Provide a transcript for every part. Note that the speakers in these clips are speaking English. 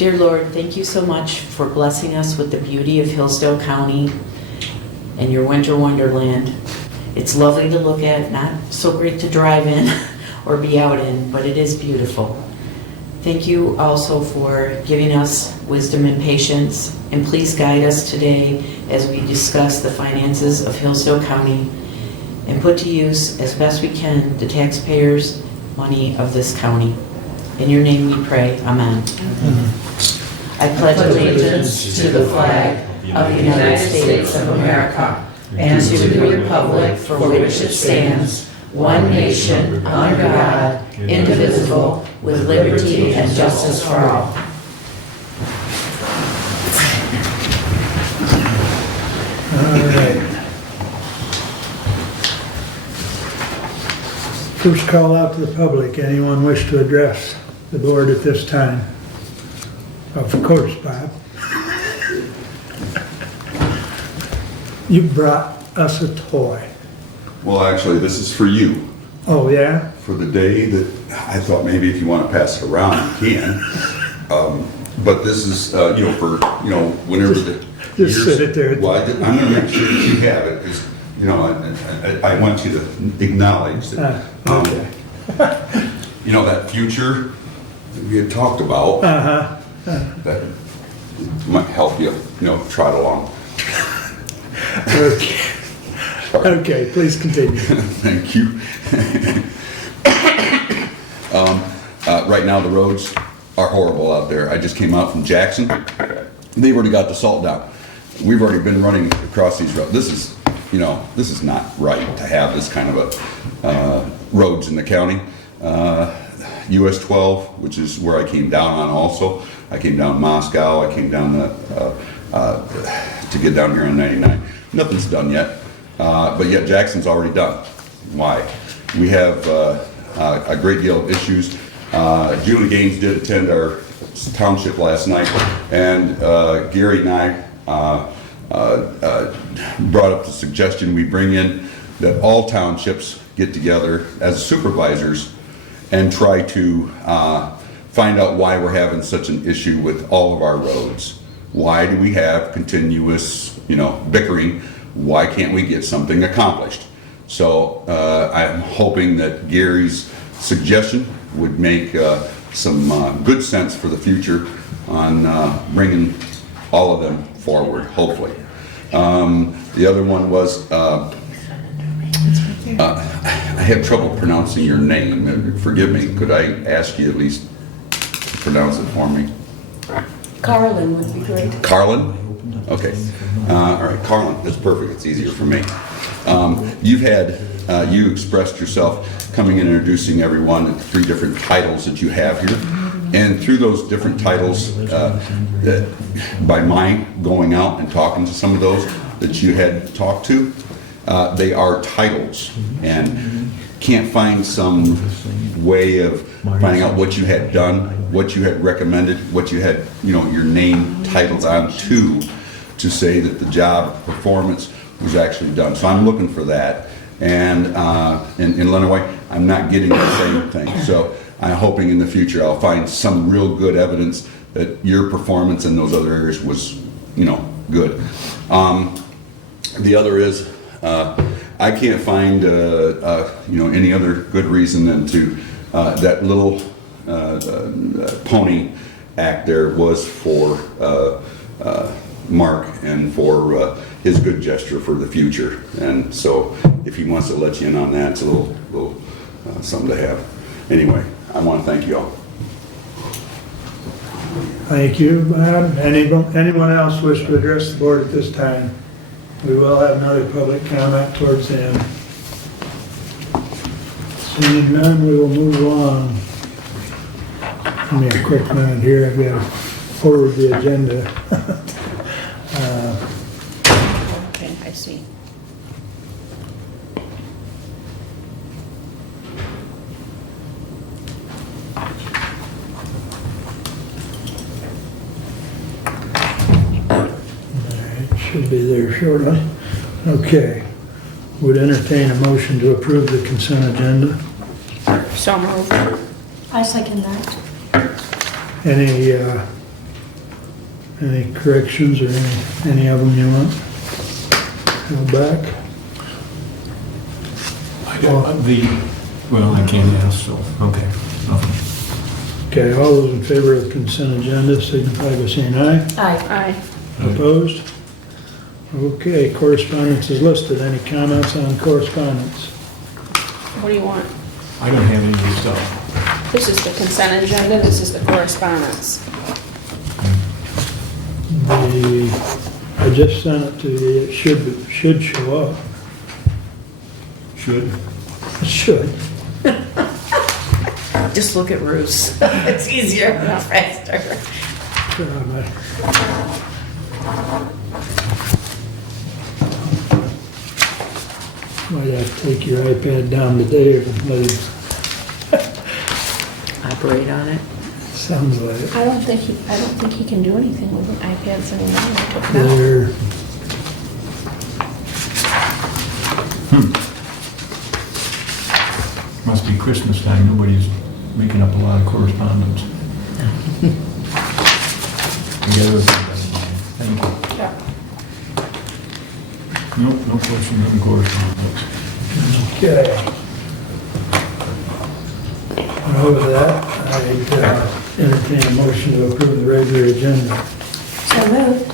Dear Lord, thank you so much for blessing us with the beauty of Hillsdale County and your winter wonderland. It's lovely to look at, not so great to drive in or be out in, but it is beautiful. Thank you also for giving us wisdom and patience, and please guide us today as we discuss the finances of Hillsdale County and put to use as best we can the taxpayers' money of this county. In your name we pray, amen. I pledge allegiance to the flag of the United States of America and to the republic for which it stands, one nation, under God, indivisible, with liberty and justice for all. All right. First call out to the public. Anyone wish to address the board at this time? Of course, Bob. You brought us a toy. Well, actually, this is for you. Oh, yeah? For the day that I thought maybe if you want to pass it around, you can. But this is, for, whenever the Just years- sit it there. Well, I'm going to make sure that you have it, because, I want you to acknowledge that, Okay. that future that we had talked about, that might help you, trot along. Okay. Okay, please continue. Thank you. Right now, the roads are horrible out there. I just came out from Jackson. They've already got the salt down. We've already been running across these roads. This is not right to have this kind of a roads in the county. US 12, which is where I came down on also. I came down Moscow. I came down to get down here on 99. Nothing's done yet. But yet Jackson's already done. Why? We have a great deal of issues. Julie Gaines did attend our township last night, and Gary and I brought up the suggestion we bring in that all townships get together as supervisors and try to find out why we're having such an issue with all of our roads. Why do we have continuous, bickering? Why can't we get something accomplished? So I'm hoping that Gary's suggestion would make some good sense for the future on bringing all of them forward, hopefully. The other one was, I had trouble pronouncing your name. Forgive me. Could I ask you at least to pronounce it for me? Carlin would be great. Carlin? Okay. All right, Carlin, that's perfect. It's easier for me. You expressed yourself coming in and introducing everyone at 3 different titles that you have here. And through those different titles, by my going out and talking to some of those that you had talked to, they are titles, and can't find some way of finding out what you had done, what you had recommended, what you had, your name titles on to say that the job performance was actually done. So I'm looking for that. And in Lenawee, I'm not getting the same thing. So I'm hoping in the future I'll find some real good evidence that your performance in those other areas was, good. The other is, I can't find, any other good reason than to, that little pony act there was for Mark and for his good gesture for the future. And so if he wants to let you in on that, it's a little something to have. Anyway, I want to thank you all. Thank you, Bob. Anyone else wish to address the board at this time? We will have another public comment towards the end. Seeing none, we will move on. Give me a quick minute here. I've got to forward the agenda. Okay, I see. Should be there shortly. Okay. Would entertain a motion to approve the consent agenda. So moved. I second that. Any Any corrections or any of them you want? Go back. Well, I can't ask, so, okay, nothing. Okay, all those in favor of the consent agenda signify by saying aye. Aye. Opposed? Okay, correspondence is listed. Any comments on correspondence? What do you want? I don't have any of this stuff. This is the consent agenda, this is the correspondence. I just sent it to you. It should show up. Should? It should. Just look at Bruce. It's easier and faster. Might have to take your iPad down to Dave and let him operate on it. Sounds like it. I don't think he can do anything with an iPad anymore. There. Must be Christmas time, nobody's making up a lot of correspondence. Thank you. Yeah. Nope, no question on correspondence. Okay. And over that, I'd entertain a motion to approve the regular agenda. So moved.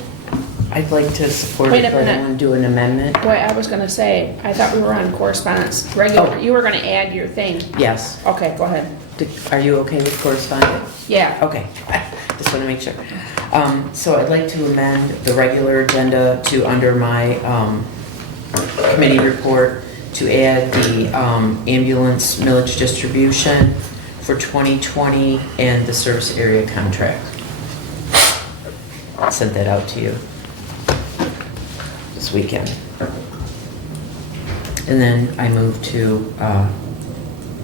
I'd like to support Wait it, a but I minute. want to do an amendment. Wait, I was gonna say, I thought we were on correspondence, regular, Oh. you were gonna add your thing. Yes. Okay, go ahead. Are you okay with correspondence? Yeah. Okay, just want to make sure. So I'd like to amend the regular agenda to, under my committee report, to add the ambulance millage distribution for 2020 and the service area contract. I sent that out to you this weekend. And then I move to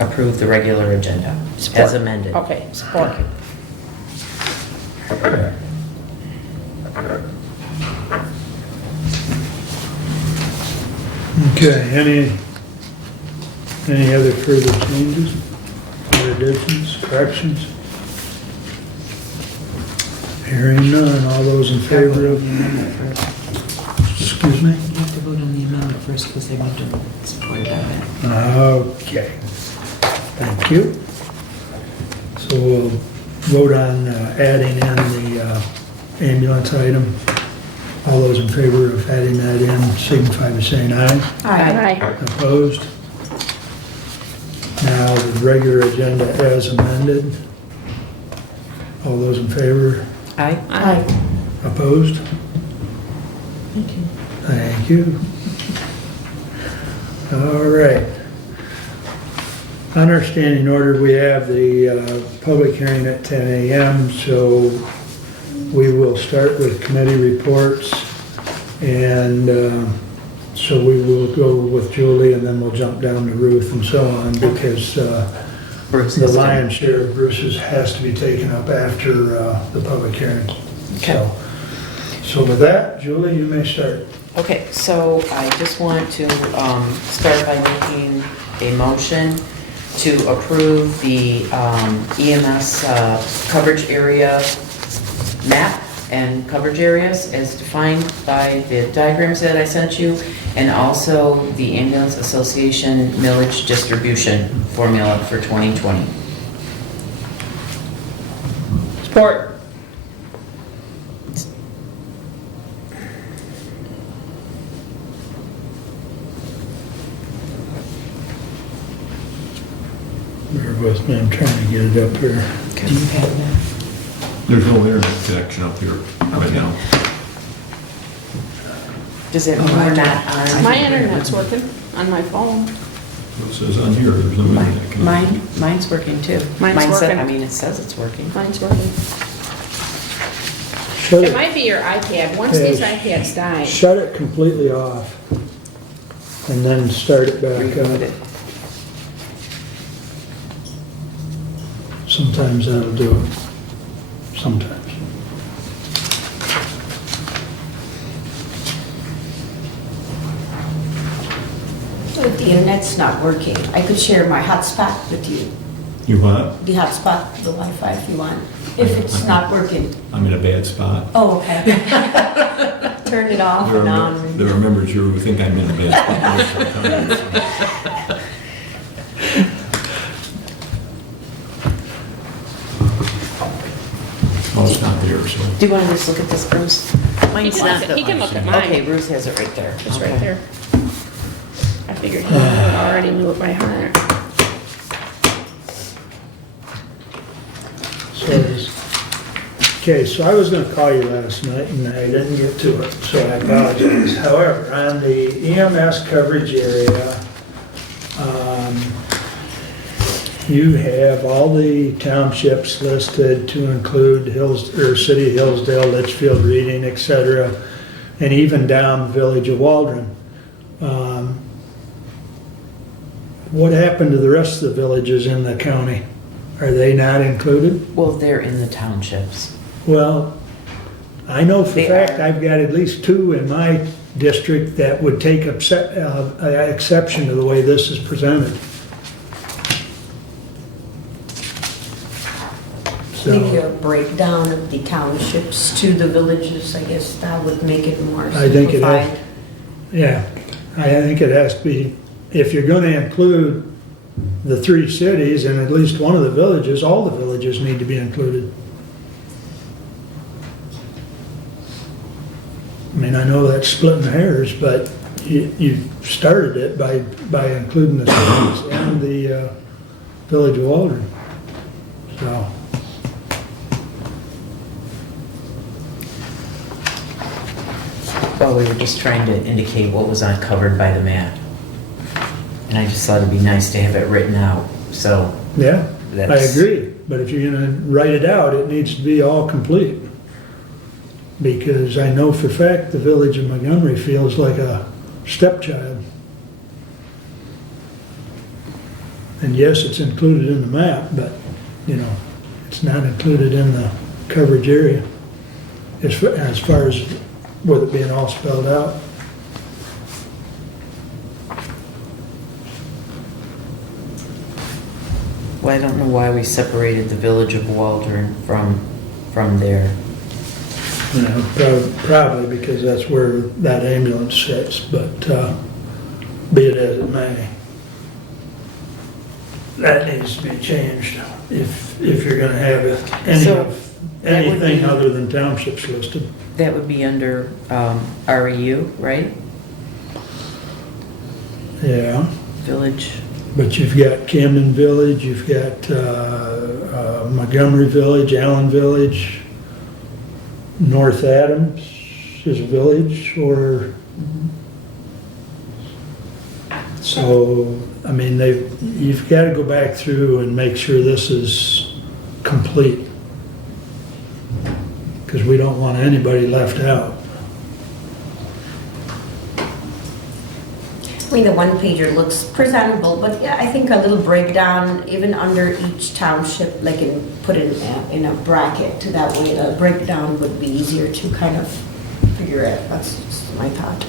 approve the regular agenda as Support. amended. Okay, support. Okay, any other further changes, or additions, corrections? Hearing none, all those in favor of, excuse me? You have to vote on the amendment first because they want to support that. Okay, thank you. So we'll vote on adding in the ambulance item. All those in favor of adding that in signify by saying aye. Aye. Opposed? Now, the regular agenda as amended. All those in favor? Aye. Aye. Opposed? Thank you. Thank you. All right. On our standing order, we have the public hearing at 10 a.m., so we will start with committee reports, and so we will go with Julie, and then we'll jump down to Ruth and so on, because Bruce the is done. lion's share of Bruce's has to be taken up after the public hearing. Okay. So with that, Julie, you may start. Okay, so I just want to start by making a motion to approve the EMS coverage area map and coverage areas as defined by the diagrams that I sent you, and also the Ambulance Association millage distribution formula for 2020. Support. Bear with me, I'm trying to get it up here. Do you have that? There's no internet connection up here right now. Does it, we're not on? My internet's working on my phone. It says on here, there's no internet connection. Mine's working too. Mine's Mine said- working. I mean, it says it's working. Mine's working. Shut It it, might be your iPad. Once these Yes. iPads die. shut it completely off, and then start it back Reboot it. up. Sometimes that'll do it, sometimes. So if the internet's not working, I could share my hotspot with you. You what? the hotspot, the Wi-Fi if you want, if it's not working. I'm in a bad spot. Oh, okay. Turn it off There and are on. there are members here who think I'm in a bad spot. Well, it's not there, so. Do you want to just look at this, Bruce? Mine's can not look the- at- he can look at mine. Okay, Bruce has it right there. It's Okay. right there. I figured he already knew it by heart. Okay, so I was gonna call you last night and I didn't get to it, so I apologize. However, on the EMS coverage area, you have all the townships listed to include City of Hillsdale, Litchfield, Reading, et cetera, and even down the village of Waldron. What happened to the rest of the villages in the county? Are they not included? Well, they're in the townships. Well, I know for They a fact are. I've got at least two in my district that would take exception to the way this is presented. Maybe So a breakdown of the townships to the villages, I guess that would make it more I think it has, simplified. yeah, I think it has to be, if you're gonna include the three cities and at least one of the villages, all the villages need to be included. I mean, I know that's splitting hairs, but you started it by including the cities and the village of Waldron. So, Well, we were just trying to indicate what was uncovered by the map. And I just thought it'd be nice to have it written out, so yeah, I that's. agree. But if you're gonna write it out, it needs to be all complete. Because I know for a fact the village of Montgomery feels like a stepchild. And yes, it's included in the map, but, you know, it's not included in the coverage area as far as with it being all spelled out. Well, I don't know why we separated the village of Waldron from there. You know, probably because that's where that ambulance sits, but be it as it may. That needs to be changed if you're gonna have So, that would anything be- other than townships listed. That would be under REU, right? Yeah, Village, but you've got Camden Village, you've got Montgomery Village, Allen Village, North Adams is a village, or, so, I mean, you've got to go back through and make sure this is complete. Because we don't want anybody left out. I mean, the one pager looks presentable, but yeah, I think a little breakdown, even under each township, like put it in a bracket, to that way the breakdown would be easier to kind of figure out. That's just my thought.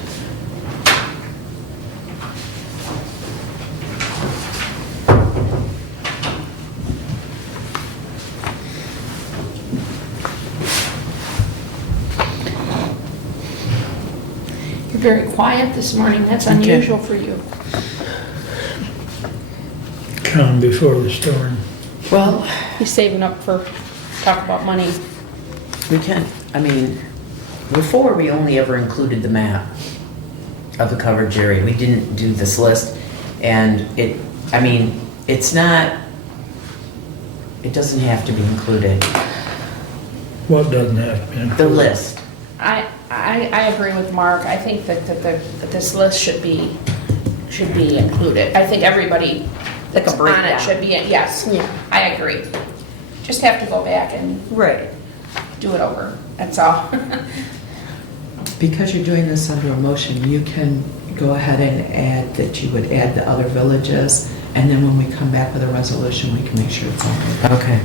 You're very quiet this morning. That's Okay. unusual for you. Calm before the storm. well, He's saving up for, talk about money. we can, I mean, before we only ever included the map of the coverage area. We didn't do this list. And it, I mean, it's not, it doesn't have to be included. What doesn't have to be included? The list. I agree with Mark. I think that this list should be included. I think everybody Like a that's on breakdown. it should be, yes. Yeah. I agree. Just have to go back and Right. do it over. That's all. Because you're doing this under a motion, you can go ahead and add that you would add the other villages, and then when we come back with a resolution, we can make sure it's on there. Okay.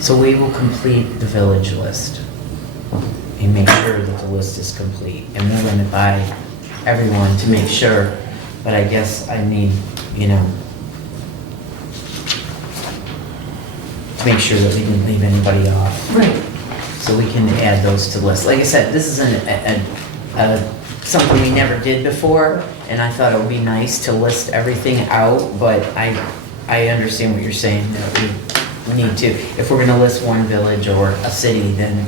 So we will complete the village list and make sure that the list is complete. And we'll run it by everyone to make sure, but I guess I need, you know, to make sure that we didn't leave anybody off. Right. So we can add those to the list. Like I said, this is something we never did before, and I thought it would be nice to list everything out, but I understand what you're saying, that we need to, if we're gonna list one village or a city, then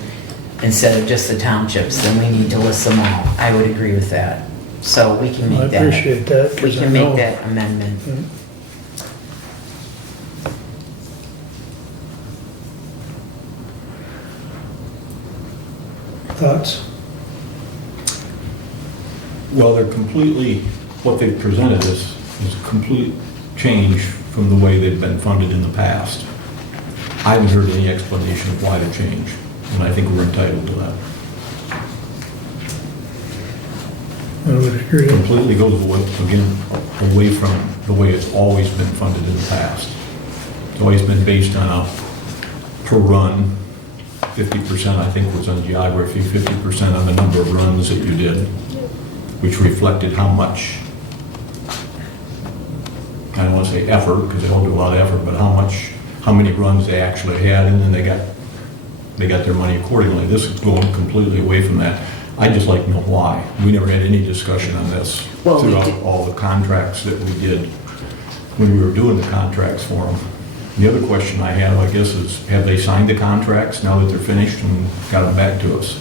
instead of just the townships, then we need to list them all. I would agree with that. So we can I make that. appreciate that. We 'cause can I make know- that amendment. Thoughts? Well, they're completely, what they've presented is a complete change from the way they've been funded in the past. I haven't heard any explanation of why the change, and I think we're entitled to that. I would agree. Completely goes away, again, away from the way it's always been funded in the past. It's always been based on a per run, 50% I think was on geography, 50% on the number of runs that you did, which reflected how much, I don't want to say effort, because they don't do a lot of effort, but how many runs they actually had, and then they got their money accordingly. This is going completely away from that. I'd just like to know why. We never had any discussion on this Well, we throughout did- all the contracts that we did when we were doing the contracts for them. The other question I have, I guess, is have they signed the contracts now that they're finished and got them back to us?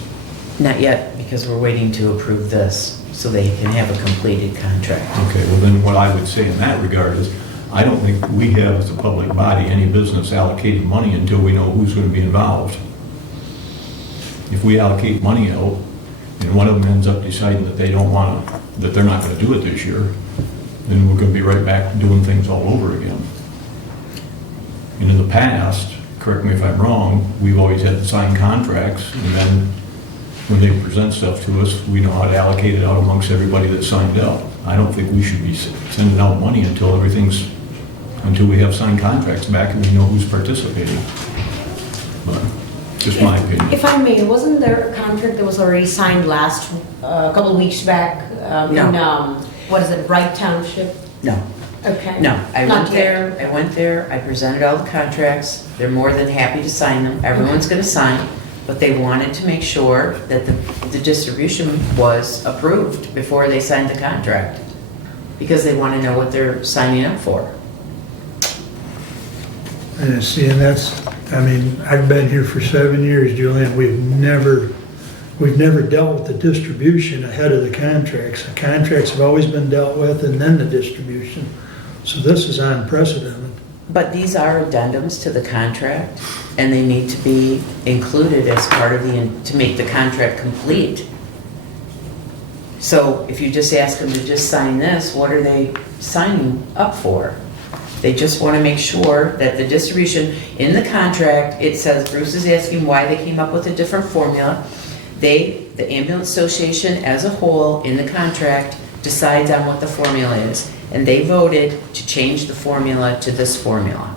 Not yet, because we're waiting to approve this, so they can have a completed contract. Okay, well then what I would say in that regard is, I don't think we have as a public body any business allocating money until we know who's going to be involved. If we allocate money out, and one of them ends up deciding that they don't want to, that they're not going to do it this year, then we're going to be right back doing things all over again. And in the past, correct me if I'm wrong, we've always had to sign contracts, and then when they present stuff to us, we know how to allocate it out amongst everybody that signed up. I don't think we should be sending out money until we have signed contracts back and we know who's participating. But, just my opinion. If I may, wasn't there a contract that was already signed last, a couple of weeks back? No. What is it, Bright Township? No. Okay. No, I Not went yet. there, I presented all the contracts, they're more than happy to sign them, everyone's gonna sign, but they wanted to make sure that the distribution was approved before they signed the contract, because they wanna know what they're signing up for. And see, and that's, I mean, I've been here for 7 years, Julian, we've never dealt with the distribution ahead of the contracts. The contracts have always been dealt with and then the distribution. So this is unprecedented. But these are addendums to the contract, and they need to be included as part of to make the contract complete. So if you just ask them to just sign this, what are they signing up for? They just want to make sure that the distribution, in the contract, it says, Bruce is asking why they came up with a different formula. The ambulance association as a whole, in the contract, decides on what the formula is. And they voted to change the formula to this formula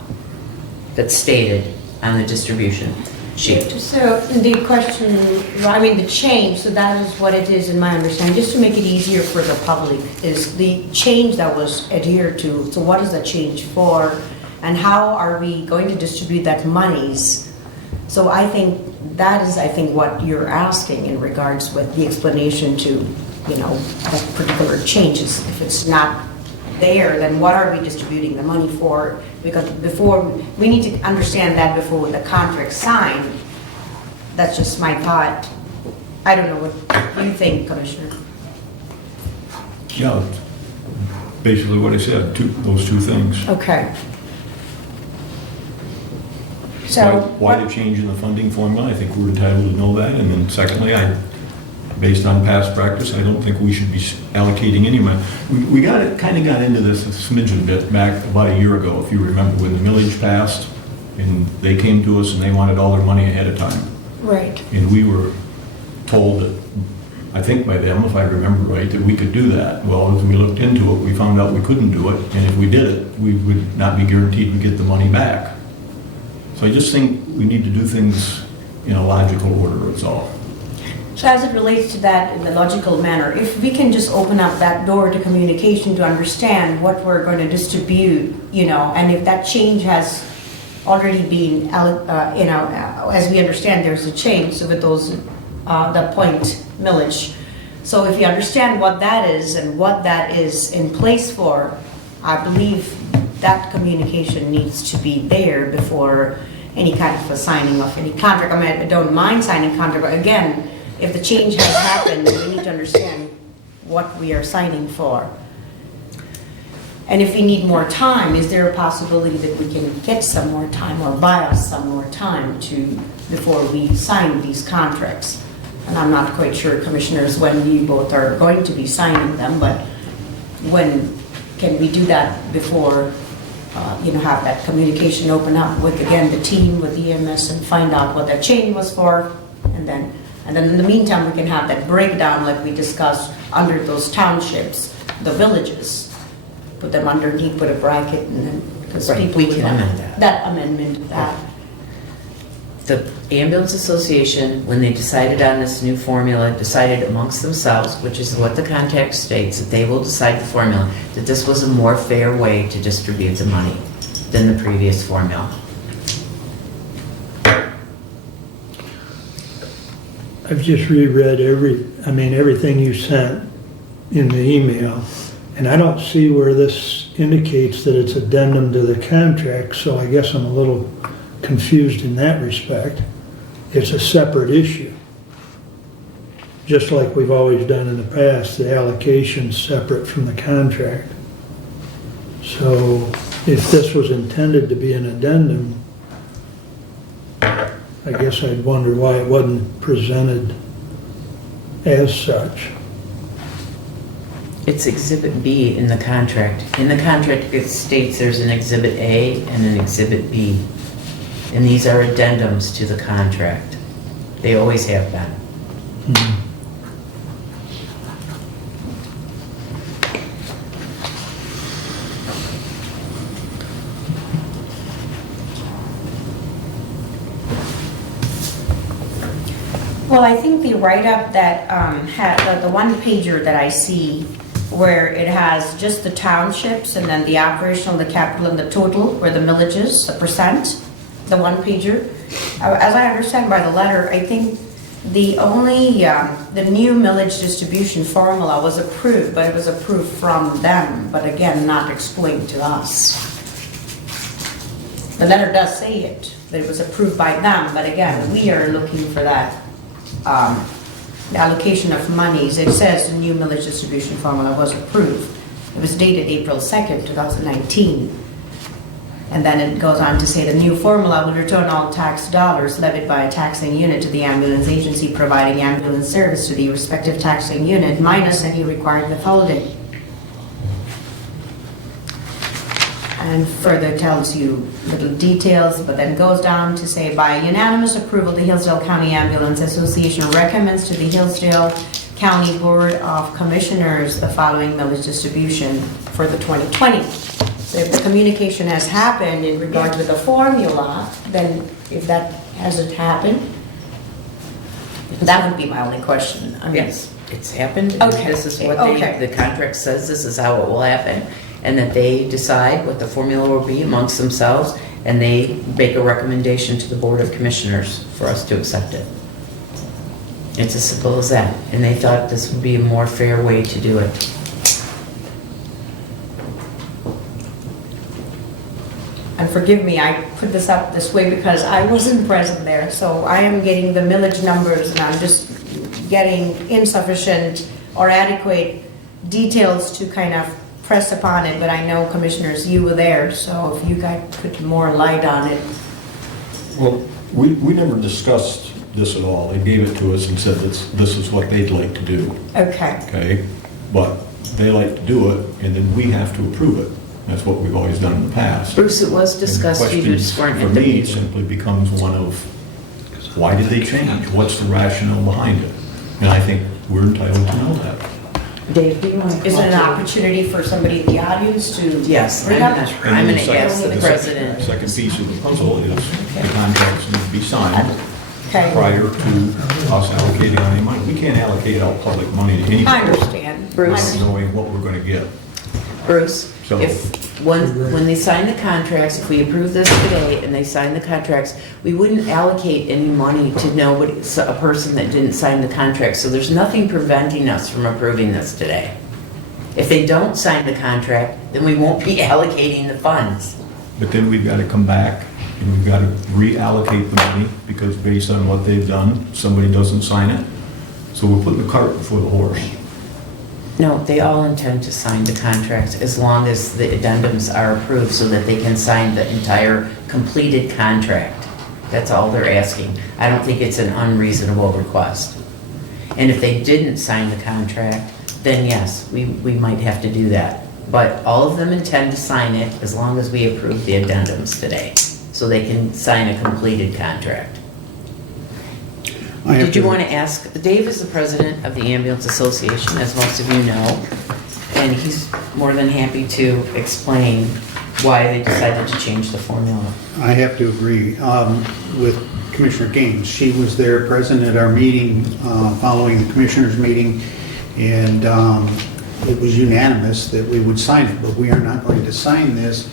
that's stated on the distribution sheet. So the question, I mean, the change, so that is what it is in my understanding, just to make it easier for the public, is the change that was adhered to. So what is the change for? And how are we going to distribute that monies? So I think that is, what you're asking in regards with the explanation to, that particular changes. If it's not there, then what are we distributing the money for? Because we need to understand that before the contract's signed. That's just my thought. I don't know what you think, Commissioner. Yeah, basically what I said, those two things. Okay. So. Why the change in the funding formula? I think we're entitled to know that. And then secondly, based on past practice, I don't think we should be allocating any money. We kind of got into this a smidgen bit back about a year ago, if you remember, when the millage passed, and they came to us and they wanted all their money ahead of time. Right. And we were told that, I think by them, if I remember right, that we could do that. Well, as we looked into it, we found out we couldn't do it, and if we did it, we would not be guaranteed we'd get the money back. So I just think we need to do things in a logical order, that's all. So as it relates to that in the logical manner, if we can just open up that door to communication to understand what we're going to distribute, and if that change has already being, as we understand, there's a change with those, the point millage. So if you understand what that is and what that is in place for, I believe that communication needs to be there before any kind of a signing of any contract. I mean, I don't mind signing contract, but again, if the change has happened, we need to understand what we are signing for. And if we need more time, is there a possibility that we can get some more time or buy us some more time before we sign these contracts? And I'm not quite sure, Commissioners, when you both are going to be signing them, but when can we do that before, have that communication open up with, again, the team, with EMS, and find out what that change was for, and then in the meantime, we can have that breakdown like we discussed under those townships, the villages, put them underneath, put a bracket, and then, because Right, people we would can want amend that. that amendment, that. The Ambulance Association, when they decided on this new formula, decided amongst themselves, which is what the contract states, that they will decide the formula, that this was a more fair way to distribute the money than the previous formula. I've just reread everything you sent in the email, and I don't see where this indicates that it's addendum to the contract, so I guess I'm a little confused in that respect. It's a separate issue. Just like we've always done in the past, the allocation's separate from the contract. So if this was intended to be an addendum, I guess I'd wonder why it wasn't presented as such. It's Exhibit B in the contract. In the contract, it states there's an Exhibit A and an Exhibit B. And these are addendums to the contract. They always have been. Well, I think the write-up that had the one pager that I see where it has just the townships and then the operational, the capital, and the total, where the millages, the percent, the one pager. As I understand by the letter, I think the only, the new millage distribution formula was approved, but it was approved from them, but again, not explained to us. The letter does say it, that it was approved by them, but again, we are looking for that the allocation of monies. It says the new millage distribution formula was approved. It was dated April 2nd, 2019. And then it goes on to say the new formula will return all tax dollars levied by a taxing unit to the ambulance agency providing ambulance service to the respective taxing unit minus any required withholding. And further tells you little details, but then goes down to say, by unanimous approval, the Hillsdale County Ambulance Association recommends to the Hillsdale County Board of Commissioners the following millage distribution for the 2020. So if the communication has happened in regard with the formula, then if that hasn't happened, that would be my only question. I mean, Yes, it's happened. and Okay, This is what okay. the contract says, this is how it will happen. And that they decide what the formula will be amongst themselves, and they make a recommendation to the Board of Commissioners for us to accept it. It's as simple as that. And they thought this would be a more fair way to do it. And forgive me, I put this up this way because I wasn't present there. So I am getting the millage numbers and I'm just getting insufficient or adequate details to kind of press upon it. But I know, Commissioners, you were there, so if you guys put more light on it. Well, we never discussed this at all. They gave it to us and said this is what they'd like to do, Okay. okay? But they like to do it, and then we have to approve it. That's what we've always done in the past. Bruce, it was And the discussed, you question just weren't for at the me meeting. simply becomes one of, why did they change? What's the rationale behind it? And I think we're entitled to know that. Dave, do you want to? Is it an opportunity for somebody in the audience to? Yes, bring I'm up? gonna And then ask the second president. piece of the puzzle is the contracts need to be signed Okay. prior to us allocating any money. We can't allocate out public money to I anybody understand. Bruce? without knowing what we're going to get. Bruce, So- if when they sign the contracts, if we approve this today and they sign the contracts, we wouldn't allocate any money to nobody, a person that didn't sign the contract. So there's nothing preventing us from approving this today. If they don't sign the contract, then we won't be allocating the funds. But then we've got to come back and we've got to reallocate the money because based on what they've done, somebody doesn't sign it. So we're putting the cart before the horse. No, they all intend to sign the contract as long as the addendums are approved so that they can sign the entire completed contract. That's all they're asking. I don't think it's an unreasonable request. And if they didn't sign the contract, then yes, we might have to do that. But all of them intend to sign it as long as we approve the addendums today, so they can sign a completed contract. Did you want to ask, Dave is the president of the Ambulance Association, as most of you know, and he's more than happy to explain why they decided to change the formula. I have to agree with Commissioner Gaines. She was there present at our meeting following the commissioners' meeting, and it was unanimous that we would sign it, but we are not going to sign this.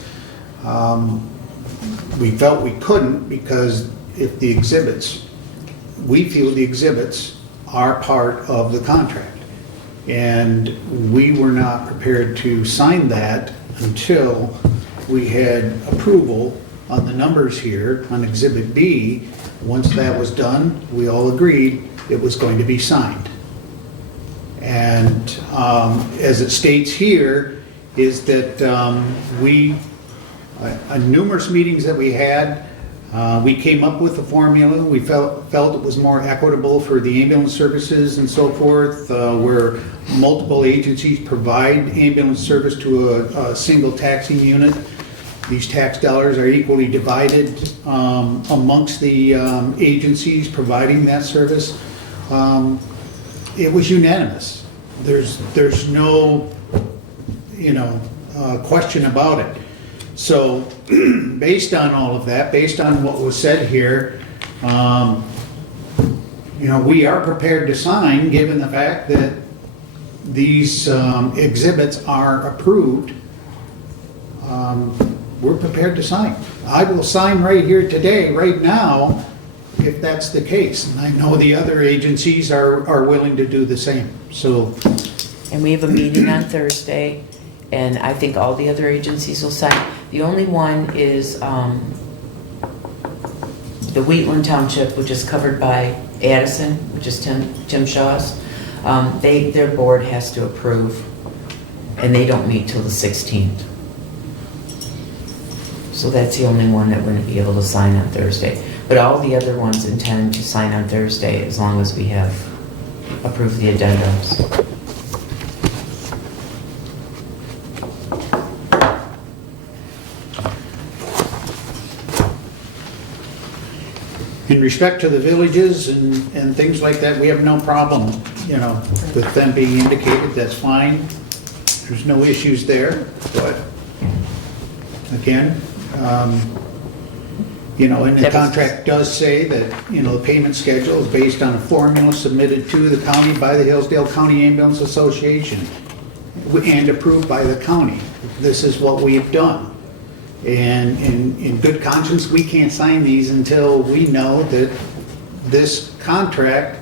We felt we couldn't because if the exhibits, we feel the exhibits are part of the contract. And we were not prepared to sign that until we had approval on the numbers here on Exhibit B. Once that was done, we all agreed it was going to be signed. And as it states here, is that on numerous meetings that we had, we came up with a formula. We felt it was more equitable for the ambulance services and so forth, where multiple agencies provide ambulance service to a single taxing unit. These tax dollars are equally divided amongst the agencies providing that service. It was unanimous. There's no, question about it. So based on all of that, based on what was said here, we are prepared to sign given the fact that these exhibits are approved. We're prepared to sign. I will sign right here today, right now, if that's the case. And I know the other agencies are willing to do the same, so. And we have a meeting on Thursday, and I think all the other agencies will sign. The only one is the Wheatland Township, which is covered by Addison, which is Tim Shaw's. Their board has to approve, and they don't meet till the 16th. So that's the only one that wouldn't be able to sign on Thursday. But all the other ones intend to sign on Thursday as long as we have approved the addendums. In respect to the villages and things like that, we have no problem, with them being indicated, that's fine. There's no issues there, but again, and the contract does say that, the payment schedule is based on a formula submitted to the county by the Hillsdale County Ambulance Association and approved by the county. This is what we've done. And in good conscience, we can't sign these until we know that this contract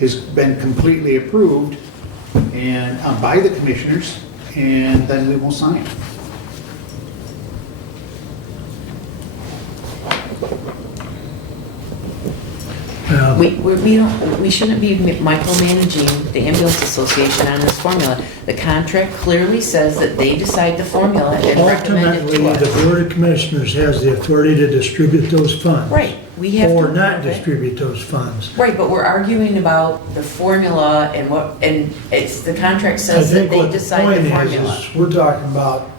has been completely approved and by the commissioners, and then we will sign. We shouldn't be micromanaging the Ambulance Association on this formula. The contract clearly says that they decide the formula and recommend it Ultimately, to us. the Board of Commissioners has the authority to distribute those funds. Right, we have to. Or not approve it. distribute those funds. Right, but we're arguing about the formula and it's, the contract says that they decide the formula. I think what the point is we're talking about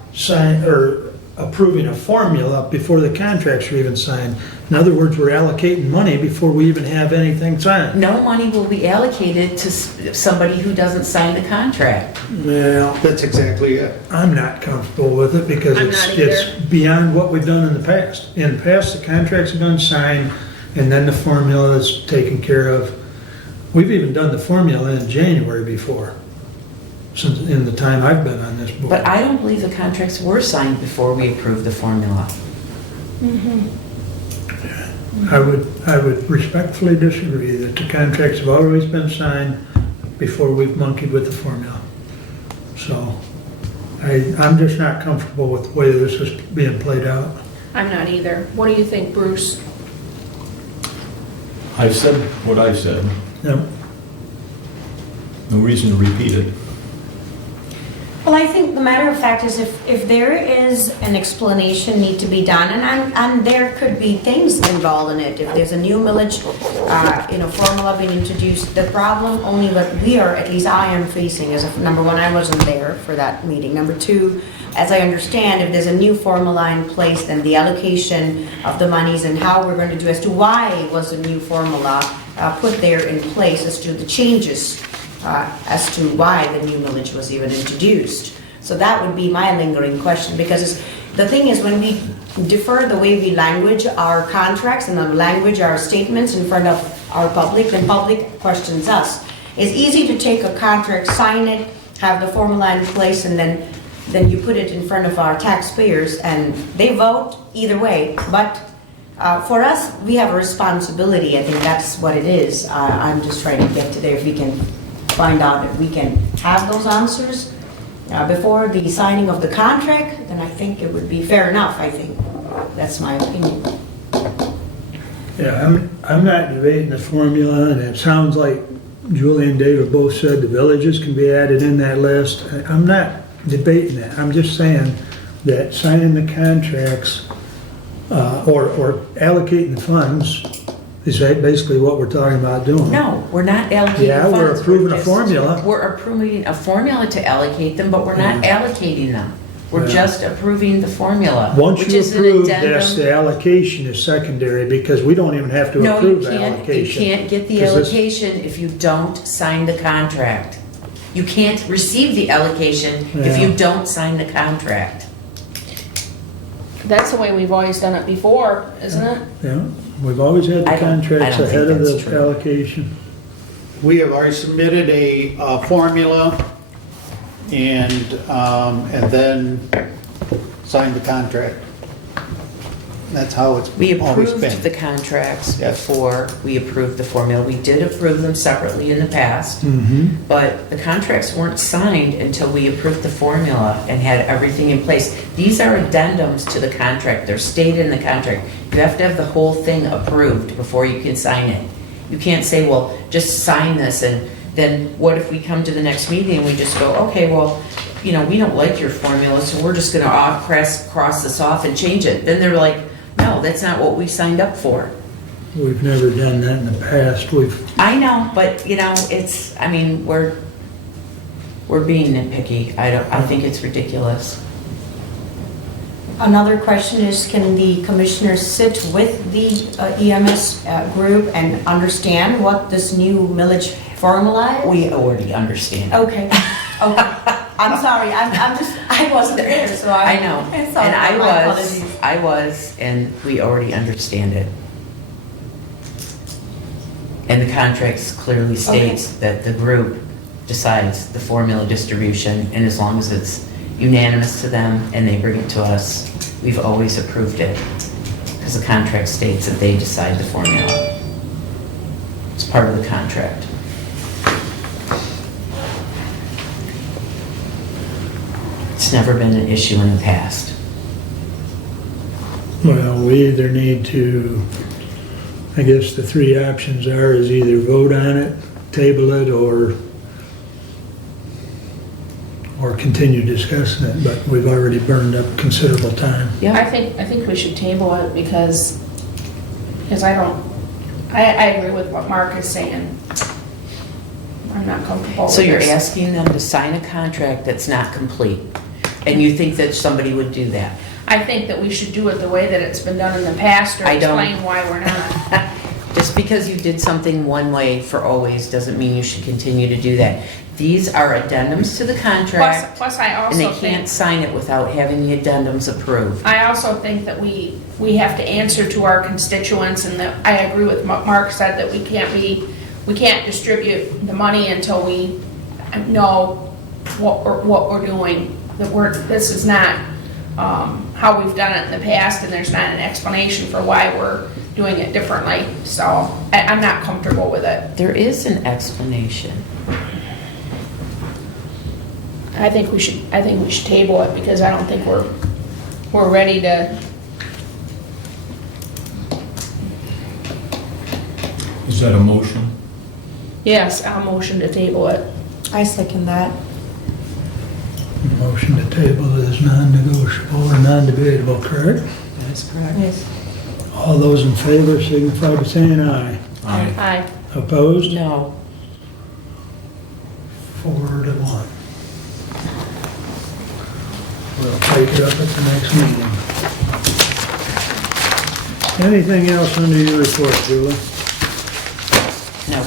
approving a formula before the contracts are even signed. In other words, we're allocating money before we even have anything signed. No money will be allocated to somebody who doesn't sign the contract. Well, That's exactly it. I'm not comfortable with it because I'm not either. it's beyond what we've done in the past. In the past, the contracts have been signed and then the formula is taken care of. We've even done the formula in January before. since, in the time I've been on this board. But I don't believe the contracts were signed before we approved the formula. I would respectfully disagree that the contracts have always been signed before we've monkeyed with the formula. So, I'm just not comfortable with the way this is being played out. I'm not either. What do you think, Bruce? I've said what I said. Yep. No reason to repeat it. Well, I think the matter of fact is if there is an explanation need to be done, and there could be things involved in it, if there's a new millage, formula being introduced, the problem only that we are, at least I am facing is, number one, I wasn't there for that meeting. Number two, as I understand, if there's a new formula in place, then the allocation of the monies and how we're going to do as to why was a new formula put there in place as to the changes as to why the new millage was even introduced. So that would be my lingering question, because the thing is, when we defer the way we language our contracts and language our statements in front of our public, then public questions us. It's easy to take a contract, sign it, have the formula in place, and then you put it in front of our taxpayers and they vote either way. But for us, we have a responsibility. I think that's what it is. I'm just trying to get to there. If we can find out if we can have those answers before the signing of the contract, then I think it would be fair enough, I think. That's my opinion. Yeah, I'm not debating the formula, and it sounds like Julie and David both said the villages can be added in that list. I'm not debating that. I'm just saying that signing the contracts or allocating the funds is basically what we're talking about doing. No, we're not allocating Yeah, funds. we're approving a just- formula. We're approving a formula to allocate them, but we're not allocating them. We're Yeah. just approving the formula. Once which you is an approve addendum. this, the allocation is secondary, because we don't even have to No, you approve the can't, you allocation. can't get the 'Cause this- allocation if you don't sign the contract. You can't receive the allocation if you Yeah. don't sign the contract. That's the way we've always done it before, isn't it? Yeah, we've always had the I don't contracts think ahead of that's the true. allocation. We have already submitted a formula and then signed the contract. That's how it's We always approved been. the contracts Yes. before we approved the formula. We did approve them separately in the past, Mm-hmm. but the contracts weren't signed until we approved the formula and had everything in place. These are addendums to the contract. They're stated in the contract. You have to have the whole thing approved before you can sign it. You can't say, well, just sign this, and then what if we come to the next meeting and we just go, okay, well, we don't like your formula, so we're just gonna cross this off and change it. Then they're like, no, that's not what we signed up for. We've never done that in the past. I know, but we're being nitpicky. I think it's ridiculous. Another question is, can the commissioners sit with the EMS group and understand what this new millage formula is? We already understand. Okay, okay. I'm sorry, I wasn't there, so I know, I'm and sorry, my apologies. I was, and we already understand it. And the contracts clearly states that the group decides the formula distribution, and as long as it's unanimous to them and they bring it to us, we've always approved it. Because the contract states that they decide the formula. It's part of the contract. It's never been an issue in the past. Well, we either need to, I guess the three options is either vote on it, table it, or continue discussing it, but we've already burned up considerable time. Yeah. I think we should table it because I agree with what Mark is saying. I'm not comfortable with So you're this. asking them to sign a contract that's not complete, and you think that somebody would do that? I think that we should do it the way that it's been done in the past, or I don't. explain why we're not. Just because you did something one way for always doesn't mean you should continue to do that. These are addendums to the contract, Plus I and they also can't think, sign it without having the addendums approved. I also think that we have to answer to our constituents, and that I agree with what Mark said, that we can't distribute the money until we know what we're doing. This is not how we've done it in the past, and there's not an explanation for why we're doing it differently. So I'm not comfortable with it. There is an explanation. I think we should table it because I don't think we're ready to. Is that a motion? Yes, I'll motion to table it. I second that. Motion to table is non-negotiable or non-debatable, correct? That is correct. Yes. All those in favor signify by saying aye. Aye. Opposed? No. 4-1. We'll take it up at the next meeting. Anything else under your report, Julie? No.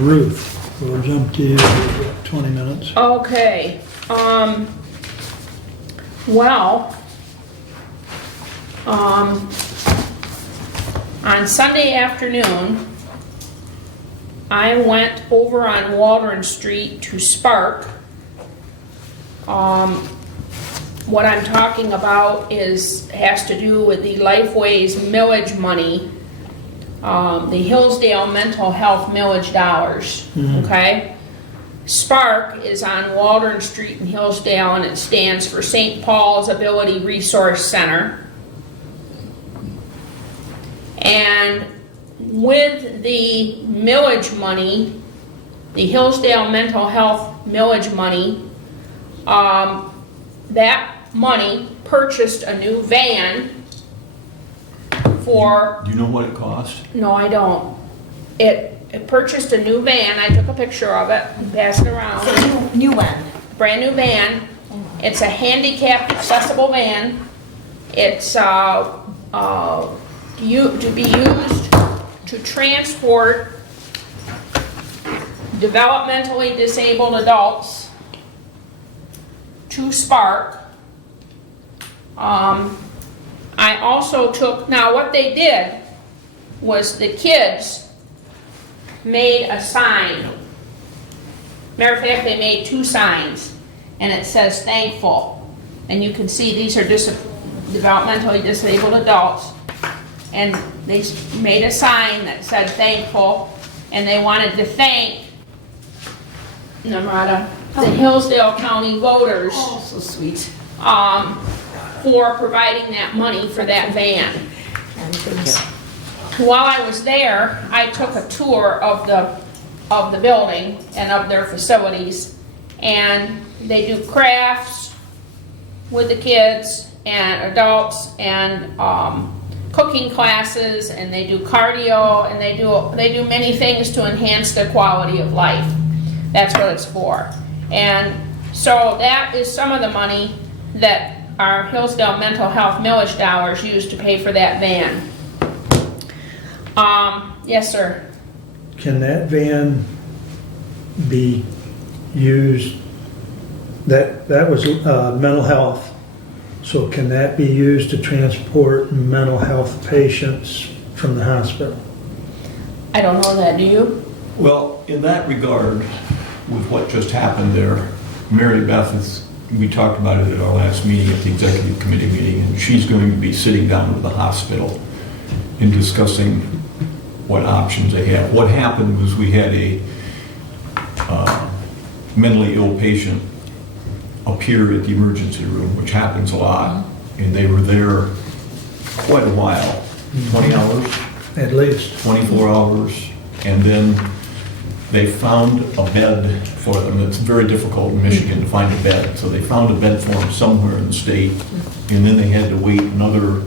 Ruth, we'll jump to you, we've got 20 minutes. Okay, well, on Sunday afternoon, I went over on Waldron Street to Spark. What I'm talking about has to do with the Lifeways millage money, the Hillsdale mental health millage dollars, okay? SPARK is on Waldron Street in Hillsdale, and it stands for St. Paul's Ability Resource Center. And with the millage money, the Hillsdale mental health millage money, that money purchased a new van for... Do you know what it cost? No, I don't. It purchased a new van. I took a picture of it and passed it around. New one. Brand new van. It's a handicapped accessible van. It's to be used to transport developmentally disabled adults to Spark. I also took, now what they did was the kids made a sign. Matter of fact, they made 2 signs, and it says thankful. And you can see these are developmentally disabled adults. And they made a sign that said thankful, and they wanted to thank Namrata, the Hillsdale County voters. Oh, so sweet. For providing that money for that van. While I was there, I took a tour of the building and of their facilities, and they do crafts with the kids and adults, and cooking classes, and they do cardio, and they do many things to enhance their quality of life. That's what it's for. And so that is some of the money that our Hillsdale mental health millage dollars used to pay for that van. Yes, sir. Can that van be used, that was mental health, so can that be used to transport mental health patients from the hospital? I don't know that, do you? Well, in that regard, with what just happened there, Mary Beth we talked about it at our last meeting, at the executive committee meeting, and she's going to be sitting down with the hospital and discussing what options they have. What happened was we had a mentally ill patient appear at the emergency room, which happens a lot, and they were there quite a while, 20 hours? At least. 24 hours, and then they found a bed for them. It's very difficult in Michigan to find a bed, so they found a bed for them somewhere in the state, and then they had to wait another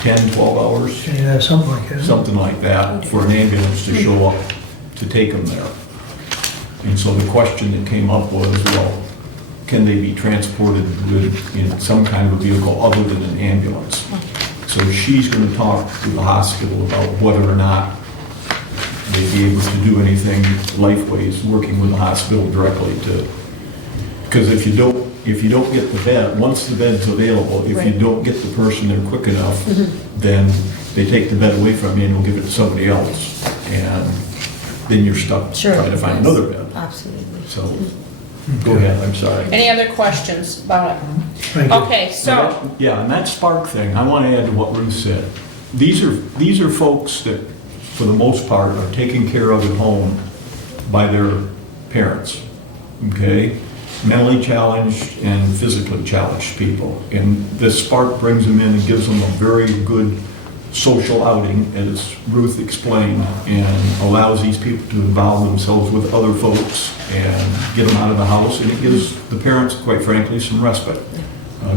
10, 12 hours, Yeah, something like that. something like that, for an ambulance to show up to take them there. And so the question that came up was, well, can they be transported in some kind of a vehicle other than an ambulance? So she's going to talk to the hospital about whether or not they'd be able to do anything, Lifeways, working with the hospital directly to, because if you don't if you don't get the bed, once the bed's available, if you Right. don't get the person there quick enough, then they take the bed away from you and will give it to somebody else. And then you're stuck Sure. trying to find Yes. another bed. Absolutely. So, go ahead, I'm sorry. Any other questions about it? Thank you. Okay, so, Yeah, and that Spark thing, I want to add to what Ruth said. These are folks that, for the most part, are taken care of at home by their parents, okay? Mentally challenged and physically challenged people. And this Spark brings them in and gives them a very good social outing, as Ruth explained, and allows these people to involve themselves with other folks and get them out of the house. And it gives the parents, quite frankly, some respite.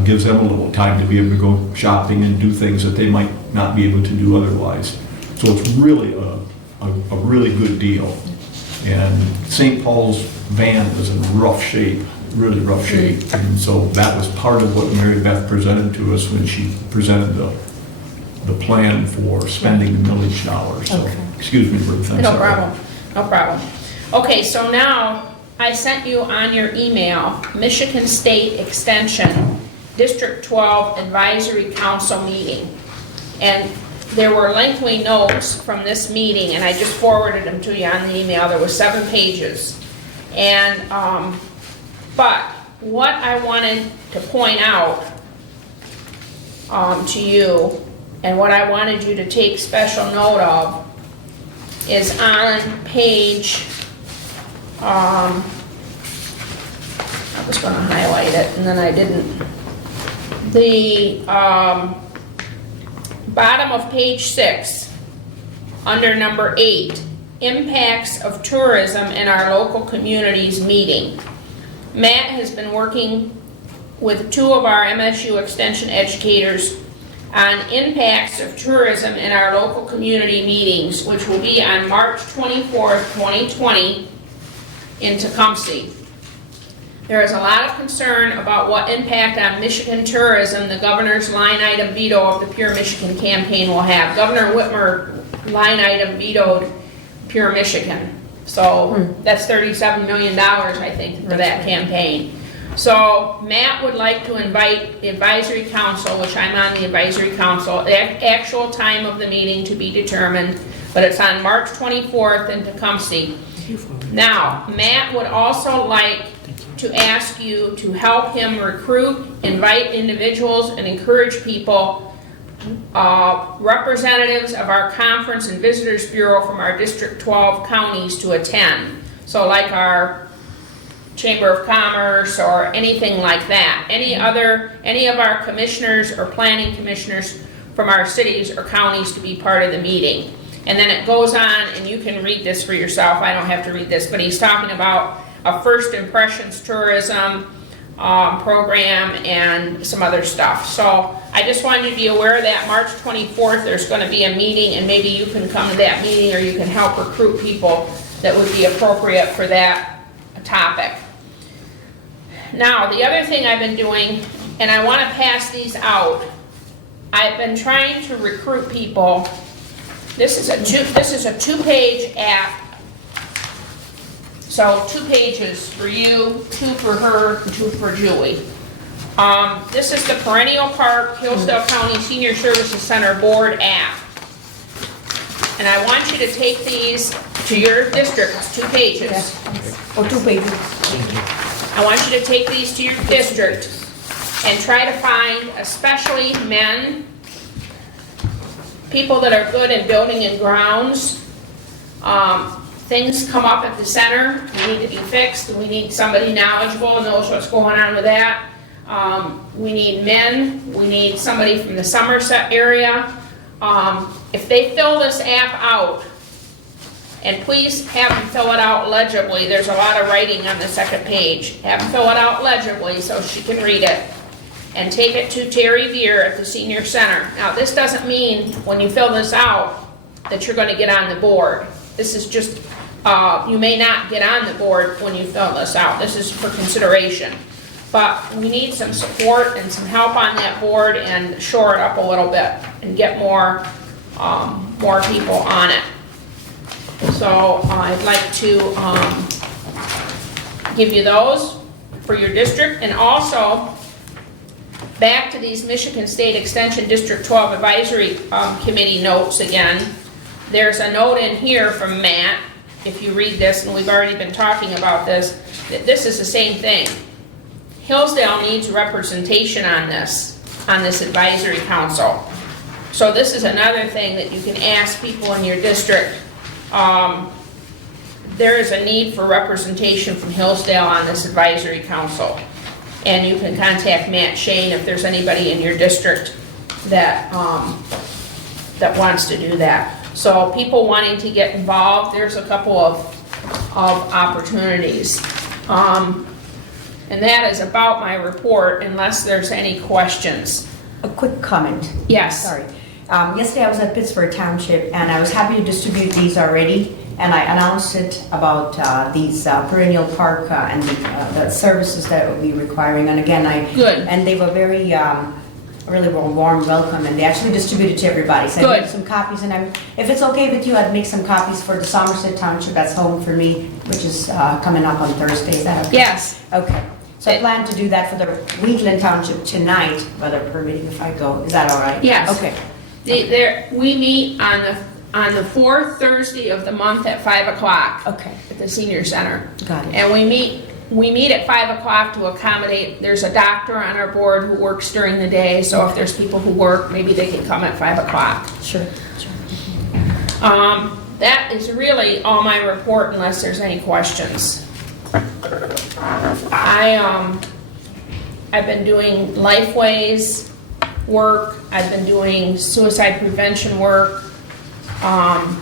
Gives them a little time to be able to go shopping and do things that they might not be able to do otherwise. So it's really a really good deal. And St. Paul's van is in rough shape, really rough shape. And so that was part of what Mary Beth presented to us when she presented the plan for spending the millage dollars. So, Okay. excuse me, Ruth, I'm no sorry. problem, no problem. Okay, so now, I sent you on your email, Michigan State Extension, District 12 Advisory Council meeting. And there were lengthy notes from this meeting, and I just forwarded them to you on the email. There were 7 pages. And, but what I wanted to point out to you, and what I wanted you to take special note of, is on page, I was gonna highlight it, and then I didn't. The bottom of page 6, under number 8, impacts of tourism in our local communities meeting. Matt has been working with 2 of our MSU Extension educators on impacts of tourism in our local community meetings, which will be on March 24th, 2020 in Tecumseh. There is a lot of concern about what impact on Michigan tourism the governor's line item veto of the Pure Michigan campaign will have. Governor Whitmer line item vetoed Pure Michigan. So that's $37 million, I think, for that campaign. So Matt would like to invite the advisory council, which I'm on the advisory council, the actual time of the meeting to be determined, but it's on March 24th in Tecumseh. Now, Matt would also like to ask you to help him recruit, invite individuals, and encourage people, representatives of our Conference and Visitors Bureau from our District 12 counties to attend. So like our Chamber of Commerce or anything like that. Any of our commissioners or planning commissioners from our cities or counties to be part of the meeting. And then it goes on, and you can read this for yourself, I don't have to read this, but he's talking about a First Impressions tourism program and some other stuff. So I just wanted you to be aware that March 24th, there's going to be a meeting, and maybe you can come to that meeting, or you can help recruit people that would be appropriate for that topic. Now, the other thing I've been doing, and I want to pass these out, I've been trying to recruit people. This is a 2-page app. So 2 pages for you, 2 for her, 2 for Julie. This is the Perennial Park Hillsdale County Senior Services Center Board app. And I want you to take these to your district, it's 2 pages. Yes. Or 2 pages. I want you to take these to your district and try to find, especially men, people that are good in building and grounds. Things come up at the center, we need to be fixed, we need somebody knowledgeable and knows what's going on with that. We need men, we need somebody from the Somerset area. If they fill this app out, and please have them fill it out legibly, there's a lot of writing on the second page. Have them fill it out legibly so she can read it. And take it to Terry Veer at the Senior Center. Now, this doesn't mean when you fill this out that you're going to get on the board. This is just, you may not get on the board when you fill this out. This is for consideration. But we need some support and some help on that board and shore it up a little bit and get more people on it. So I'd like to give you those. for your district. And also, back to these Michigan State Extension District 12 Advisory Committee notes again. There's a note in here from Matt, if you read this, and we've already been talking about this, that this is the same thing. Hillsdale needs representation on this advisory council. So this is another thing that you can ask people in your district. There is a need for representation from Hillsdale on this advisory council. And you can contact Matt Shane if there's anybody in your district that, that wants to do that. So people wanting to get involved, there's a couple of opportunities. And that is about my report, unless there's any questions. A quick comment. Yes. Sorry. Yesterday I was at Pittsburgh Township and I was happy to distribute these already. And I announced it about these perennial park and the services that we'll be requiring. And again, Good. And they were very, really warm welcome, and they actually distributed to everybody. So I Good. made some copies, and if it's okay with you, I'd make some copies for the Somerset Township. That's home for me, which is coming up on Thursday. Is that okay? Yes. Okay. So I plan to do that for the Wheatland Township tonight, weather permitting, if I go. Is that all right? Yes. Okay. We meet on the fourth Thursday of the month at 5 o'clock. Okay. At the senior center. Got it. And we meet at 5 o'clock to accommodate, there's a doctor on our board who works during the day, so if there's people who work, maybe they can come at 5 o'clock. Sure. That is really all my report unless there's any questions. I've been doing Lifeways work, I've been doing suicide prevention work. On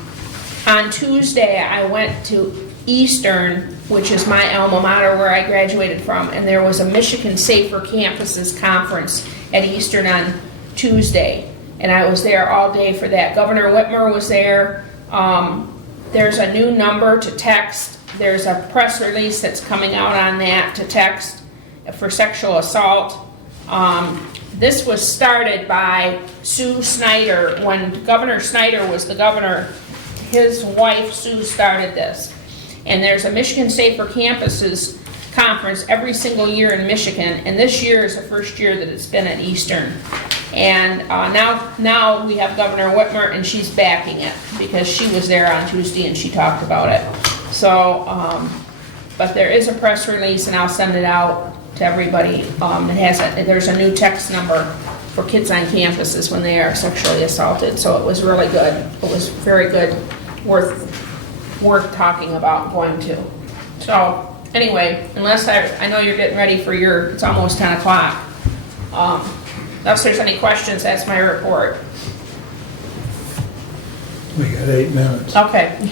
Tuesday, I went to Eastern, which is my alma mater where I graduated from, and there was a Michigan Safer Campuses Conference at Eastern on Tuesday, and I was there all day for that. Governor Whitmer was there. There's a new number to text. There's a press release that's coming out on that to text for sexual assault. This was started by Sue Snyder. When Governor Snyder was the governor, his wife Sue started this. And there's a Michigan Safer Campuses Conference every single year in Michigan, and this year is the first year that it's been at Eastern. And now we have Governor Whitmer, and she's backing it because she was there on Tuesday and she talked about it. So, but there is a press release, and I'll send it out to everybody. There's a new text number for kids on campuses when they are sexually assaulted. So it was really good. It was very good, worth talking about going to. So anyway, unless I know you're getting ready for it's almost 10 o'clock. Unless there's any questions, that's my report. We got 8 minutes. Okay.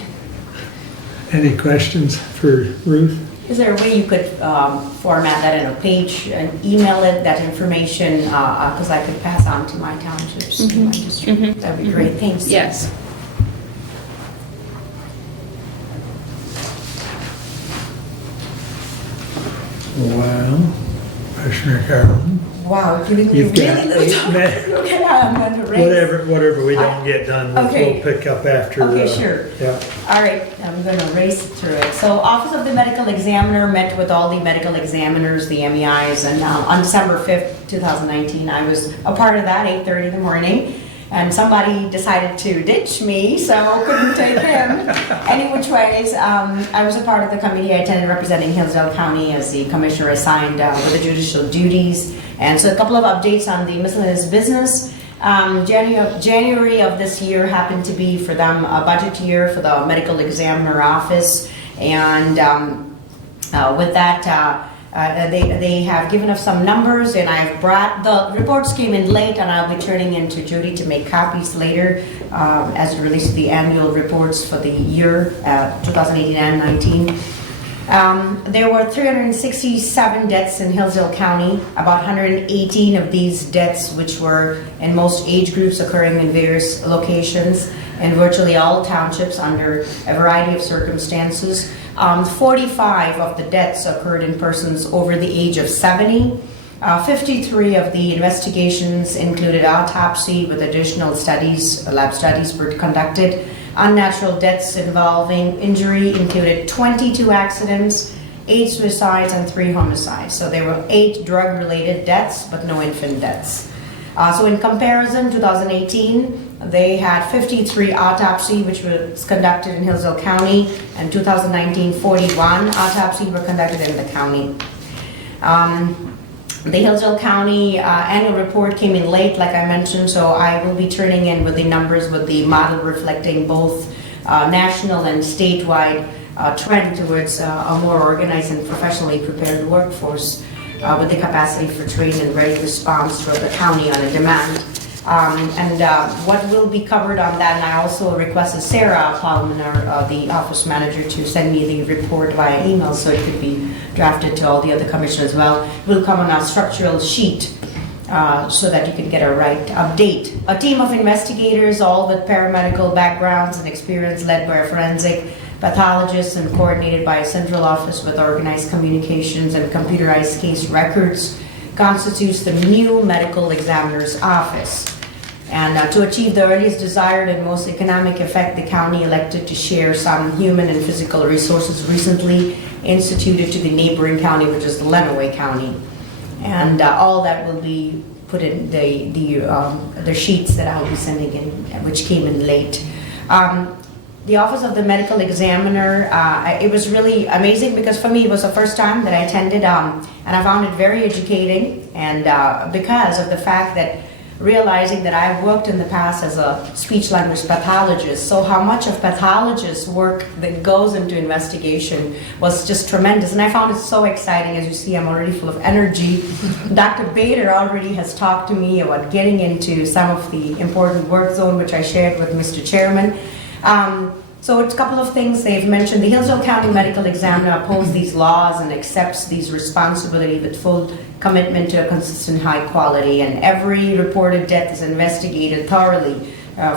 Any questions for Ruth? Is there a way you could format that in a page and email it, that information, because I could pass on to my townships in my district? That'd be great, thanks. Yes. Wow. Commissioner Carlin, Wow, giving me you've really got little 8 time. minutes. Okay, I'm going to raise. Whatever we don't get done, we'll Okay. pick up after. Okay, sure. Yeah. All right, I'm going to race through it. So Office of the Medical Examiner met with all the medical examiners, the MEIs, and on December 5th, 2019, I was a part of that, 8:30 in the morning. And somebody decided to ditch me, so couldn't take him. Any which ways, I was a part of the committee. I attended representing Hillsdale County as the commissioner assigned with the judicial duties. And so a couple of updates on the miscellaneous business. January of this year happened to be for them a budget year for the medical examiner office. And with that, they have given us some numbers, and I've brought, the reports came in late, and I'll be turning in to Judy to make copies later as it relates to the annual reports for the year 2018 and 19. There were 367 deaths in Hillsdale County, about 118 of these deaths, which were in most age groups occurring in various locations in virtually all townships under a variety of circumstances. 45 of the deaths occurred in persons over the age of 70. 53 of the investigations included autopsy with additional studies, lab studies were conducted. Unnatural deaths involving injury included 22 accidents, 8 suicides and 3 homicides. So there were 8 drug-related deaths, but no infant deaths. So in comparison, 2018, they had 53 autopsy, which was conducted in Hillsdale County, and 2019, 41 autopsy were conducted in the county. The Hillsdale County annual report came in late, like I mentioned, so I will be turning in with the numbers with the model reflecting both national and statewide trend towards a more organized and professionally prepared workforce with the capacity for trained and ready response for the county on a demand. What will be covered on that, and I also requested Sarah Palmer, the office manager, to send me the report via email so it could be drafted to all the other commissioners as well, will come on a structural sheet so that you can get a right update. A team of investigators, all with paramedical backgrounds and experience, led by a forensic pathologist and coordinated by a central office with organized communications and computerized case records, constitutes the new medical examiner's office. And to achieve the earliest desired and most economic effect, the county elected to share some human and physical resources recently instituted to the neighboring county, which is Lenawee County. And all that will be put in the sheets that I'll be sending in, which came in late. The Office of the Medical Examiner, it was really amazing because for me it was the first time that I attended, and I found it very educating, and because of the fact that realizing that I've worked in the past as a speech-language pathologist, so how much of pathologist work that goes into investigation was just tremendous, and I found it so exciting. As you see, I'm already full of energy. Dr. Bader already has talked to me about getting into some of the important work zone, which I shared with Mr. Chairman. So it's a couple of things they've mentioned. The Hillsdale County Medical Examiner upholds these laws and accepts these responsibilities with full commitment to a consistent high quality, and every reported death is investigated thoroughly,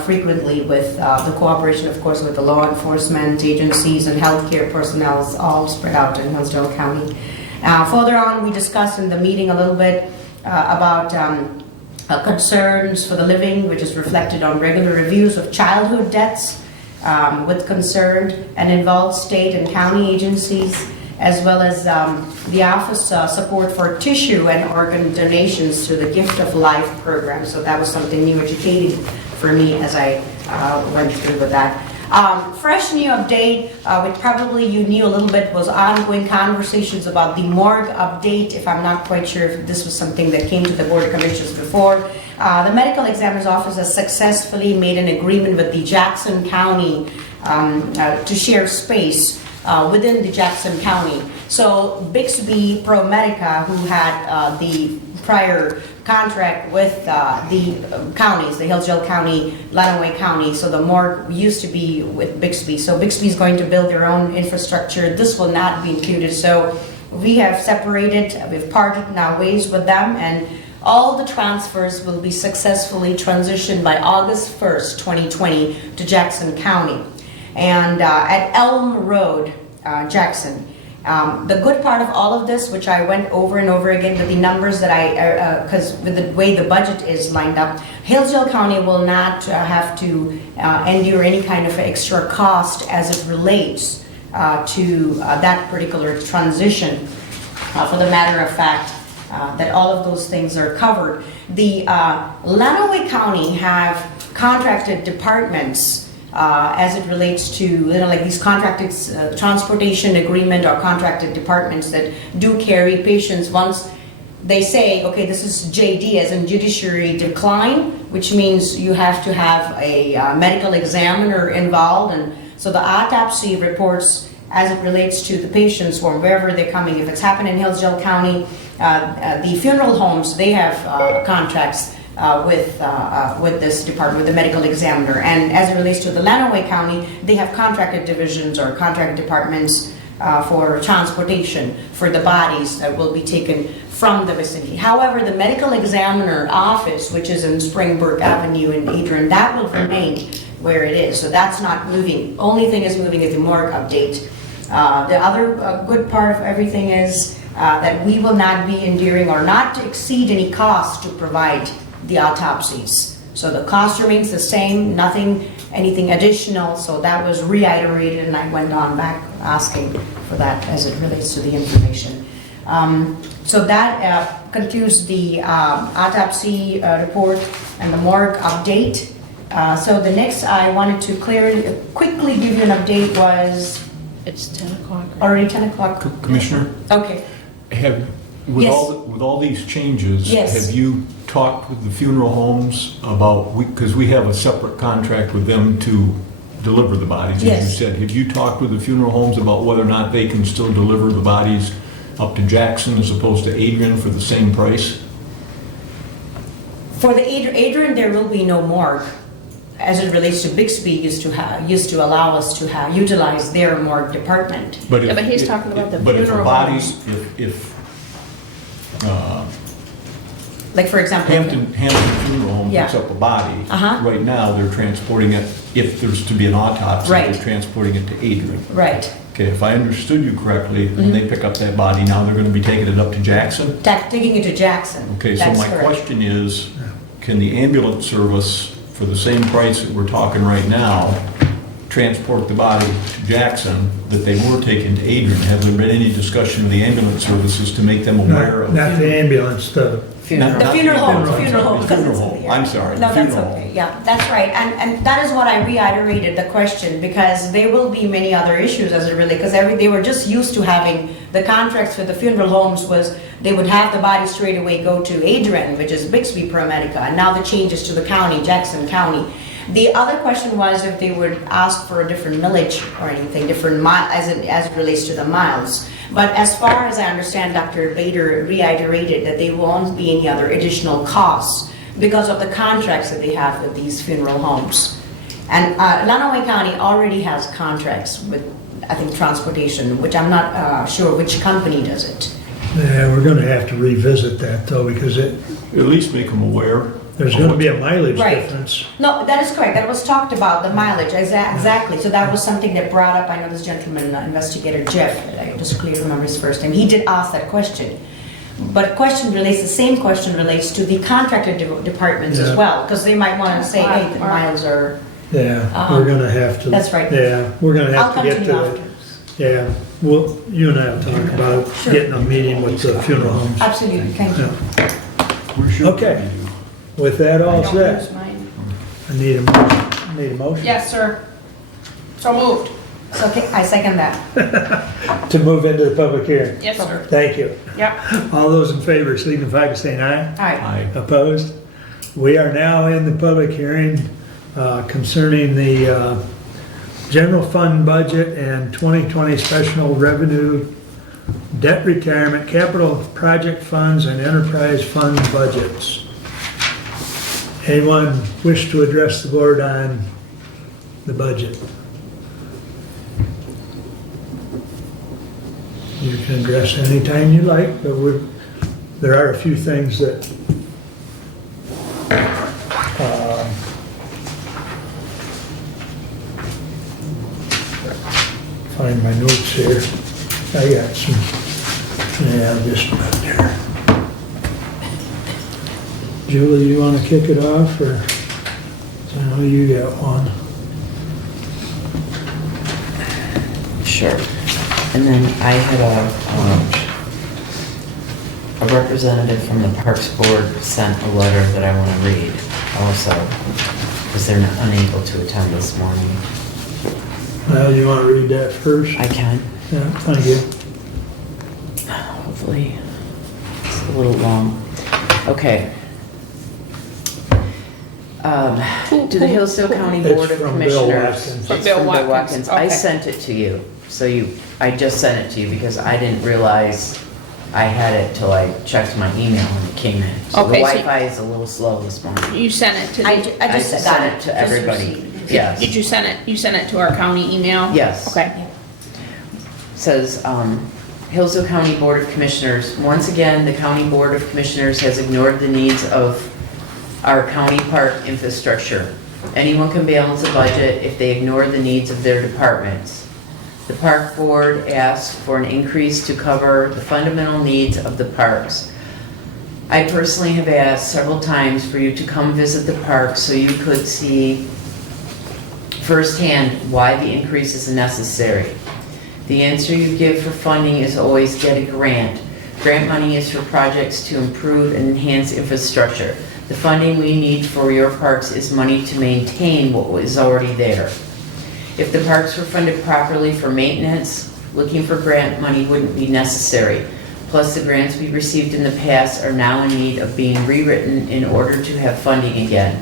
frequently with the cooperation, of course, with the law enforcement agencies and healthcare personnel all spread out in Hillsdale County. Further on, we discussed in the meeting a little bit about concerns for the living, which is reflected on regular reviews of childhood deaths with concerned and involved state and county agencies, as well as the office support for tissue and organ donations through the Gift of Life program. So that was something new, educating for me as I went through with that. Fresh new update, which probably you knew a little bit, was ongoing conversations about the morgue update. If I'm not quite sure if this was something that came to the Board of Commissioners before. The Medical Examiner's Office has successfully made an agreement with the Jackson County to share space within the Jackson County. So Bixby ProMedica, who had the prior contract with the counties, the Hillsdale County, Lenawee County, so the morgue used to be with Bixby. So Bixby is going to build their own infrastructure. This will not be included. So we have separated, we've parted now ways with them, and all the transfers will be successfully transitioned by August 1st, 2020 to Jackson County. And at Elm Road, Jackson, the good part of all of this, which I went over and over again with the numbers that I, because with the way the budget is lined up, Hillsdale County will not have to endure any kind of extra cost as it relates to that particular transition. For the matter of fact, that all of those things are covered. The Lenawee County have contracted departments as it relates to, like these contracted transportation agreement or contracted departments that do carry patients. Once they say, okay, this is JD as in judiciary decline, which means you have to have a medical examiner involved, and so the autopsy reports as it relates to the patients from wherever they're coming. If it's happened in Hillsdale County, the funeral homes, they have contracts with this department, with the medical examiner. And as it relates to the Lenawee County, they have contracted divisions or contracted departments for transportation for the bodies that will be taken from the vicinity. However, the medical examiner office, which is in Springbrook Avenue in Adrian, that will remain where it is. So that's not moving. Only thing is moving is the morgue update. The other good part of everything is that we will not be enduring or not to exceed any cost to provide the autopsies. So the cost remains the same, anything additional. So that was reiterated, and I went on back asking for that as it relates to the information. So that concludes the autopsy report and the morgue update. So the next I wanted to quickly give you an update was It's 10 o'clock. already 10 o'clock. Commissioner, Okay. with Yes. with all these changes, Yes. have you talked with the funeral homes about, because we have a separate contract with them to deliver the bodies, as you Yes. said. Have you talked with the funeral homes about whether or not they can still deliver the bodies up to Jackson as opposed to Adrian for the same price? For the Adrian, there will be no morgue. As it relates to Bixby, used to allow us to utilize their morgue department. Yeah, but he's talking about the But if a funeral body, homes. if Like, for example. Hampton Funeral Home picks Yeah. up a body, Uh-huh. right now, they're transporting it, if there's to be an autopsy, Right. they're transporting it to Adrian. Right. Okay, if I understood you correctly, when they pick up that body, now they're gonna be taking it up to Jackson? Taking it to Jackson. Okay, so That's my correct. question is, can the ambulance service, for the same price that we're talking right now, transport the body to Jackson that they were taking to Adrian? Have there been any discussion with the ambulance services to make them aware of? Not the ambulance, the Funeral. The Not funeral home, I'm funeral sorry, home. the funeral home. I'm sorry, No, the that's funeral okay, home. yeah, that's right, and that is what I reiterated the question, because there will be many other issues as it relates, because they were just used to having, the contracts for the funeral homes was, they would have the body straight away go to Adrian, which is Bixby ProMedica, and now the changes to the county, Jackson County. The other question was if they would ask for a different millage or anything, different mile, as it relates to the miles. But as far as I understand, Dr. Bader reiterated that there won't be any other additional costs because of the contracts that they have with these funeral homes. And Lenawee County already has contracts with, I think, transportation, which I'm not sure which company does it. Yeah, we're gonna have to revisit that though, because At least make them aware. there's of gonna what- be a mileage Right. difference. No, that is correct. That was talked about, the mileage, exactly. So that was something that brought up, I know this gentleman, investigator Jeff, I just clearly remember his first name, he did ask that question. But the same question relates to the contracted departments as Yeah. well, because they might want to say, hey, the miles are, Yeah, we're gonna have to. That's right. Yeah, we're gonna I'll have to come get to you to it. afterwards. Yeah, well, you and I will talk about Sure. getting a meeting with the funeral homes. Absolutely, thank you. Yeah. We're sure Okay. we do. With that I all don't set, use mine. I need a motion. Need a motion? Yes, sir. So moved. It's okay, I second that. To move into the public hearing. Yes, sir. Thank you. Yep. All those in favor signify by saying aye. All right. Aye. Opposed? We are now in the public hearing concerning the general fund budget and 2020 special revenue, debt retirement, capital project funds, and enterprise fund budgets. Anyone wish to address the board on the budget? You can address anytime you like, but there are a few things that find my notes here. I got some, yeah, just about there. Julie, you want to kick it off, or, I know you got one. Sure. And then I had a representative from the Parks Board sent a letter that I want to read also, because they're unable to attend this morning. Well, you want to read that first? I can, Yeah, thank you. hopefully. It's a little long. Okay. To the Hillsdale County It's Board of from Bill Commissioners. Watkins. From Bill Watkins, I okay. sent it to you, so I just sent it to you because I didn't realize I had it till I checked my email when it came in. So the Okay, so- Wi-Fi is a little slow this morning. You sent it to I the, ju- I just got sent it. it to Just everybody. received it. Yes. did you send it to our county email? Yes. Okay. Says, Hillsdale County Board of Commissioners, once again, the County Board of Commissioners has ignored the needs of our county park infrastructure. Anyone can balance a budget if they ignore the needs of their departments. The Park Board asks for an increase to cover the fundamental needs of the parks. I personally have asked several times for you to come visit the park so you could see firsthand why the increase is necessary. The answer you give for funding is always get a grant. Grant money is for projects to improve and enhance infrastructure. The funding we need for your parks is money to maintain what is already there. If the parks were funded properly for maintenance, looking for grant money wouldn't be necessary. Plus, the grants we received in the past are now in need of being rewritten in order to have funding again.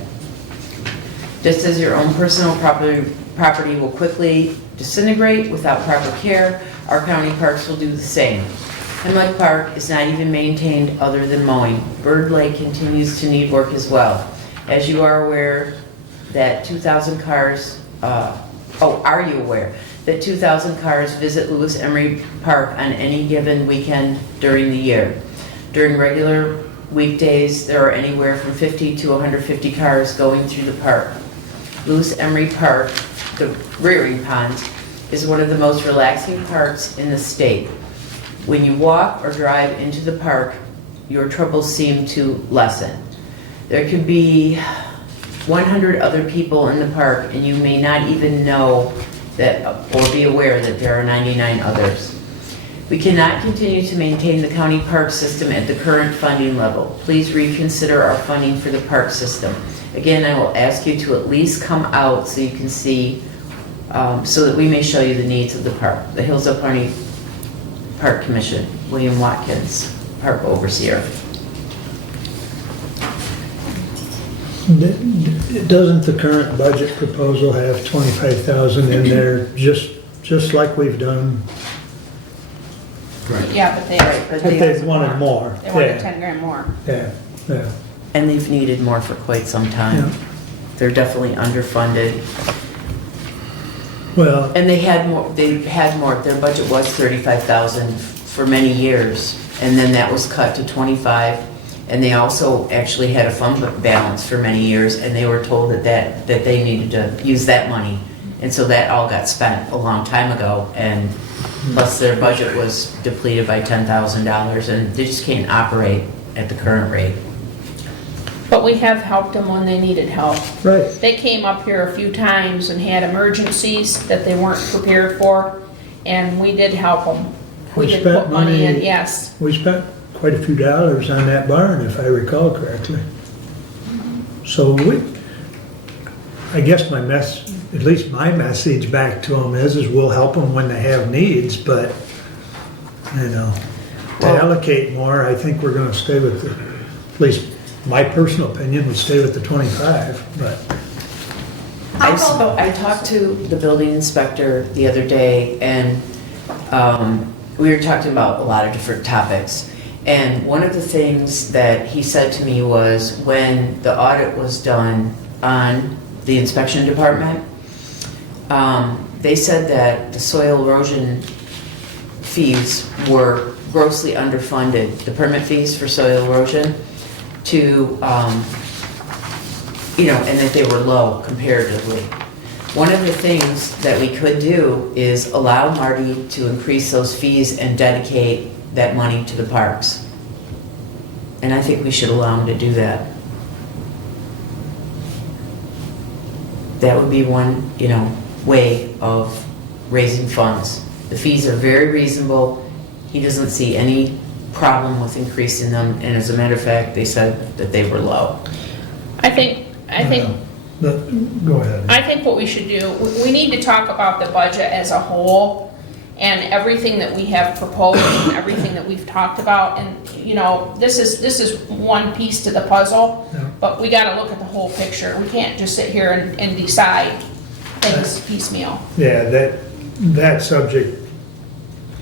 Just as your own personal property will quickly disintegrate without proper care, our county parks will do the same. Hemlock Park is not even maintained other than mowing. Bird Lake continues to need work as well. As you are aware that 2,000 cars, are you aware that 2,000 cars visit Lewis Emery Park on any given weekend during the year? During regular weekdays, there are anywhere from 50 to 150 cars going through the park. Lewis Emery Park, the rearing pond, is one of the most relaxing parks in the state. When you walk or drive into the park, your troubles seem to lessen. There could be 100 other people in the park, and you may not even know that or be aware that there are 99 others. We cannot continue to maintain the county park system at the current funding level. Please reconsider our funding for the park system. Again, I will ask you to at least come out so you can see, so that we may show you the needs of the park. The Hillsdale County Park Commission, William Watkins, Park Overseer. Doesn't the current budget proposal have 25,000 in there, just like we've done? Yeah, but But they've wanted more. They wanted Yeah, 10 grand more. yeah, yeah. And they've needed more for quite some time. Yeah. They're definitely underfunded. Well, And they had more, their budget was 35,000 for many years, and then that was cut to 25. And they also actually had a fund balance for many years, and they were told that they needed to use that money. And so that all got spent a long time ago, and plus their budget was depleted by $10,000, and they just can't operate at the current rate. But we have helped them when they needed help. right. They came up here a few times and had emergencies that they weren't prepared for, and we did help them. We We did spent put money in, money- yes. We spent quite a few dollars on that barn, if I recall correctly. So I guess at least my message back to them is we'll help them when they have needs, but, you know, to Well- allocate more, I think we're gonna stay with at least my personal opinion would stay with the 25, but. I talked to the building inspector the other day, and we were talking about a lot of different topics. And one of the things that he said to me was when the audit was done on the inspection department, they said that the soil erosion fees were grossly underfunded, the permit fees for soil erosion, to, and that they were low comparatively. One of the things that we could do is allow Marty to increase those fees and dedicate that money to the parks. And I think we should allow him to do that. That would be one, way of raising funds. The fees are very reasonable. He doesn't see any problem with increasing them, and as a matter of fact, they said that they were low. I think Go ahead. I think what we should do, we need to talk about the budget as a whole and everything that we have proposed and everything that we've talked about. And, this is one piece to the puzzle, Yeah. but we gotta look at the whole picture. We can't just sit here and decide things piecemeal. Yeah, that subject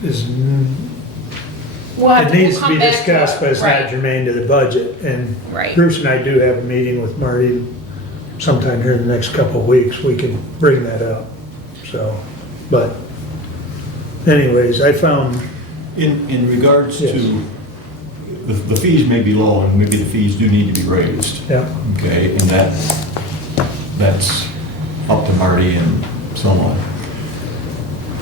is, We'll needs to come be back discussed, it. but it's Right. not germane to the budget. And Right. Bruce and I do have a meeting with Marty sometime here in the next couple of weeks. We can bring that up, so, but anyways, I found, In regards Yes. to, the fees may be low, and maybe the fees do need to be raised. yeah, Okay, and that's up to Marty and so on.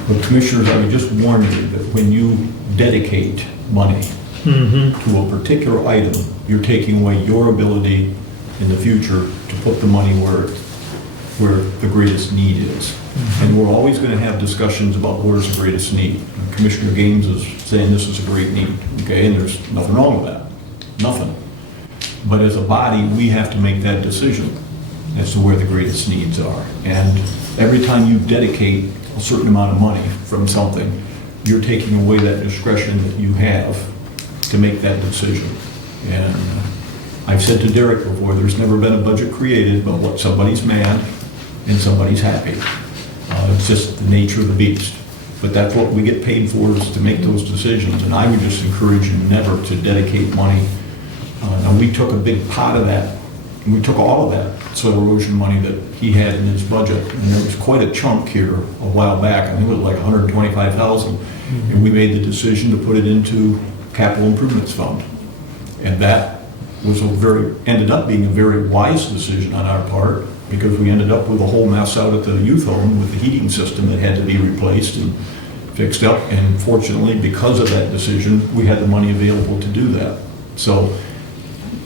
But commissioners, I would just warn you that when you dedicate money to a particular item, you're taking away your ability in the future to put the money where where the greatest need is. And we're always going to have discussions about where's the greatest need. And Commissioner Gaines is saying this is a great need, okay, and there's nothing wrong with that, nothing. But as a body, we have to make that decision as to where the greatest needs are. And every time you dedicate a certain amount of money from something, you're taking away that discretion that you have to make that decision. And I've said to Derek before, there's never been a budget created, but what somebody's mad and somebody's happy. It's just the nature of the beast. But that's what we get paid for, is to make those decisions. And I would just encourage you never to dedicate money. And we took a big pot of that, and we took all of that soil erosion money that he had in his budget. And there was quite a chunk here a while back. I think it was like $125,000. And we made the decision to put it into capital improvements fund. And that was ended up being a very wise decision on our part, because we ended up with a whole mess out at the youth home with the heating system that had to be replaced and fixed up. And fortunately, because of that decision, we had the money available to do that. So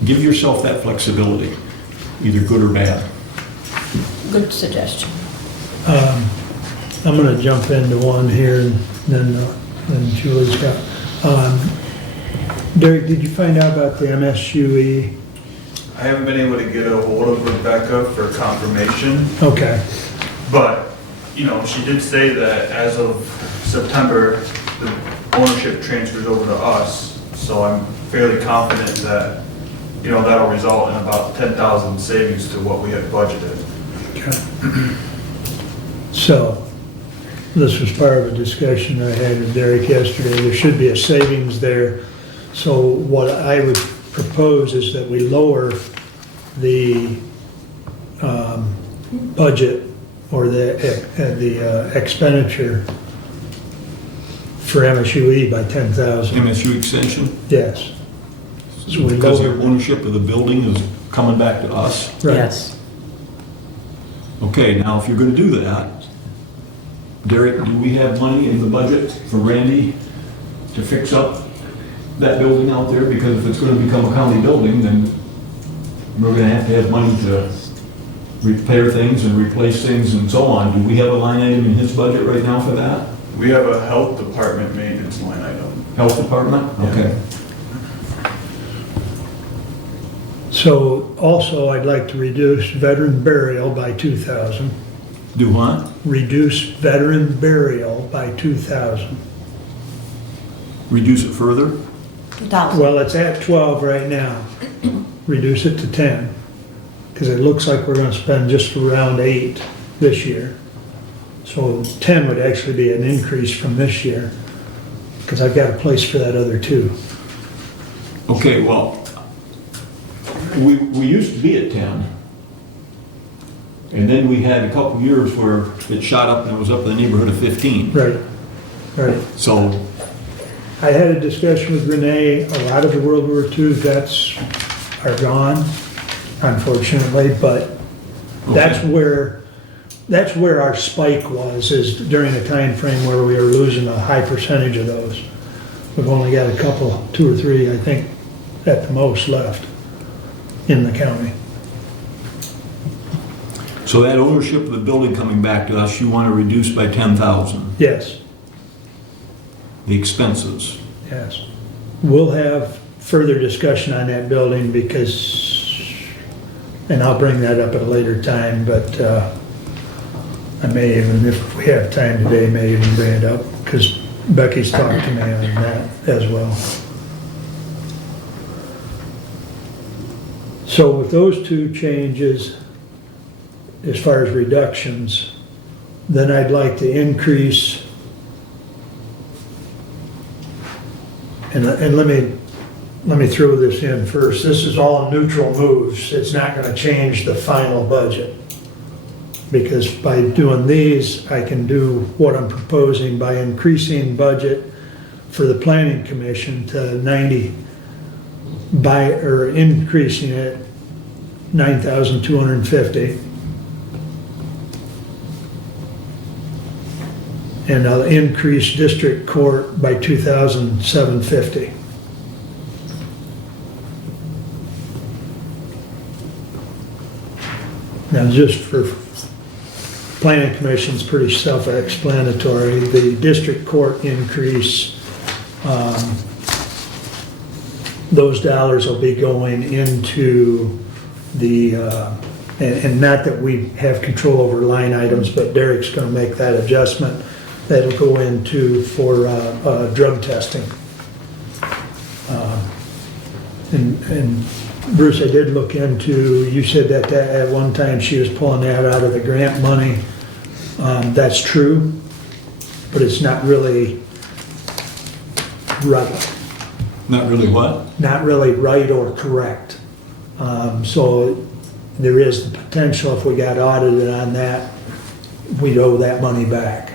give yourself that flexibility, either good or bad. Good suggestion. I'm gonna jump into one here, and then Julie's got. Derek, did you find out about the MSUE? I haven't been able to get a hold of Rebecca for confirmation, Okay, but, you know, she did say that as of September, the ownership transfers over to us, so I'm fairly confident that, you know, that'll result in about 10,000 savings to what we had budgeted. okay. So, this was part of a discussion I had with Derek yesterday. There should be a savings there. So what I would propose is that we lower the budget or the expenditure for MSUE by 10,000. MSU extension, Yes. So we because the lower, ownership of the building is coming back to us. right. Yes. Okay, now if you're going to do that, Derek, do we have money in the budget for Randy to fix up that building out there? Because if it's going to become a county building, then we're going to have money to repair things and replace things and so on. Do we have a line item in his budget right now for that? We have a health department maintenance line item. Health department? Yeah. Okay. So also I'd like to reduce veteran burial by 2,000. Do what? Reduce veteran burial by 2,000. Reduce it further? 2,000. Well, it's at 12 right now. Reduce it to 10, because it looks like we're gonna spend just around 8 this year. So 10 would actually be an increase from this year, because I've got a place for that other 2. Okay, well, we used to be at 10. And then we had a couple years where it shot up and it was up in the neighborhood of 15. Right, right. So, I had a discussion with Renee. A lot of the World War II vets are gone, unfortunately, but that's where our spike was, is during a time frame where we were losing a high percentage of those. We've only got a couple, 2 or 3, I think, at the most left in the county. so that ownership of the building coming back to us, you want to reduce by 10,000, Yes, the expenses. yes. We'll have further discussion on that building because, and I'll bring that up at a later time, but I may even, if we have time today, may even bring it up because Becky's talked to me on that as well. So with those 2 changes, as far as reductions, then I'd like to increase, and let me throw this in first. This is all neutral moves. It's not gonna change the final budget. Because by doing these, I can do what I'm proposing by increasing budget for the planning commission to 90, or increasing it 9,250. And I'll increase district court by 2,750. Now, just for planning commission's pretty self-explanatory. The district court increase, those dollars will be going into the, and not that we have control over line items, but Derek's gonna make that adjustment. That'll go into for drug testing. And Bruce, I did look into, you said that at one time she was pulling that out of the grant money. That's true, but it's not really right. Not really what? Not really right or correct. So there is the potential, if we got audited on that, we'd owe that money back.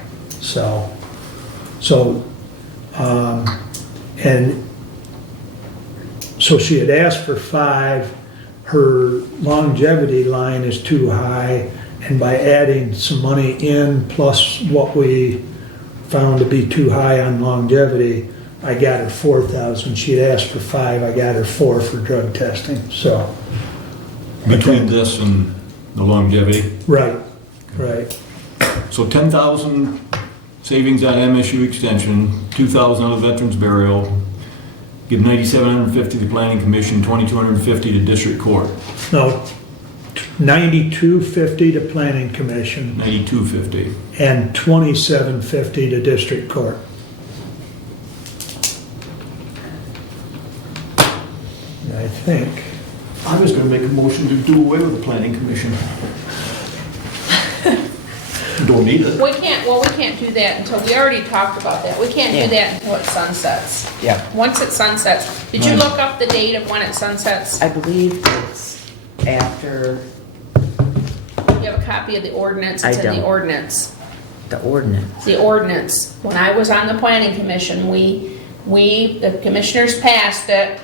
And so she had asked for 5, her longevity line is too high, and by adding some money in plus what we found to be too high on longevity, I got her 4,000. She had asked for 5, I got her 4 for drug testing, so. Between this and the longevity? Right. So 10,000 savings on MSU extension, 2,000 on the veterans burial, give 9,750 to the planning commission, 2,250 to district court. No, 92.50 to planning commission 9,250. and 27.50 to district court. I think. I was gonna make a motion to do away with the planning commission. Don't need it. We can't do that until, we already talked about that. We can't do that until it sunsets. Yeah. Once it sunsets, did you look up the date of when it sunsets? I believe it's after You have a copy of the ordinance, it's I in the don't. ordinance. the ordinance. The ordinance, when I was on the planning commission, the commissioners passed it,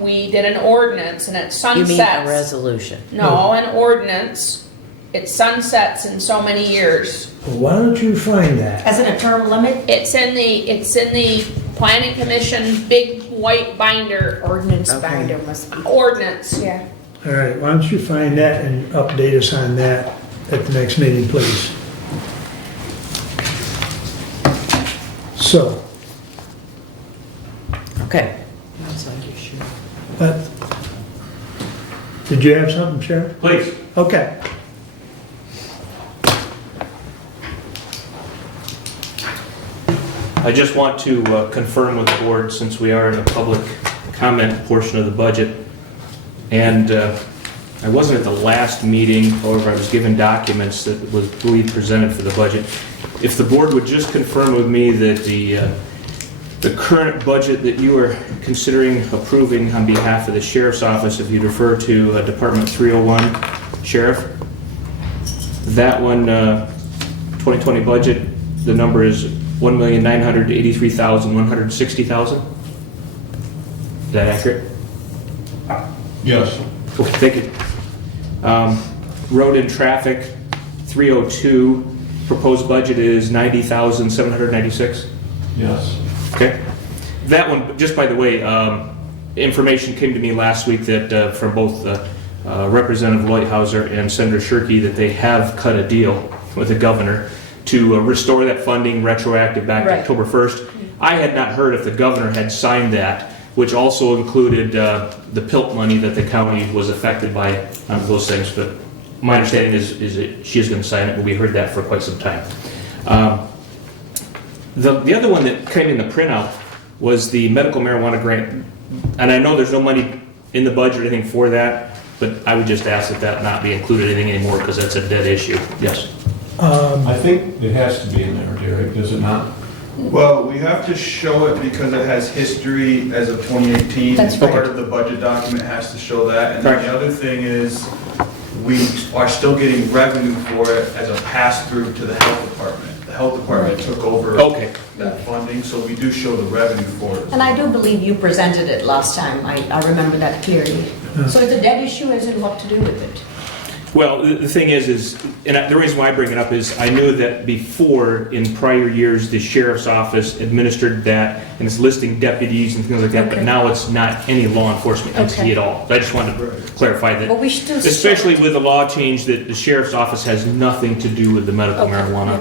we did an ordinance and it You sunsets. mean a resolution? No, an ordinance, it sunsets in so many years. Well, why don't you find that? As in a term limit? It's in the planning commission big white binder. Ordinance Okay. binder must be. Ordinance, yeah. All right, why don't you find that and update us on that at the next meeting, please? So, Okay. but, did you have something, Sheriff? Please. Okay. I just want to confirm with the board, since we are in a public comment portion of the budget, and I wasn't at the last meeting, however, I was given documents that was presented for the budget. If the board would just confirm with me that the current budget that you are considering approving on behalf of the Sheriff's Office, if you'd refer to Department 301, Sheriff, that one, 2020 budget, the number is $1,983,160,000. Is that accurate? Yes. Okay, thank you. Road and traffic, 302, proposed budget is 90,796. Yes. Okay. That one, just by the way, information came to me last week that from both Representative Lighthouser and Senator Shirkey that they have cut a deal with the governor to restore that funding retroactive back to Right. October 1st. I had not heard if the governor had signed that, which also included the PILT money that the county was affected by those things. But my understanding is that she is going to sign it, but we heard that for quite some time. The other one that came in the printout was the medical marijuana grant. And I know there's no money in the budget or anything for that, but I would just ask that that not be included anything anymore because that's a dead issue. Yes. I think it has to be in there, Derek, does it not? Well, we have to show it because it has history as of 2018. That's right. Part of the budget document has to show that. And then Right. the other thing is, we are still getting revenue for it as a pass-through to the health department. The health department took over Okay. that funding, so we do show the revenue for it. And I do believe you presented it last time. I remember that clearly. So it's a dead issue as in what to do with it. Well, the thing is, the reason why I bring it up is I knew that before, in prior years, the sheriff's office administered that, and it's listing deputies and things like that, but Okay. now it's not any law enforcement entity Okay. at all. I just wanted to clarify But that, we still. especially with the law change, that the sheriff's office has nothing to do with the medical Okay, marijuana.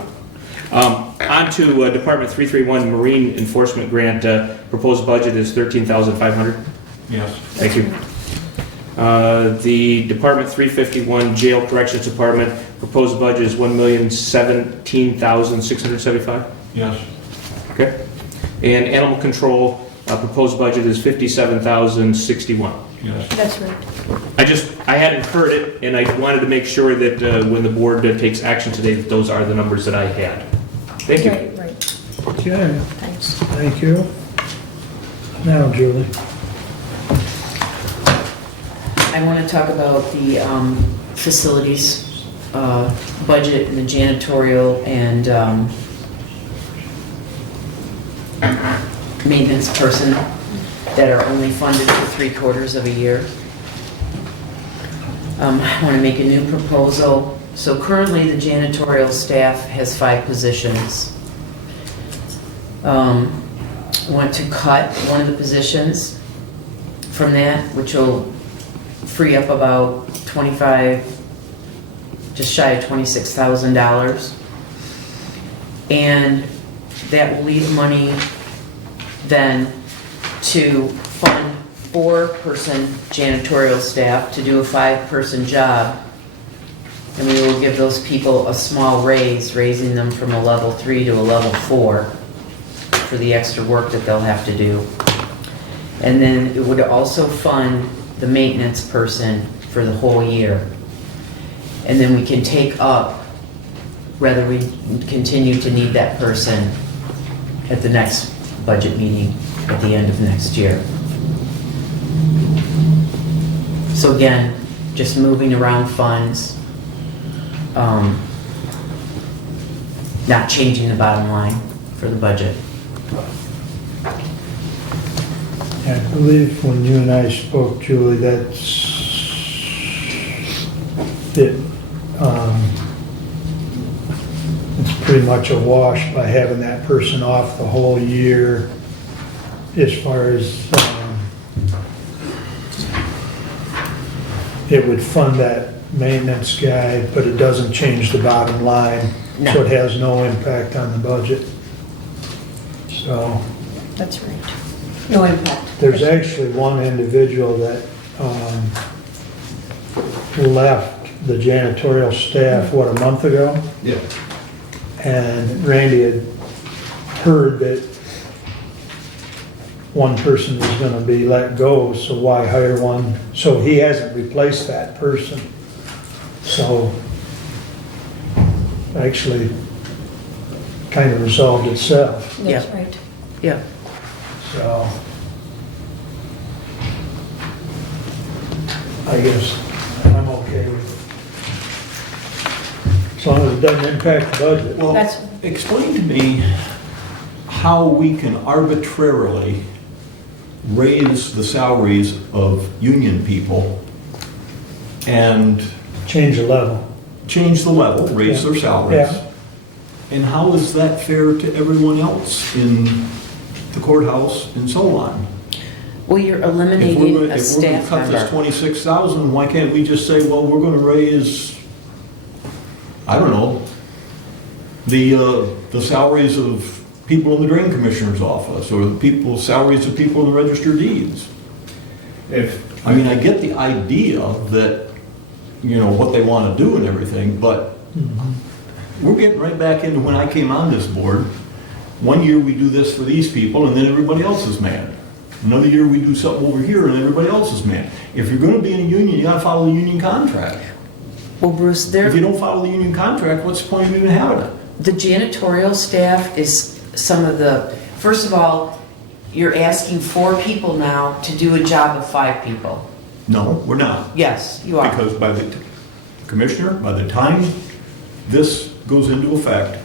On to Department 331 Marine Enforcement Grant, proposed budget is $13,500. Yes. Thank you. The Department 351 Jail Corrections Department, proposed budget is $1,017,675. Yes. Okay. And Animal Control, proposed budget is $57,061. Yes. That's right. I hadn't heard it, and I wanted to make sure that when the board takes action today, that those are the numbers that I had. Thank you. Right, right. Okay, Thanks. thank you. Now, Julie. I want to talk about the facilities budget and the janitorial and maintenance person that are only funded for 3/4 of a year. I want to make a new proposal. So currently, the janitorial staff has 5 positions. I want to cut one of the positions from that, which will free up about 25, just shy of $26,000. And that will leave money then to fund 4-person janitorial staff to do a 5-person job. And we will give those people a small raise, raising them from a level 3 to a level 4 for the extra work that they'll have to do. And then it would also fund the maintenance person for the whole year. And then we can take up whether we continue to need that person at the next budget meeting at the end of next year. So again, just moving around funds, not changing the bottom line for the budget. I believe when you and I spoke, Julie, that's it. It's pretty much a wash by having that person off the whole year as far as it would fund that maintenance guy, but it doesn't change the bottom line. No. So it has no impact on the budget. So That's right. No impact. there's actually one individual that left the janitorial staff, what, a month ago? Yeah. And Randy had heard that one person was gonna be let go, so why hire one? So he hasn't replaced that person. So actually kind of resolved itself, That's Yeah. right. Yeah. so. I guess I'm okay with it. As long as it doesn't impact the budget. Well, That's- explain to me how we can arbitrarily raise the salaries of union people and Change the level. change the level, raise their salaries. Yeah. And how is that fair to everyone else in the courthouse and so on? Well, you're If we're eliminating gonna- a if we're gonna staff cut this member. 26,000, why can't we just say, well, we're gonna raise, I don't know, the salaries of people in the drain commissioner's office, or the salaries of people in the register of deeds? I mean, I get the idea that, you know, what they wanna do and everything, but we're getting right back into when I came on this board. One year we do this for these people, and then everybody else is mad. Another year we do something over here, and everybody else is mad. If you're gonna be in a union, you gotta follow the union contract. Well, Bruce, If you don't follow the union contract, what's the point of even having it? the janitorial staff is some of the, first of all, you're asking 4 people now to do a job of 5 people. No, we're not. Yes, you are. Because by the, Commissioner, by the time this goes into effect,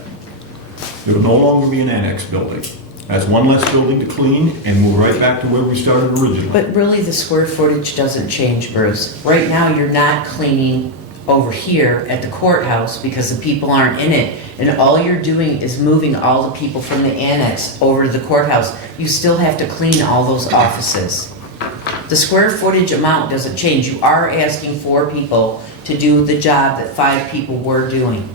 there will no longer be an annex building. That's one less building to clean, and we're right back to where we started originally. But really, the square footage doesn't change, Bruce. Right now, you're not cleaning over here at the courthouse because the people aren't in it. And all you're doing is moving all the people from the annex over to the courthouse. You still have to clean all those offices. The square footage amount doesn't change. You are asking 4 people to do the job that 5 people were doing.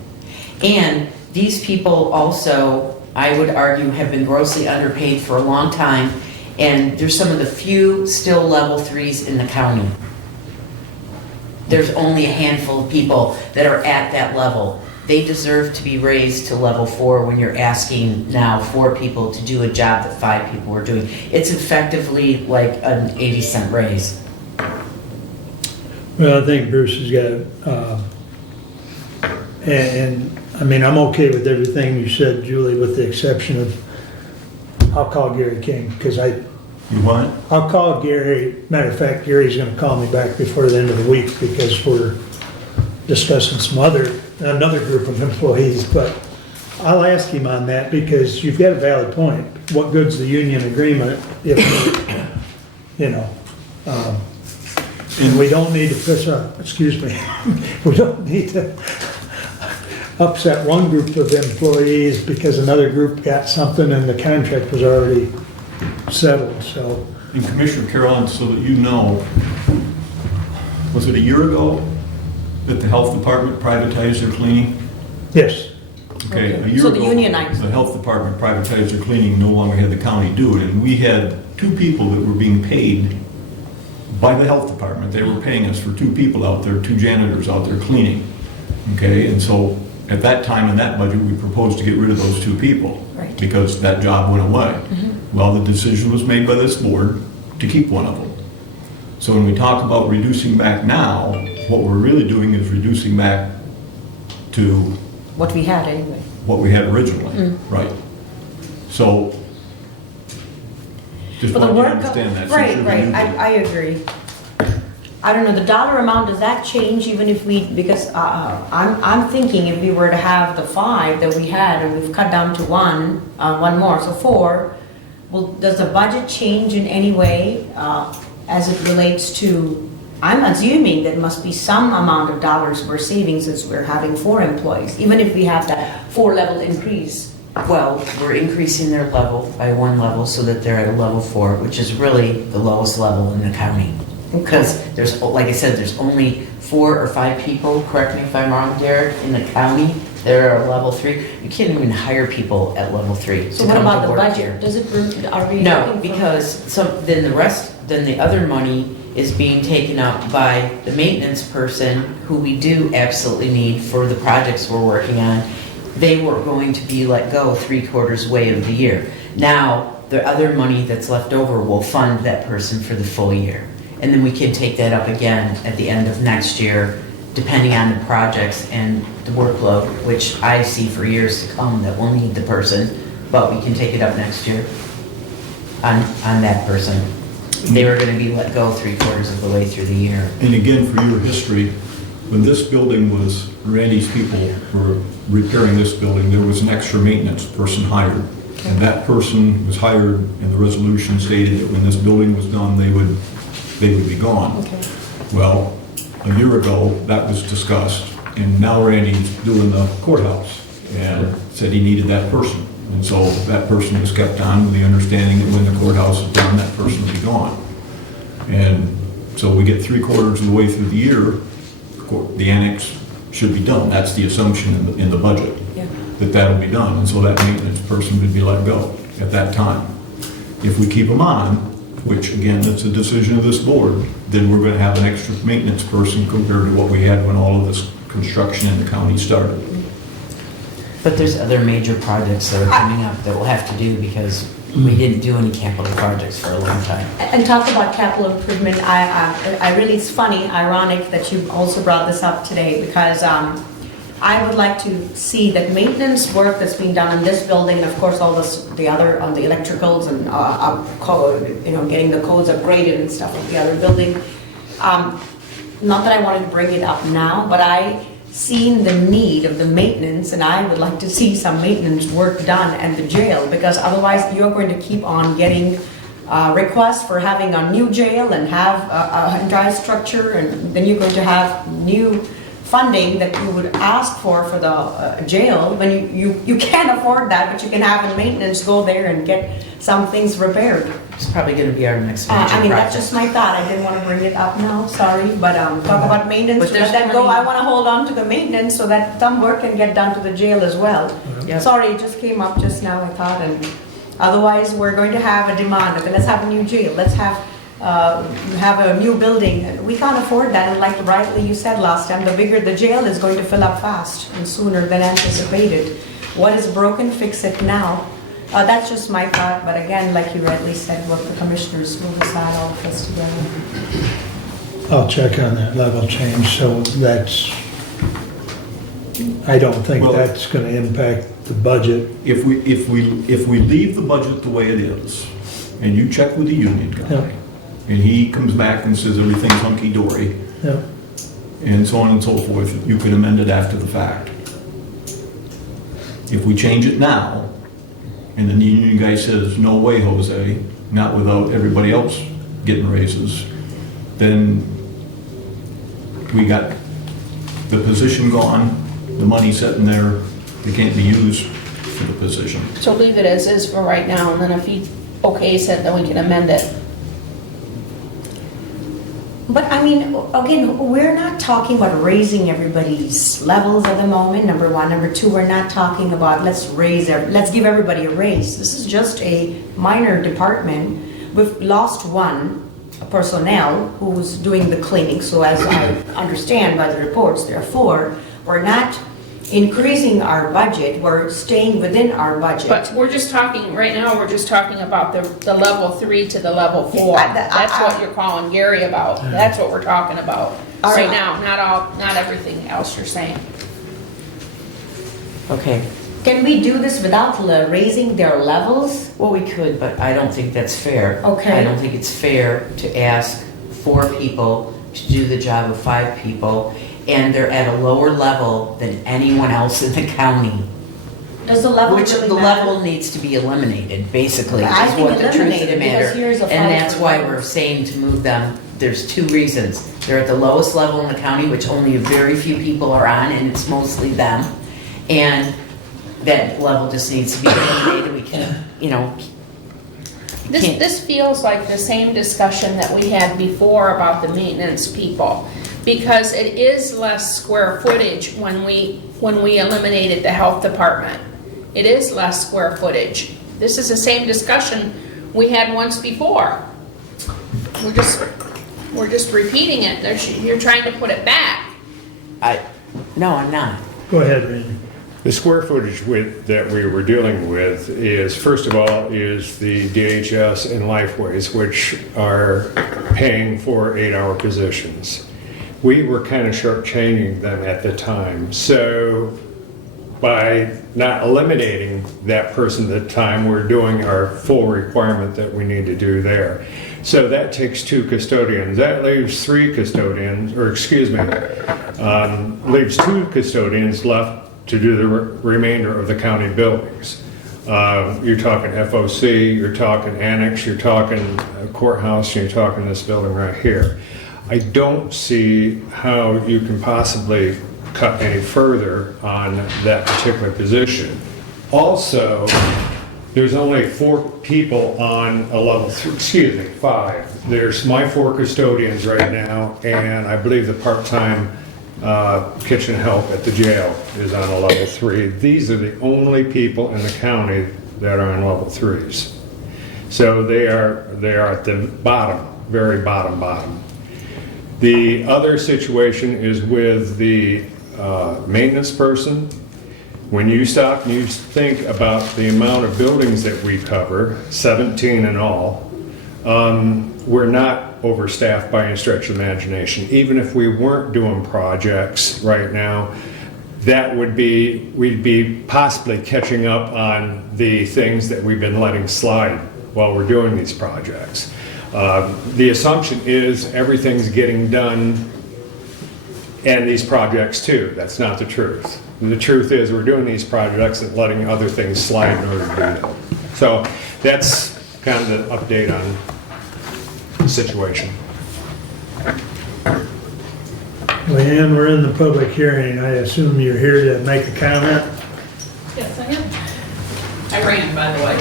And these people also, I would argue, have been grossly underpaid for a long time, and there's some of the few still level 3s in the county. There's only a handful of people that are at that level. They deserve to be raised to level 4 when you're asking now 4 people to do a job that 5 people were doing. It's effectively like an 80-cent raise. Well, I think Bruce has got, and I mean, I'm okay with everything you said, Julie, with the exception of, I'll call Gary King, because You want? I'll call Gary. Matter of fact, Gary's gonna call me back before the end of the week because we're discussing another group of employees, but I'll ask him on that because you've got a valid point. What good's the union agreement if, you know, and we don't need to we don't need to upset one group of employees because another group got something and the contract was already settled, so. And Commissioner Carolyn, so that you know, was it a year ago that the health department privatized their cleaning? Yes, Okay, Okay. a year So ago. the unionized. The health department privatized their cleaning, no longer had the county do it, and we had 2 people that were being paid by the health department. They were paying us for 2 people out there, 2 janitors out there cleaning. Okay, and so at that time in that budget, we proposed to get rid of those 2 people. Right. Because that job went away. Well, the decision was made by this board to keep one of them. So when we talk about reducing back now, what we're really doing is reducing back to What we had anyway. what we had originally, right? So, just For the want you to work, understand that. since right, you're right, new. I agree. I don't know, the dollar amount, does that change even if we, because I'm thinking if we were to have the 5 that we had and we've cut down to 1 more, so 4, well, does the budget change in any way as it relates to, I'm assuming there must be some amount of dollars we're saving since we're having 4 employees, even if we have that 4-level increase. Well, we're increasing their level by 1 level so that they're at a level 4, which is really the lowest level in the county. Because there's, like I said, there's only 4 or 5 people, correct me if I'm wrong, Derek, in the county that are a level 3. You can't even hire people at level 3 So to what come about to the work budget? here. Does it, are we? No, looking for- because then the other money is being taken up by the maintenance person, who we do absolutely need for the projects we're working on. They were going to be let go 3/4 way of the year. Now, the other money that's left over will fund that person for the full year. And then we can take that up again at the end of next year, depending on the projects and the workload, which I see for years to come that we'll need the person, but we can take it up next year on that person. They were gonna be let go 3/4 of the way through the year. And again, for your history, when this building was, Randy's people were repairing this building, there was an extra maintenance person hired. And that person was hired, and the resolution stated that when this building was done, they would be gone. Okay. Well, a year ago, that was discussed, and now Randy's doing the courthouse, and said he needed that person. And so that person was kept on with the understanding that when the courthouse is done, that person will be gone. And so we get 3/4 of the way through the year, the annex should be done. That's the assumption in the budget, Yeah. that that'll be done. And so that maintenance person would be let go at that time. If we keep them on, which again, that's a decision of this board, then we're gonna have an extra maintenance person compared to what we had when all of this construction in the county started. But there's other major projects that are coming up that we'll have to do because we didn't do any capital projects for a long time. And talk about capital improvement, I really, it's funny, ironic that you also brought this up today, because I would like to see that maintenance work that's being done in this building, and of course all this, the other, on the electricals and, getting the codes upgraded and stuff of the other building. Not that I wanted to bring it up now, but I seen the need of the maintenance, and I would like to see some maintenance work done at the jail, because otherwise you're going to keep on getting requests for having a new jail and have a dry structure, and then you're going to have new funding that you would ask for the jail, when you can't afford that, but you can have in maintenance, go there and get some things repaired. It's probably gonna be our next major I mean, that's project. just my thought, I didn't wanna bring it up now, sorry, but, talk about maintenance, But there's let that go, plenty- I wanna hold on to the maintenance so that some work can get done to the jail as well. Yep. Sorry, it just came up just now, I thought, and otherwise, we're going to have a demand, okay, let's have a new jail, let's have a new building. We can't afford that, and like rightly you said last time, the bigger the jail is going to fill up fast and sooner than anticipated. What is broken, fix it now. That's just my thought, but again, like you rightly said, what the commissioners will decide, all of us together. I'll check on that level change, so that's, I don't think Well- that's gonna impact the budget. If we leave the budget the way it is, and you check with the union Yeah. guy, and he comes back and says everything's hunky-dory, Yeah, and so on and so forth, you can amend it after the fact. If we change it now, and then the union guy says, no way, Jose, not without everybody else getting raises, then we got the position gone, the money sitting there, it can't be used for the position. So leave it as is for right now, and then if he okays it, then we can amend it. But I mean, again, we're not talking about raising everybody's levels at the moment, number one. Number two, we're not talking about let's give everybody a raise. This is just a minor department. We've lost one personnel who's doing the cleaning. So as I understand by the reports, there are 4. We're not increasing our budget, we're staying within our budget. But we're just talking, right now, we're just talking about the level 3 to the level 4. That's what you're calling Gary about. That's what we're talking about All right right. now, not everything else you're saying. Okay, Can we do this without raising their levels? well, we could, but I don't think that's fair. Okay. I don't think it's fair to ask 4 people to do the job of 5 people, and they're at a lower level than anyone else in the county. Does the level Which really the matter? level needs to be eliminated, basically, I is think what the truth of the eliminated, because matter. here's a And fight that's for why levels. we're saying to move them. There's 2 reasons. They're at the lowest level in the county, which only a very few people are on, and it's mostly them. And that level just needs to be eliminated. We can, can't- This feels like the same discussion that we had before about the maintenance people, because it is less square footage when we eliminated the health department. It is less square footage. This is the same discussion we had once before. We're just repeating it. You're trying to put it back. No, I'm not. go ahead, Randy. The square footage that we were dealing with is, first of all, is the DHS and Lifeways, which are paying for 8-hour positions. We were kind of shortchanging them at the time. So by not eliminating that person at the time, we're doing our full requirement that we need to do there. So that takes 2 custodians. That leaves 3 custodians, or excuse me, leaves 2 custodians left to do the remainder of the county buildings. You're talking FOC, you're talking annex, you're talking courthouse, you're talking this building right here. I don't see how you can possibly cut any further on that particular position. Also, there's only 4 people on a level 3, excuse me, 5. There's my 4 custodians right now, and I believe the part-time kitchen help at the jail is on a level 3. These are the only people in the county that are on level 3s. So they are at the bottom, very bottom. The other situation is with the maintenance person. When you stop and you think about the amount of buildings that we cover, 17 in all, we're not overstaffed by any stretch of imagination. Even if we weren't doing projects right now, we'd be possibly catching up on the things that we've been letting slide while we're doing these projects. The assumption is everything's getting done, and these projects too. That's not the truth. The truth is we're doing these projects and letting other things slide in order to do them. So that's kind of the update on the situation. Leanne, we're in the public hearing. I assume you're here to make a comment? Yes, I am. I ran, by the way.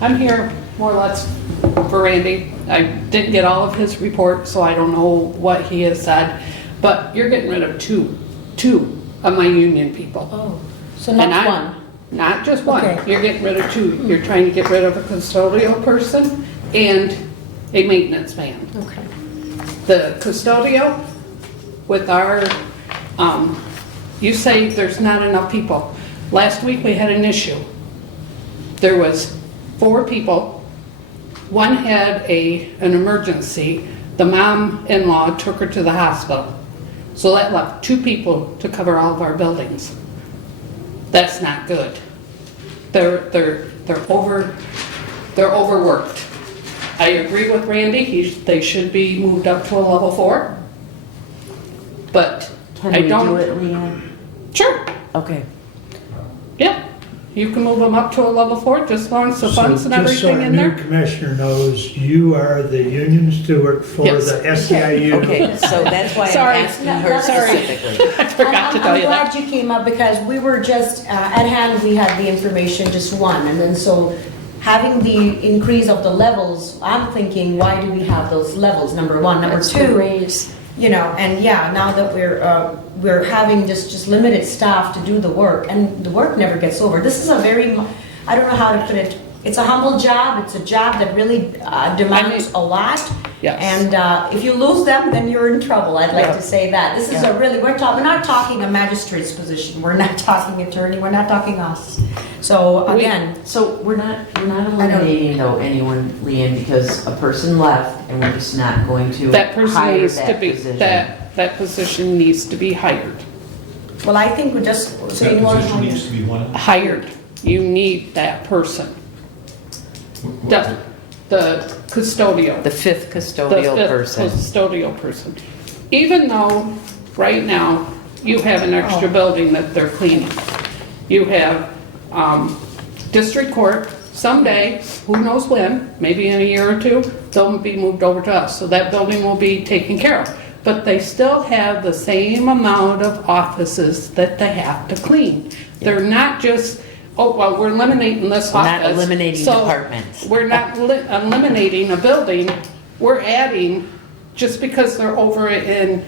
I'm here more or less for Randy. I didn't get all of his report, so I don't know what he has said. But you're getting rid of two of my union people. Oh, so And not I- one? Not just one. Okay. You're getting rid of two. You're trying to get rid of a custodial person and a maintenance man. Okay. The custodial with our, you say there's not enough people. Last week we had an issue. There was 4 people. One had an emergency. The mom-in-law took her to the hospital. So that left 2 people to cover all of our buildings. That's not good. They're overworked. I agree with Randy, they should be moved up to a level 4. But Can I we do don't. it, Leanne? Sure, Okay. yeah. You can move them up to a level 4, just as long as the funds and Just so everything our in new there. commissioner knows, you are the union steward for Yes. the SEIU. Okay, so that's why I'm Sorry. asking No, her that's sorry. specifically. I forgot to tell you I'm that. glad you came up because we were just, at hand, we had the information, just one. And then so having the increase of the levels, I'm thinking, why do we have those levels, number one? Number That's the two, raise. you know, and yeah, now that we're having just limited staff to do the work, and the work never gets over. This is a very, I don't know how to put it, it's a humble job, it's a job that really demands a lot. Yes. And if you lose them, then you're in trouble, I'd like Yeah. to say that. This is a really, we're not talking a magistrate's position, we're not talking attorney, we're not talking us. So again, So you're not eliminating though anyone, Leanne, because a person left and we're just not going to That person hire needs to that be, position. that position needs to be hired. well, I think we just, so That you want position needs to be one. Hired. You need that person. The custodial. The 5th The custodial fifth person. custodial person. Even though, right now, you have an extra building that they're cleaning. You have, district court, someday, who knows when, maybe in a year or 2, they'll be moved over to us, so that building will be taken care of. But they still have the same amount of offices that they have to clean. They're not just, oh, well, we're eliminating this We're office. not eliminating so departments. We're not eliminating a building, we're adding, just because they're over in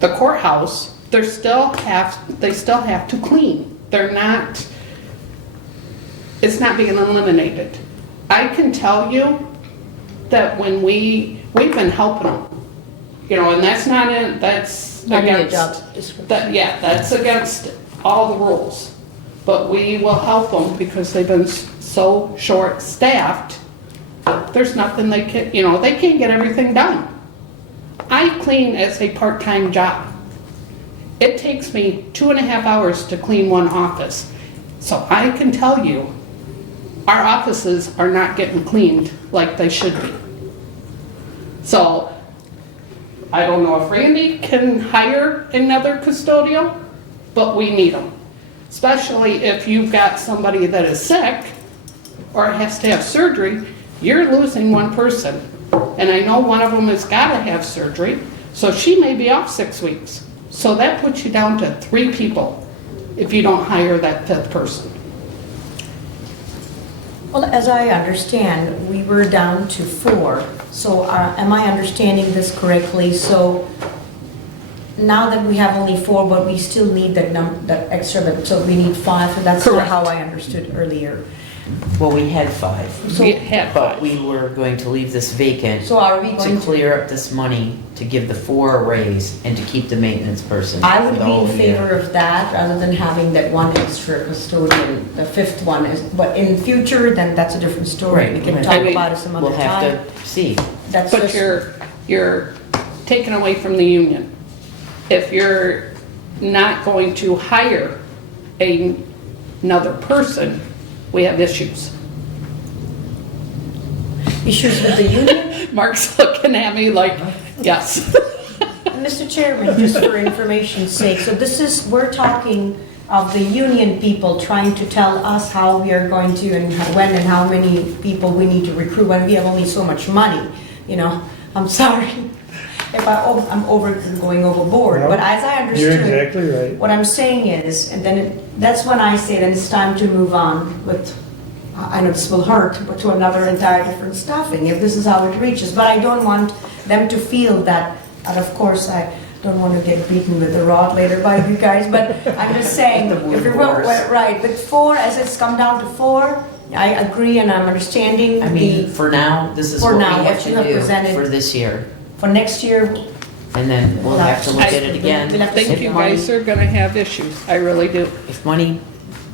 the courthouse, they still have to clean. They're not, it's not being eliminated. I can tell you that when we've been helping them, you know, and that's not in, that's Not in the against. job description. That's against all the rules. But we will help them because they've been so short-staffed. There's nothing they can, you know, they can't get everything done. I clean as a part-time job. It takes me 2.5 hours to clean one office. So I can tell you, our offices are not getting cleaned like they should be. So, I don't know if Randy can hire another custodial, but we need them. Especially if you've got somebody that is sick or has to have surgery, you're losing one person. And I know one of them has got to have surgery, so she may be off 6 weeks. So that puts you down to 3 people if you don't hire that 5th person. Well, as I understand, we were down to 4. So am I understanding this correctly? So now that we have only 4, but we still need that extra, so we need 5, and that's not Correct. how I understood earlier. Well, we had 5, We had but 5. we were going to leave this vacant So are we to going to, clear up this money to give the 4 a raise and to keep the maintenance person I for would the be in whole favor year. of that, rather than having that one extra custodian, the 5th one is, but in future, then that's a different story. We can Right. talk I mean, about it some other We'll time. have to see. That's But just, you're taking away from the union. If you're not going to hire another person, we have issues. issues with the union. Mark's looking at me like, yes. Mr. Chairman, just for information's sake, so this is, we're talking of the union people trying to tell us how we are going to and when and how many people we need to recruit when we have only so much money, you know? I'm sorry if I'm going overboard, No, but as I You're understood, exactly right. what I'm saying is, and then that's when I say that it's time to move on with, I know this will hurt, but to another entire different staffing, if this is how it reaches. But I don't want them to feel that, and of course, I don't want to get beaten with a rod later by you guys, but I'm just saying, if you're right, but 4, as it's come down to 4, I agree and I'm understanding I mean, the, for now, this is For what we now, have what you to have do presented. for this year. for next year, And then we'll have to look at it again. We'll I have to think sit you down. guys are gonna have issues, I really do. If money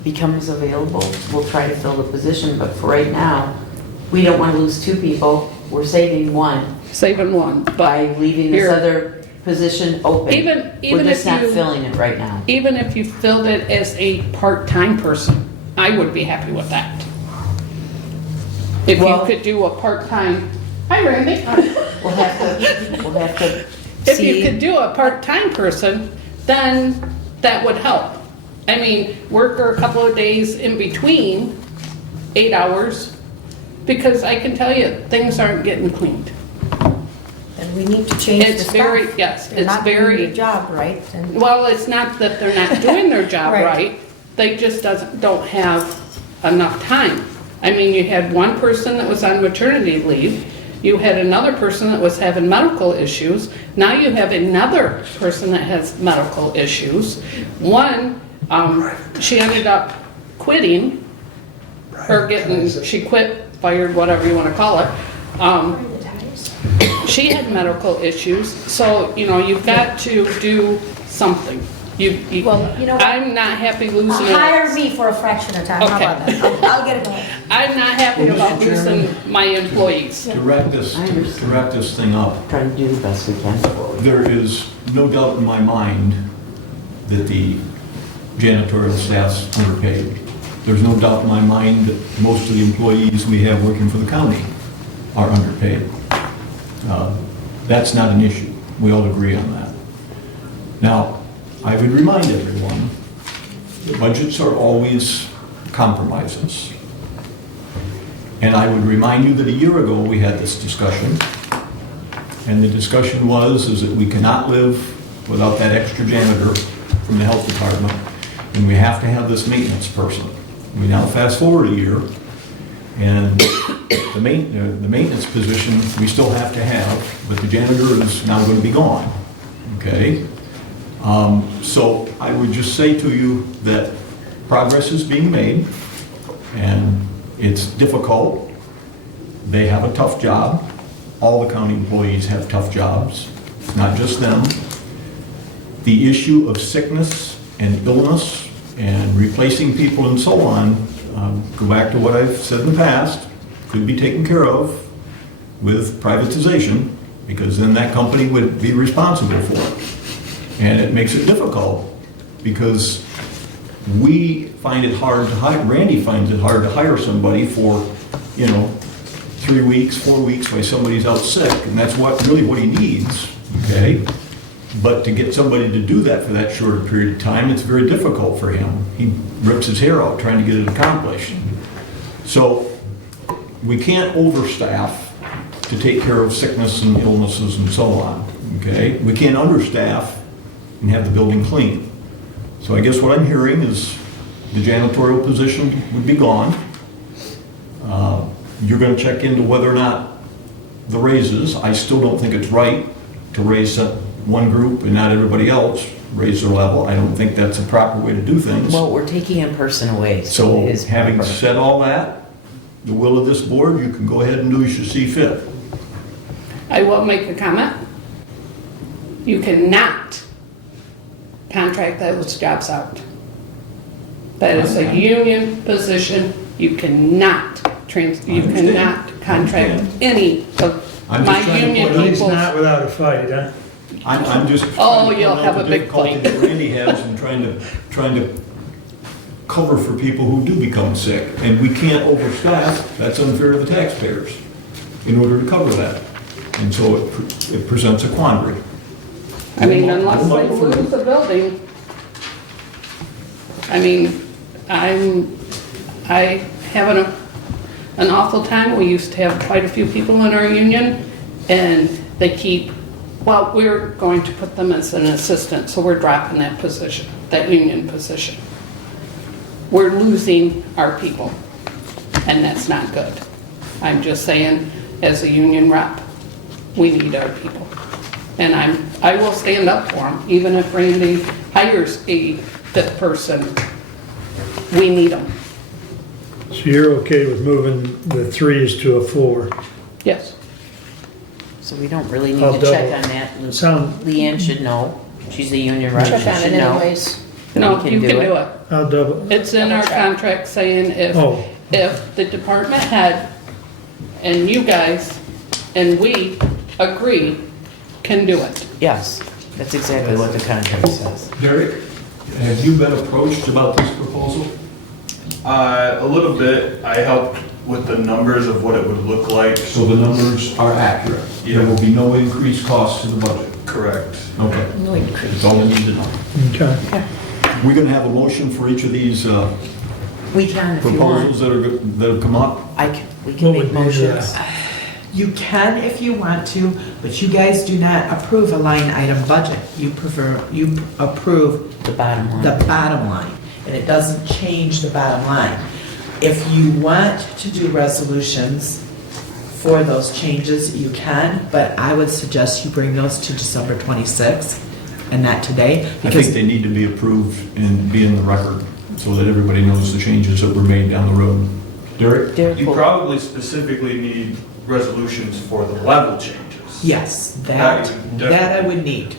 becomes available, we'll try to fill the position, but for right now, we don't want to lose 2 people. We're saving 1 Saving one, by but leaving this Here. other position open. Even We're just if not you- filling it right now. even if you filled it as a part-time person, I would be happy with that. If you Well- could do a part-time, hi Randy. We'll have to If you could see. do a part-time person, then that would help. I mean, work her a couple of days in between, 8 hours, because I can tell you, things aren't getting cleaned. And we need to change the It's stuff. very, yes, They're it's not doing very, their job right, and well, it's not that they're not doing their job Right. right, they just don't have enough time. I mean, you had one person that was on maternity leave, you had another person that was having medical issues, now you have another person that has medical issues. One, she ended up quitting, or she quit, fired, whatever you wanna call it. She had medical issues, so, you've got to do something. Well, you know what? I'm not happy losing it. hire me for a fraction of time, how Okay. about that? I'll get it going. I'm not happy Well, about Mr. Chairman. losing my employees. To wrap this, I understand. to wrap this thing up, Trying to do the best we can. there is no doubt in my mind that the janitorial staff's underpaid. There's no doubt in my mind that most of the employees we have working for the county are underpaid. That's not an issue. We all agree on that. Now, I would remind everyone, that budgets are always compromises. And I would remind you that a year ago, we had this discussion. And the discussion is that we cannot live without that extra janitor from the health department. And we have to have this maintenance person. We now fast forward a year, and the maintenance position we still have to have, but the janitor is now going to be gone, okay? So I would just say to you that progress is being made, and it's difficult. They have a tough job. All the county employees have tough jobs, not just them. The issue of sickness and illness and replacing people and so on, go back to what I've said in the past, could be taken care of with privatization, because then that company would be responsible for it. And it makes it difficult, because we find it hard to hire, Randy finds it hard to hire somebody for, 3 weeks, 4 weeks while somebody's out sick, and that's really what he needs, okay? But to get somebody to do that for that shorter period of time, it's very difficult for him. He rips his hair out trying to get it accomplished. So we can't overstaff to take care of sickness and illnesses and so on, okay? We can't understaff and have the building clean. So I guess what I'm hearing is the janitorial position would be gone. You're gonna check into whether or not the raises, I still don't think it's right to raise one group and not everybody else, raise their level. I don't think that's a proper way to do things. Well, we're taking a person away, so So it is having proper. said all that, the will of this board, you can go ahead and do as you see fit. I will make a comment. You cannot contract those jobs out. That is a union position. You cannot contract any of I'm my just trying to union point out- At least people. not without a fight, huh? I'm just. Oh, trying to you'll point out have a the big difficulty fight. that Randy has in trying to cover for people who do become sick. And we can't overstaff, that's unfair to the taxpayers, in order to cover that. And so it presents a quandary. I mean, I'm unless they looking for- lose the building. I mean, I have an awful time. We used to have quite a few people in our union, and they keep, well, we're going to put them as an assistant, so we're dropping that position, that union position. We're losing our people, and that's not good. I'm just saying, as a union rep, we need our people. And I will stand up for them, even if Randy hires a fifth person, we need them. So you're okay with moving the 3s to a 4? Yes. So we don't really need I'll to check double- on that. Sound- Leanne should know. She's a union rep. She Check on should it know. anyways. that No, we you can do it. I'll double, It's in our Double check. contract saying Oh. if the department head and you guys and we agree, can do it. Yes, that's exactly what the contract says. Derek, have you been approached about this proposal? A little bit, I helped with the numbers of what it would look like. So the numbers are accurate? There will be no increased cost to the budget? Correct. Okay. No increase. That's all I need to know. okay. We're going to have a motion for each of these We can if you want. proposals that have come up? We can What make would be motions. You can if you want to, but you guys do not approve a line item budget. You approve The bottom line. the bottom line, and it doesn't change the bottom line. If you want to do resolutions for those changes, you can, but I would suggest you bring those to December 26th and not today, I because think they need to be approved and be in the record so that everybody knows the changes that were made down the road. Derek? Derek You will- probably specifically need resolutions for the level changes. yes, That that you I would need.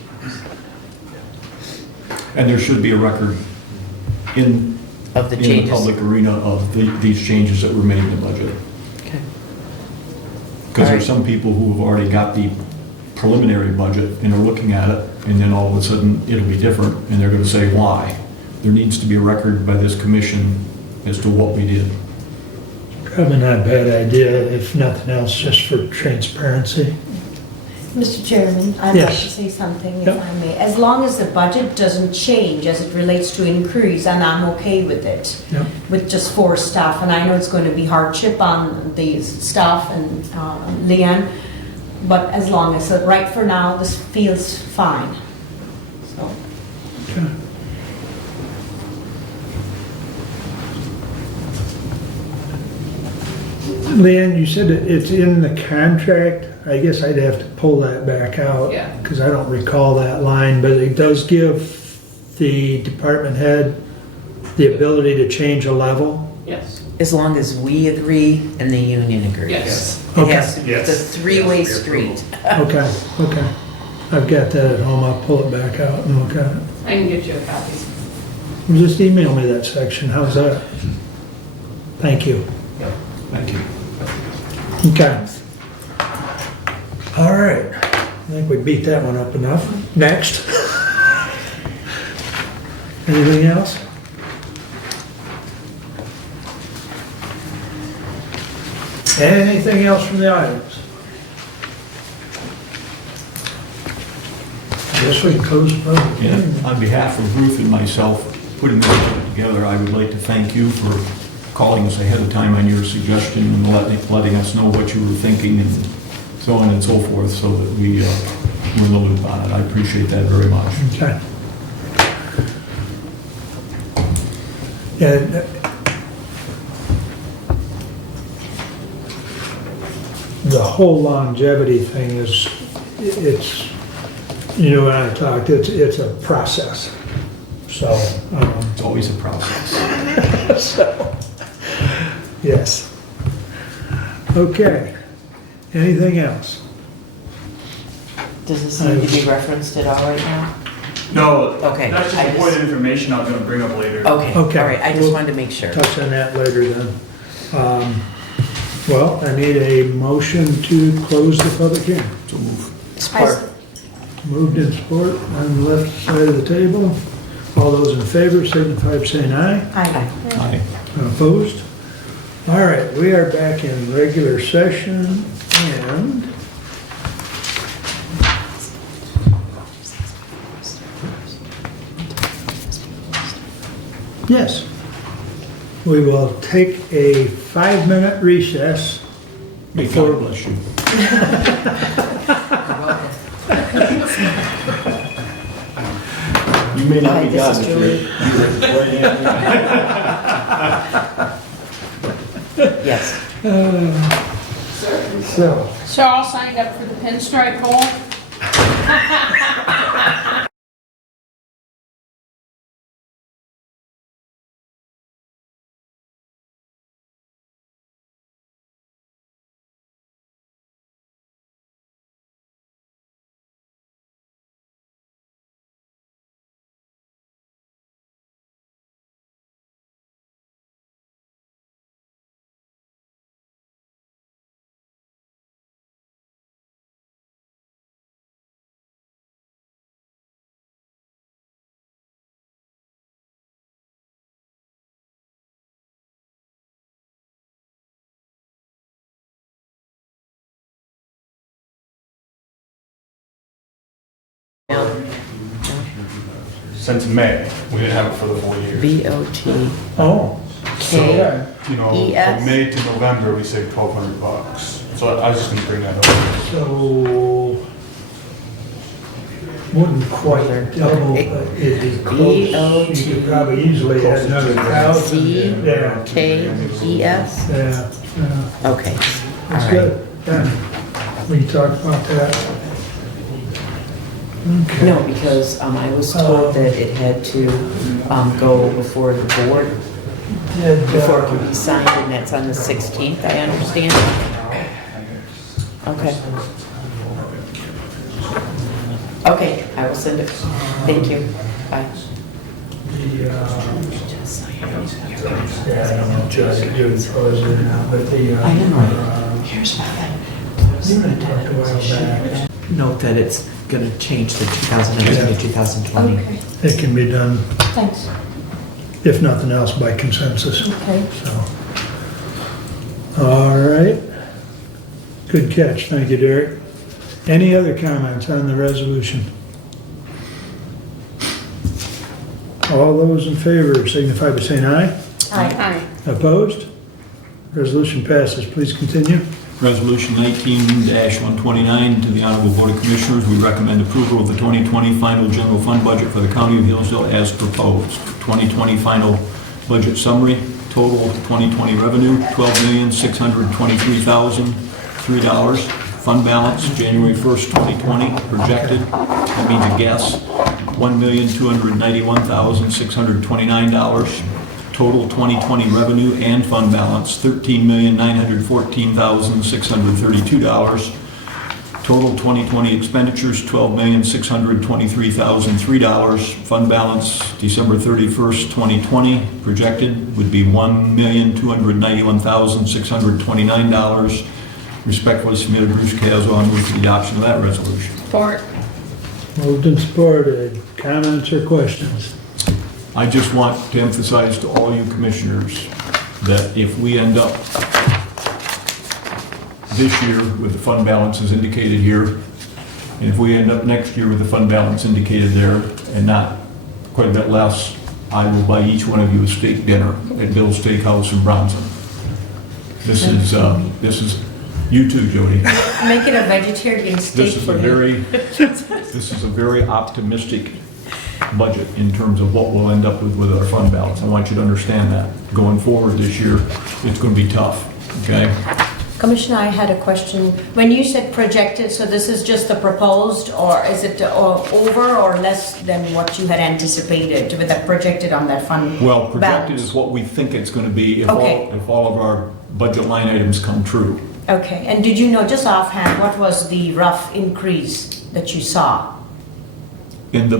And there should be a record in Of the in the changes. public arena of these changes that were made in the budget. Okay. Because All there's some people who have already got the preliminary budget and are looking at it, and then all of a sudden it'll be different, and they're gonna say why. There needs to be a record by this commission as to what we did. Probably not a bad idea, if nothing else, just for transparency. Mr. Chairman, I'd like Yes. to say something, if Yep. I may. As long as the budget doesn't change as it relates to increase, and I'm okay with it, Yep. with just 4 staff, and I know it's going to be hardship on the staff and Leanne, but as long as, right for now, this feels fine. So, Okay. Leanne, you said that it's in the contract. I guess I'd have to pull that back out. Yeah. Because I don't recall that line, but it does give the department head the ability to change a level. Yes. As long as we agree and the union agrees. Yes. It has to, Okay. it's a three-way street. Okay, okay. I've got that at home. I'll pull it back out and look at it. I can get you a copy. Just email me that section. How's that? Thank you. Thank you. Okay. All right. I think we beat that one up enough. Next. Anything else? Anything else from the audience? I guess we can close the public hearing. And on behalf of Ruth and myself, putting this budget together, I would like to thank you for calling us ahead of time on your suggestion and letting us know what you were thinking and so on and so forth, so that we were in the loop on it. I appreciate that very much. Okay. Yeah, the whole longevity thing is, it's, you know, when I talked, it's a process. So, It's always a process. so, yes. Okay. Anything else? Does this need to be referenced at all right now? No, Okay, that's I just a point just- of information I'm gonna bring up later. Okay, Okay. all right, I just We'll wanted to make sure. Touch on that later then. Well, I need a motion to close the public hearing. So move. Support. Moved in support on the left side of the table. All those in favor signify by saying aye. I, Aye. Opposed? All right, we are back in regular session and yes, we will take a 5-minute recess May before God bless you. You may not Hi, be this God, is but Julie. Yes. So, So all signed up for the pinstripe bowl? Since May, we didn't have it for the full year. VOT. oh, K. yeah. You know, ES. from May to November, we saved $1,200. So I was just gonna bring that up. So, wouldn't quite double, but it'd be close. You could probably easily add another thousand. C. Yeah, K-E-S? yeah, yeah. Okay. That's All right. good. Yeah. We can talk about that. Okay. No, because I was told that it had to go before the board Did, before it could be signed, and that's on the 16th, I understand. Okay. Okay, I will send it. Thank you. Bye. the, yeah, I don't know, Judge, you're the president now, but the, I know. you and I talked a while back. Note that it's gonna change the 2019 to 2020. Okay, It can be done, thanks. if nothing else, by consensus, Okay. so. All right. Good catch, thank you, Derek. Any other comments on the resolution? All those in favor signify by saying aye. Aye. Opposed? Resolution passes. Please continue. Resolution 19-129 to the Honorable Board of Commissioners, we recommend approval of the 2020 final general fund budget for the County of Hillsdale as proposed. 2020 final budget summary, total 2020 revenue, $12,623,003. Fund balance, January 1st, 2020, projected, that means a guess, $1,291,629. Total 2020 revenue and fund balance, $13,914,632. Total 2020 expenditures, $12,623,003. Fund balance, December 31st, 2020, projected would be $1,291,629. Respectfully submitted, Bruce Cazzo. I move for the adoption of that resolution. Support. Moved and supported. Comments or questions? I just want to emphasize to all you commissioners that if we end up this year with the fund balance as indicated here, and if we end up next year with the fund balance indicated there and not quite a bit less, I will buy each one of you a steak dinner at Bill's Steakhouse in Bronson. This is you too, Jody. Make it a vegetarian steak This is for a me. this is a very optimistic budget in terms of what we'll end up with our fund balance. I want you to understand that. Going forward this year, it's going to be tough, okay? Commissioner, I had a question. When you said projected, so this is just the proposed, or is it over or less than what you had anticipated with the projected on that fund Well, projected balance? is what we think it's going to be Okay. if all of our budget line items come true. Okay, and did you know, just offhand, what was the rough increase that you saw? In the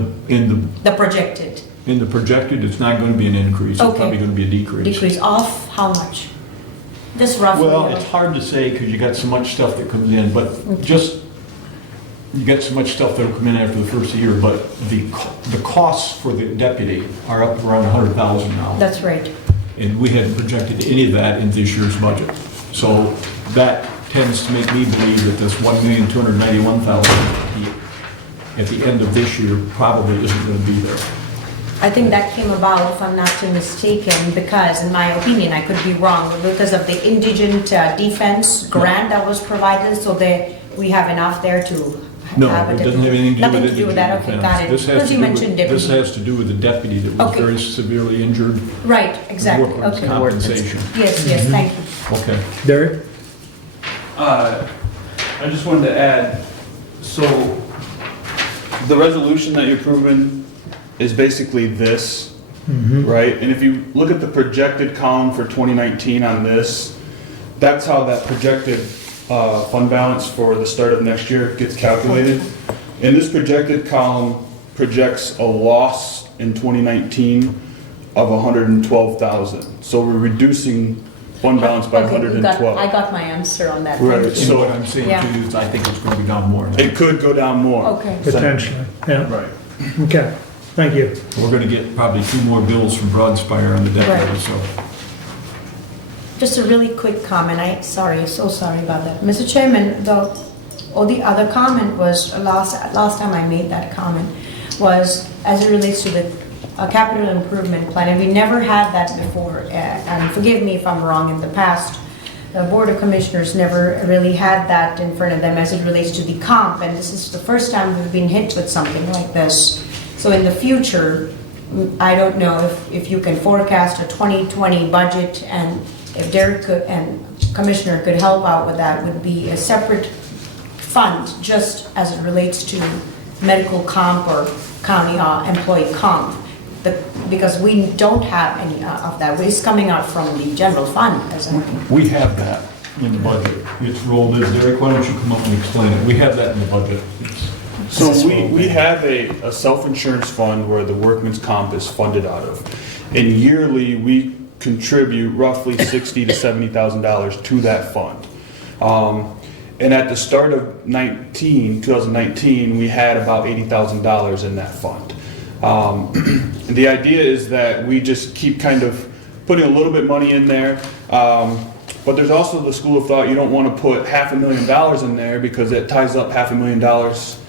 The projected projected, it's not going to be an increase. It's Okay. probably going to be a decrease. decrease off how much? Just roughly. Well, it's hard to say because you got so much stuff that comes in, but just, you got so much stuff that'll come in after the first year, but the costs for the deputy are up around 100,000 now. That's right. And we hadn't projected any of that in this year's budget. So that tends to make me believe that this $1,291,000 at the end of this year probably isn't going to be there. I think that came about, if I'm not mistaken, because, in my opinion, I could be wrong, because of the indigent defense grant that was provided, so we have enough there to No, have a it doesn't deputy? have anything to do with Nothing to it. do with that, okay, got it. This has Because to you do with- mentioned This deputy. has to do with the deputy that was Okay. very severely injured. Right, exactly, Workers' okay. compensation. Yes, yes, thank you. Okay. Derek? I just wanted to add, so the resolution that you're approving is basically this, right? And if you look at the projected column for 2019 on this, that's how that projected fund balance for the start of next year gets calculated. And this projected column projects a loss in 2019 of 112,000. So we're reducing fund balance by Okay, you got- 112. I got my answer on that. Right, Thank you. So what I'm saying Yeah. to you is I think it's going to be down more. than that. It could go down more. Okay. Potentially, yeah. Right. Okay, thank you. We're going to get probably 2 more bills from Broadspire on the deputy, Right. so. Just a really quick comment, so sorry about that. Mr. Chairman, the other comment was, last time I made that comment, was as it relates to the capital improvement plan, and we never had that before, and forgive me if I'm wrong, in the past, the Board of Commissioners never really had that in front of them as it relates to the comp, and this is the first time we've been hit with something like this. So in the future, I don't know if you can forecast a 2020 budget, and if Derek could, and Commissioner could help out with that, would be a separate fund, just as it relates to medical comp or county employee comp. Because we don't have any of that. It's coming out from the general fund, as I We have that in the budget. It's rolled in. Derek, why don't you come up and explain it? We have that in the budget. So we have a self-insurance fund where the workman's comp is funded out of. And yearly, we contribute roughly $60,000 to $70,000 to that fund. And at the start of 2019, we had about $80,000 in that fund. The idea is that we just keep kind of putting a little bit money in there. But there's also the school of thought, you don't want to put $500,000 in there because it ties up $500,000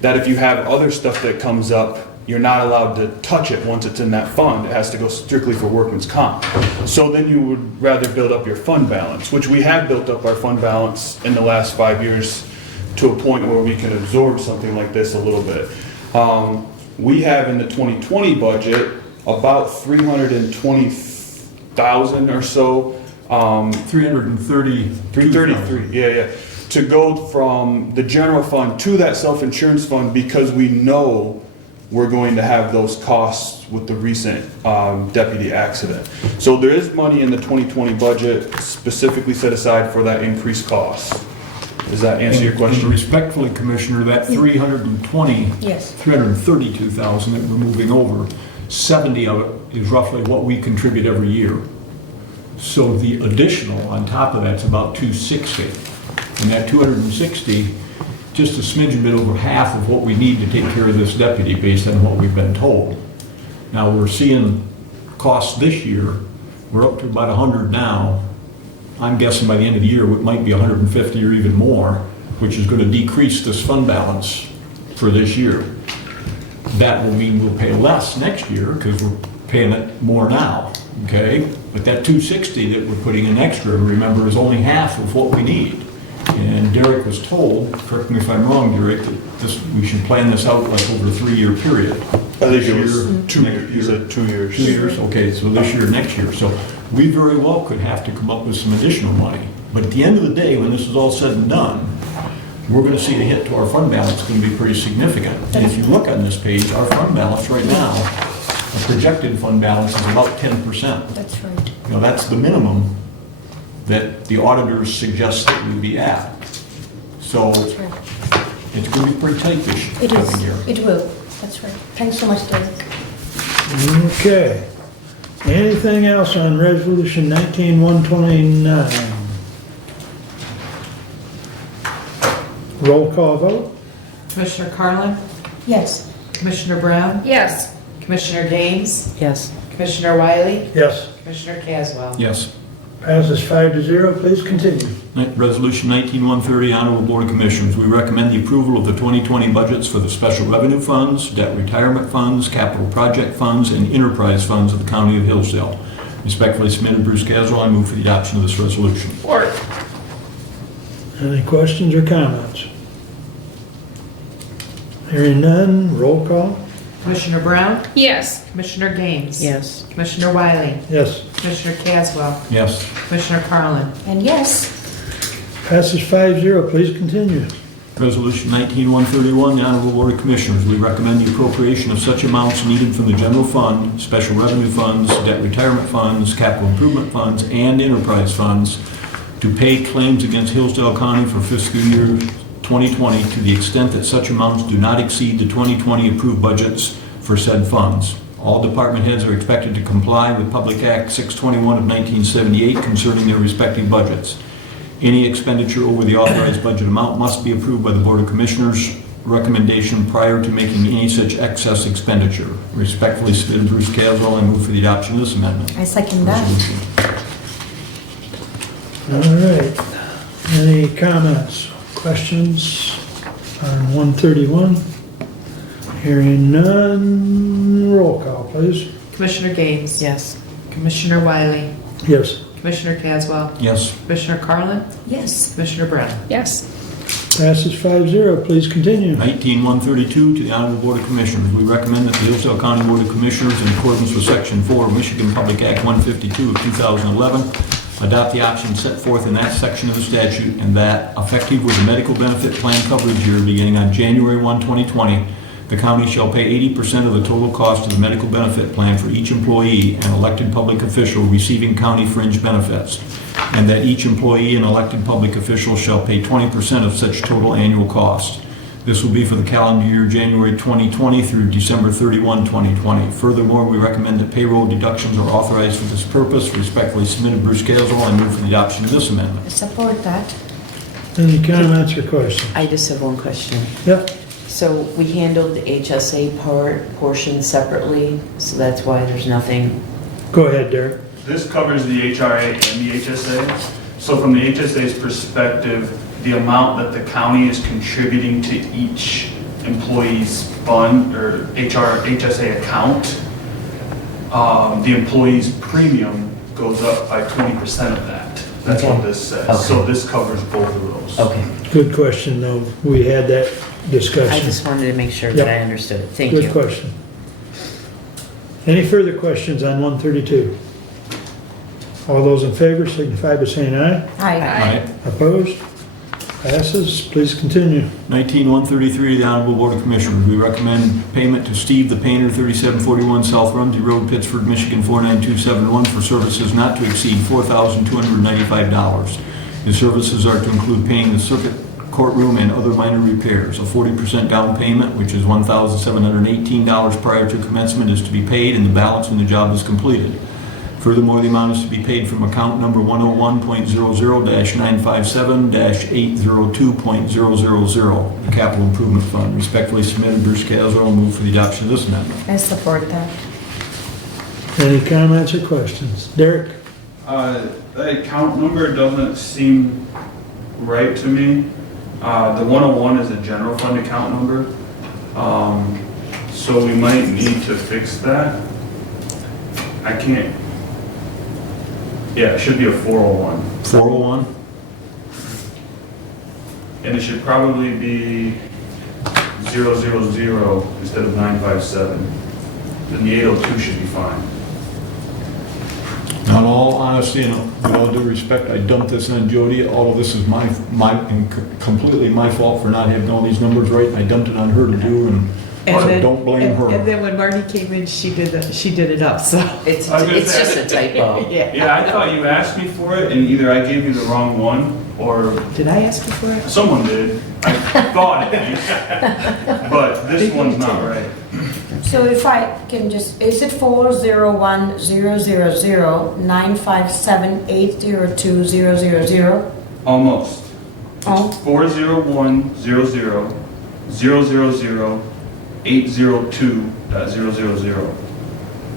that if you have other stuff that comes up, you're not allowed to touch it once it's in that fund. It has to go strictly for workman's comp. So then you would rather build up your fund balance, which we have built up our fund balance in the last 5 years to a point where we can absorb something like this a little bit. We have in the 2020 budget about 320,000 or so. 333, yeah. To go from the general fund to that self-insurance fund because we know we're going to have those costs with the recent deputy accident. So there is money in the 2020 budget specifically set aside for that increased cost. Does that answer your question? And respectfully, Commissioner, that 320, Yes. 332,000 that we're moving over, 70 of it is roughly what we contribute every year. So the additional on top of that's about 260. And that 260, just a smidgen bit over half of what we need to take care of this deputy based on what we've been told. Now we're seeing costs this year, we're up to about 100 now. I'm guessing by the end of the year it might be 150 or even more, which is going to decrease this fund balance for this year. That will mean we'll pay less next year because we're paying it more now, okay? But that 260 that we're putting in extra, remember, is only half of what we need. And Derek was told, correct me if I'm wrong, Derek, that we should plan this out like over a 3-year period. I think it was This year, 2 next years. You said 2 years. 2 years, okay, so this year, next year. So we very well could have to come up with some additional money. But at the end of the day, when this is all said and done, we're going to see the hit to our fund balance going to be pretty significant. And if you look on this page, our fund balance right now, a projected fund balance is about 10%. That's right. You know, that's the minimum that the auditors suggest that we be at. So That's right. it's going to be pretty tight this It coming year. is, it will, that's right. Thanks so much, Derek. Okay. Anything else on Resolution 19-129? Roll call vote? Commissioner Carlin? Yes. Commissioner Brown? Yes, Commissioner Gaines? Yes. Commissioner Wiley? Yes. Commissioner Caswell? Yes. Passes 5-0. Please continue. Resolution 19-130, Honorable Board of Commissioners. We recommend the approval of the 2020 budgets for the special revenue funds, debt retirement funds, capital project funds, and enterprise funds of the County of Hillsdale. Respectfully submitted, Bruce Caswell. I move for the adoption of this resolution. or Any questions or comments? Hearing none, roll call? Commissioner Brown? Yes. Commissioner Gaines? Yes. Commissioner Wiley? Yes. Commissioner Caswell? Yes. Commissioner Carlin? And yes, Passes 5-0, please continue. Resolution 19-131, the Honorable Board of Commissioners, we recommend the appropriation of such amounts needed from the general fund, special revenue funds, debt retirement funds, capital improvement funds, and enterprise funds to pay claims against Hillsdale County for fiscal year 2020 to the extent that such amounts do not exceed the 2020 approved budgets for said funds. All department heads are expected to comply with Public Act 621 of 1978 concerning their respective budgets. Any expenditure over the authorized budget amount must be approved by the Board of Commissioners' recommendation prior to making any such excess expenditure. Respectfully submitted, Bruce Caswell. I move for the adoption of this amendment. I second that. All right. Any comments, questions on 131? Hearing none, roll call, please. Commissioner Gaines? Yes. Commissioner Wiley? Yes. Commissioner Caswell? Yes. Commissioner Carlin? Yes, Commissioner Brown? Yes. Passes 5-0, please continue. 19-132 to the Honorable Board of Commissioners. We recommend that the Hillsdale County Board of Commissioners, in accordance with Section 4 of Michigan Public Act 152 of 2011, adopt the options set forth in that section of the statute, and that, effective with the medical benefit plan coverage year beginning on January 1, 2020, the county shall pay 80% of the total cost of the medical benefit plan for each employee and elected public official receiving county fringe benefits, and that each employee and elected public official shall pay 20% of such total annual cost. This will be for the calendar year January 2020 through December 31, 2020. Furthermore, we recommend that payroll deductions are authorized for this purpose. Respectfully submitted, Bruce Caswell. I move for the adoption of this amendment. I support that. Any comments or questions? I just have one question. Yep. So we handled the HSA portion separately, so that's why there's nothing. Go ahead, Derek. This covers the HRA and the HSA. So from the HSA's perspective, the amount that the county is contributing to each employee's fund or HSA account, the employee's premium goes up by 20% of that. That's what this says. Okay. So this covers both of those. Okay. Good question, though. We had that discussion. I just wanted to make sure that I understood it. Thank you. Good question. Any further questions on 132? All those in favor signify by saying aye. Aye. Opposed? Passes. Please continue. 19-133, the Honorable Board of Commissioners. We recommend payment to Steve the Painter, 3741 South Rumsey Road, Pittsford, Michigan, 49271 for services not to exceed $4,295. The services are to include painting the circuit courtroom and other minor repairs. A 40% down payment, which is $1,718 prior to commencement, is to be paid, and the balance when the job is completed. Furthermore, the amount is to be paid from account number 101.00-957-802.000, the Capital Improvement Fund. Respectfully submitted, Bruce Caswell. Move for the adoption of this amendment. I support that. Any comments or questions? Derek? The account number doesn't seem right to me. The 101 is a general fund account number. So we might need to fix that. I can't. Yeah, it should be a 401. 401? And it should probably be 000 instead of 957. Then the 802 should be fine. Now, in all honesty and with all due respect, I dumped this on Jody. All of this is completely my fault for not having all these numbers right. I dumped it on her to do, and so don't blame her. And then when Marty came in, she did it up, so. It's just a typo. Yeah, I thought you asked me for it, and either I gave you the wrong one, or Did I ask you for it? someone did. I thought at least. But this one's not right. So if I can just, is it 401-000-957-802-000? Almost. Oh. 401-000-000-802.000.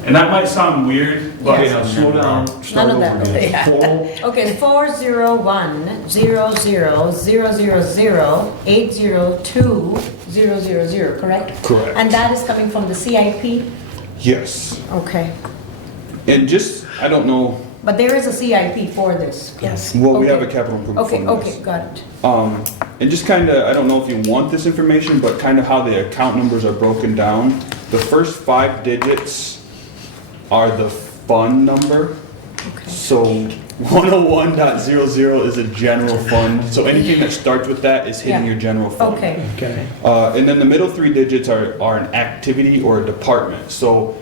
And that might sound weird, but Okay, now slow down. Start None of that. over again. Yeah. Okay, 401-000-000-802-000, correct? Correct. And that is coming from the CIP? Yes. Okay. And just, I don't know But there is a CIP for this. Yes. Well, we have a Okay. capital improvement Okay, fund. okay, yes. got it. And just kind of, I don't know if you want this information, but kind of how the account numbers are broken down. The first 5 digits are the fund number. Okay. So 101.00 is a general fund. So anything that starts with that is hitting Yeah. your general fund. Okay, Okay. And then the middle 3 digits are an activity or a department. So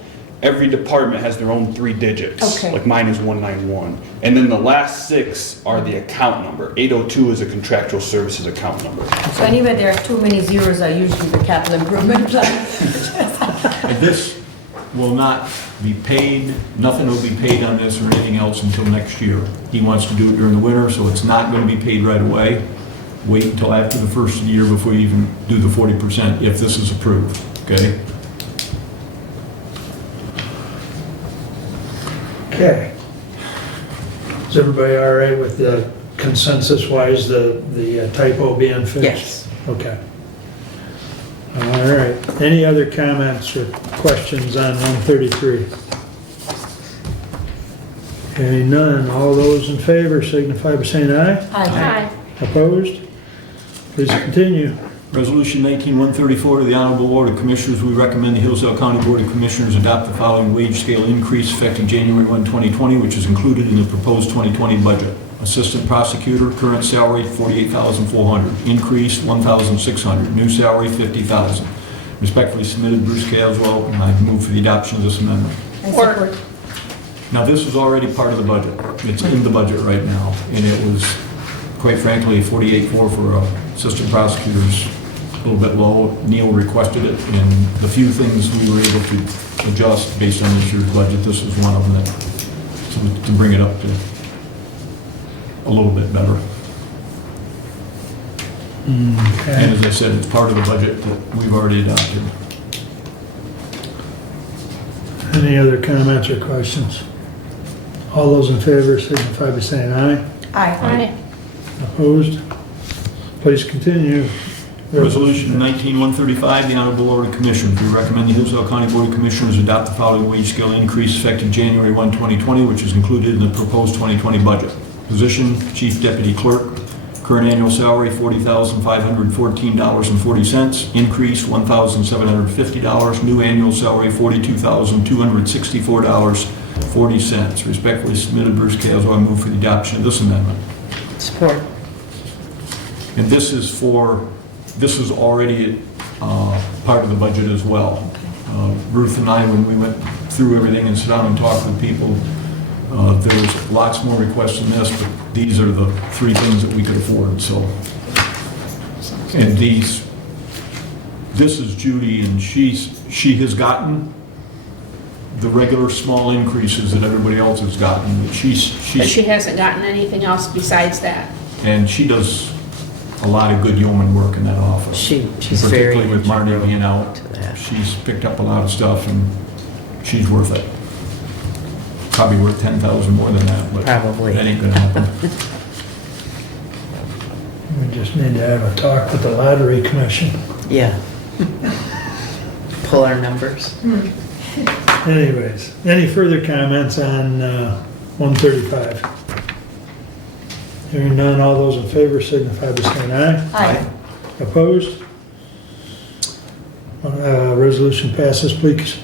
every department has their own 3 digits. Okay. Like mine is 191. And then the last 6 are the account number. 802 is a contractual services account number. so anyway, there are too many zeros are usually the capital improvement plan. And this will not be paid, nothing will be paid on this or anything else until next year. He wants to do it during the winter, so it's not going to be paid right away. Wait until after the first of the year before you even do the 40% if this is approved, okay? Okay. Is everybody all right with the consensus-wise, the typo being fixed? Yes. Okay. All right. Any other comments or questions on 133? Hearing none. All those in favor signify by saying aye. Aye. Opposed? Please continue. Resolution 19-134 to the Honorable Board of Commissioners, we recommend the Hillsdale County Board of Commissioners adopt the following wage scale increase effective January 1, 2020, which is included in the proposed 2020 budget. Assistant prosecutor, current salary $48,400, increase $1,600, new salary $50,000. Respectfully submitted, Bruce Caswell, and I move for the adoption of this amendment. I support. Now, this is already part of the budget. It's in the budget right now, and it was, quite frankly, $48,400 for assistant prosecutors, a little bit low. Neil requested it, and the few things we were able to adjust based on this year's budget, this was one of them that, to bring it up to a little bit better. And Okay. as I said, it's part of the budget that we've already adopted. Any other comments or questions? All those in favor signify by saying aye. Aye. Opposed? Please continue. Resolution 19-135, the Honorable Board of Commissioners. We recommend the Hillsdale County Board of Commissioners adopt the following wage scale increase effective January 1, 2020, which is included in the proposed 2020 budget. Position, Chief Deputy Clerk. Current annual salary, $40,514.40. Increase, $1,750. New annual salary, $42,264.40. Respectfully submitted, Bruce Caswell. I move for the adoption of this amendment. Support. And this is already part of the budget as well. Ruth and I, when we went through everything and sat down and talked with people, there was lots more requests than this, but these are the 3 things that we could afford, so. And this is Judy, and she has gotten the regular small increases that everybody else has gotten. But she She's hasn't gotten anything else besides that. and she does a lot of good yeoman work in that office. She's very Particularly with Marty being out, to that. she's picked up a lot of stuff and she's worth it. Probably worth 10,000 more than that, but Probably. that ain't gonna happen. We just need to have a talk with the lottery commission. Yeah. Pull our numbers. Anyways, any further comments on 135? Hearing none, all those in favor signify by saying aye. Aye. Opposed? Resolution passes, please,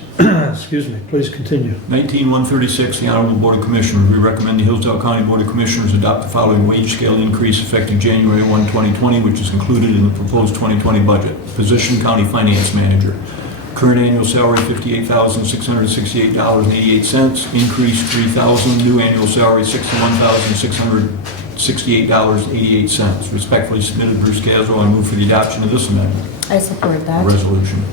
excuse me, please continue. 19-136, the Honorable Board of Commissioners. We recommend the Hillsdale County Board of Commissioners adopt the following wage scale increase effective January 1, 2020, which is included in the proposed 2020 budget. Position, County Finance Manager. Current annual salary, $58,668.88. Increase, $3,000. New annual salary, $61,668.88. Respectfully submitted, Bruce Caswell. I move for the adoption of this amendment. I support that. Resolution.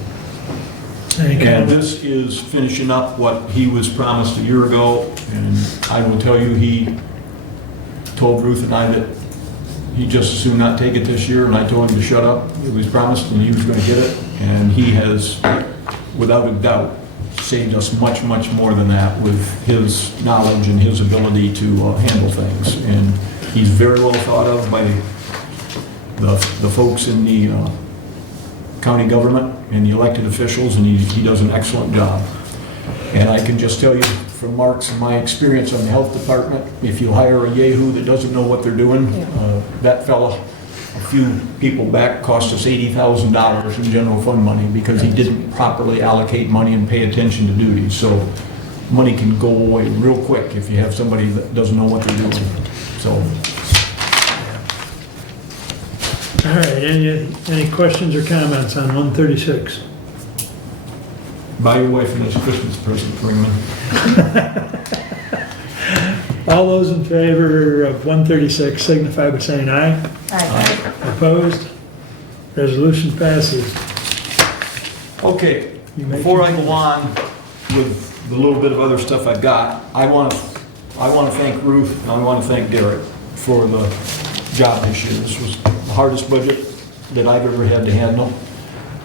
Any And comments? this is finishing up what he was promised a year ago, and I will tell you, he told Ruth and I that he'd just as soon not take it this year, and I told him to shut up. It was promised, and he was going to get it, and he has, without a doubt, saved us much, much more than that with his knowledge and his ability to handle things. And he's very well thought of by the folks in the county government and the elected officials, and he does an excellent job. And I can just tell you from Mark's and my experience on the health department, if you hire a yahoo that doesn't know what they're doing, that fella, a few people back, cost us $80,000 in general fund money because he didn't properly allocate money and pay attention to duties. So money can go away real quick if you have somebody that doesn't know what they're doing. So. All right, any questions or comments on 136? Buy your wife a nice Christmas present, Freeman. All those in favor of 136 signify by saying aye. Aye. Opposed? Resolution passes. Okay, You may before I continue. go on with the little bit of other stuff I've got, I want to thank Ruth and I want to thank Derek for the job this year. This was the hardest budget that I've ever had to handle,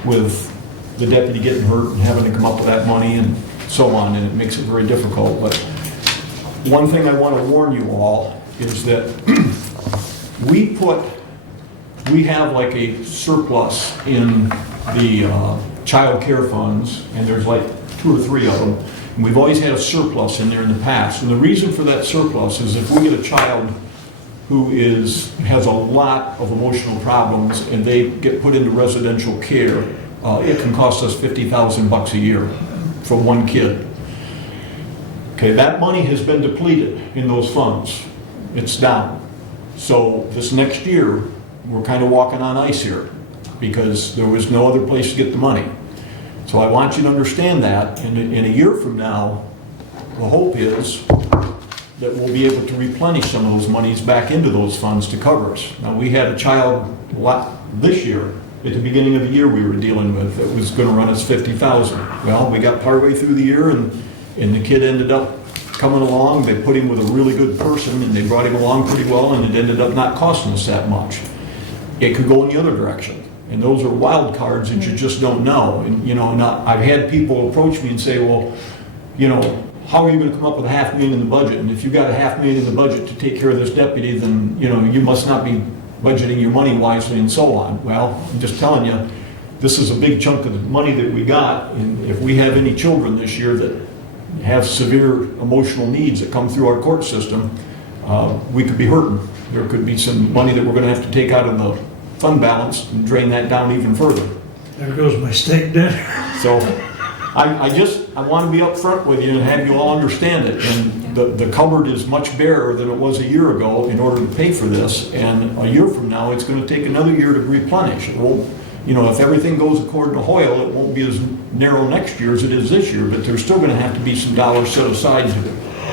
with the deputy getting hurt and having to come up with that money and so on, and it makes it very difficult. But one thing I want to warn you all is that we have like a surplus in the child care funds, and there's like 2 or 3 of them. And we've always had a surplus in there in the past. And the reason for that surplus is if we get a child who has a lot of emotional problems and they get put into residential care, it can cost us $50,000 a year for one kid. Okay, that money has been depleted in those funds. It's down. So this next year, we're kind of walking on ice here because there was no other place to get the money. So I want you to understand that, and in a year from now, the hope is that we'll be able to replenish some of those monies back into those funds to cover us. Now, we had a child this year, at the beginning of the year we were dealing with, that was going to run us $50,000. Well, we got partway through the year and the kid ended up coming along. They put him with a really good person and they brought him along pretty well, and it ended up not costing us that much. It could go in the other direction. And those are wild cards that you just don't know. And I've had people approach me and say, well, how are you going to come up with $500,000 in the budget? And if you've got $500,000 in the budget to take care of this deputy, then you must not be budgeting your money wisely and so on. Well, I'm just telling you, this is a big chunk of the money that we got, and if we have any children this year that have severe emotional needs that come through our court system, we could be hurting. There could be some money that we're going to have to take out of the fund balance and drain that down even further. There goes my steak dinner. So I want to be upfront with you and have you all understand it. And the cupboard is much barer than it was a year ago in order to pay for this. And a year from now, it's going to take another year to replenish. It won't, if everything goes according to Hoyle, it won't be as narrow next year as it is this year. But there's still going to have to be some dollars set aside to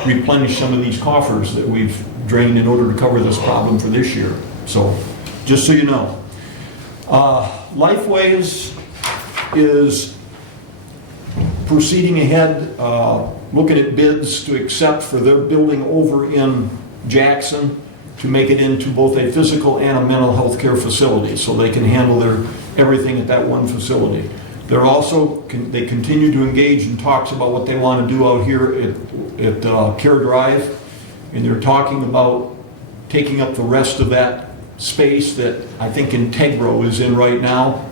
replenish some of these coffers that we've drained in order to cover this problem for this year. So, just so you know. Lifeways is proceeding ahead, looking at bids to accept for their building over in Jackson to make it into both a physical and a mental health care facility, so they can handle everything at that one facility. They continue to engage in talks about what they want to do out here at Care Drive, and they're talking about taking up the rest of that space that I think Integro is in right now.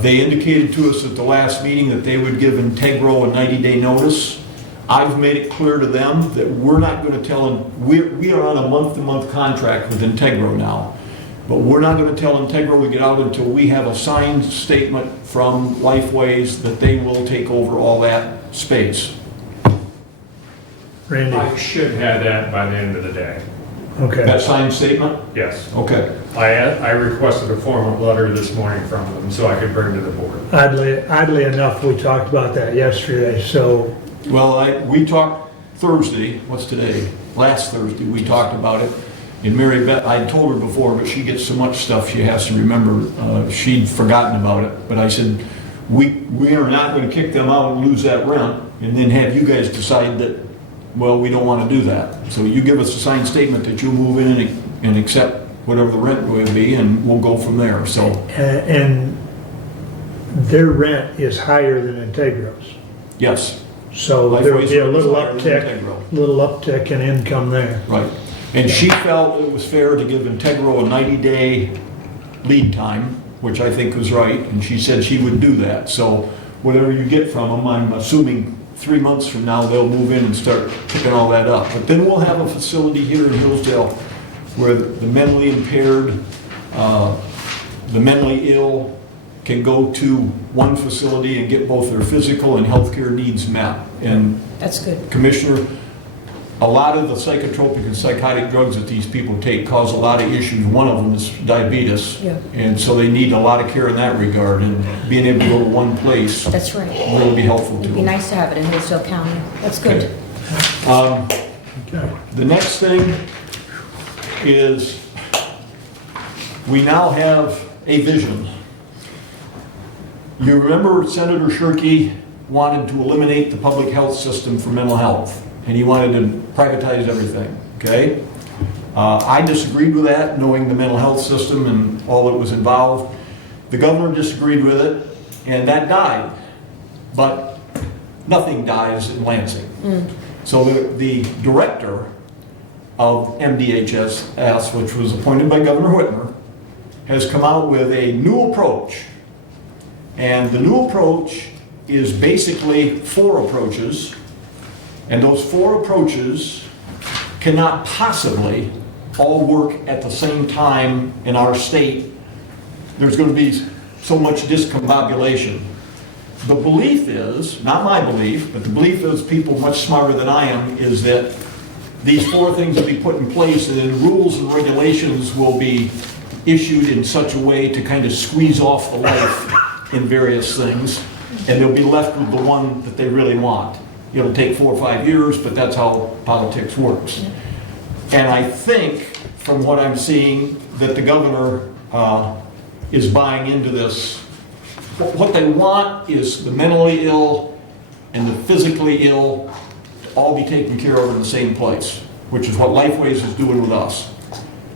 They indicated to us at the last meeting that they would give Integro a 90-day notice. I've made it clear to them that we're not going to tell them, we are on a month-to-month contract with Integro now, but we're not going to tell Integro we get out until we have a signed statement from Lifeways that they will take over all that space. Randy, I should have that by the end of the day. okay. That signed statement? Yes. Okay. I requested a formal letter this morning from them so I could bring to the board. Oddly enough, we talked about that yesterday, so. Well, we talked Thursday, what's today? Last Thursday, we talked about it. And Mary Beth, I told her before, but she gets so much stuff she has to remember. She'd forgotten about it. But I said, we are not going to kick them out and lose that rent and then have you guys decide that, well, we don't want to do that. So you give us a signed statement that you'll move in and accept whatever the rent will be, and we'll go from there. So. And their rent is higher than Integro's. Yes. So there would be a little Lifeways is higher than uptick in income there. Right. And she felt it was fair to give Integro a 90-day lead time, which I think was right, and she said she would do that. So whatever you get from them, I'm assuming 3 months from now, they'll move in and start picking all that up. But then we'll have a facility here in Hillsdale where the mentally impaired, the mentally ill can go to one facility and get both their physical and healthcare needs met. And That's good. Commissioner, a lot of the psychotropic and psychotic drugs that these people take cause a lot of issues. One of them is diabetes. Yeah. And so they need a lot of care in that regard, and being able to go to one place That's right. will be helpful to It'd be them. nice to have it in Hillsdale County. That's good. Okay. The next thing is we now have a vision. You remember Senator Shirkey wanted to eliminate the public health system for mental health, and he wanted to privatize everything, okay? I disagreed with that, knowing the mental health system and all that was involved. The governor disagreed with it, and that died. But nothing dies in Lansing. So the director of MDHS, which was appointed by Governor Whitmer, has come out with a new approach. And the new approach is basically 4 approaches, and those 4 approaches cannot possibly all work at the same time in our state. There's going to be so much discombobulation. The belief is, not my belief, but the belief is people much smarter than I am, is that these 4 things will be put in place, and then rules and regulations will be issued in such a way to kind of squeeze off the life in various things, and they'll be left with the one that they really want. It'll take 4 or 5 years, but that's how politics works. And I think, from what I'm seeing, that the governor is buying into this. What they want is the mentally ill and the physically ill to all be taken care of in the same place, which is what Lifeways is doing with us.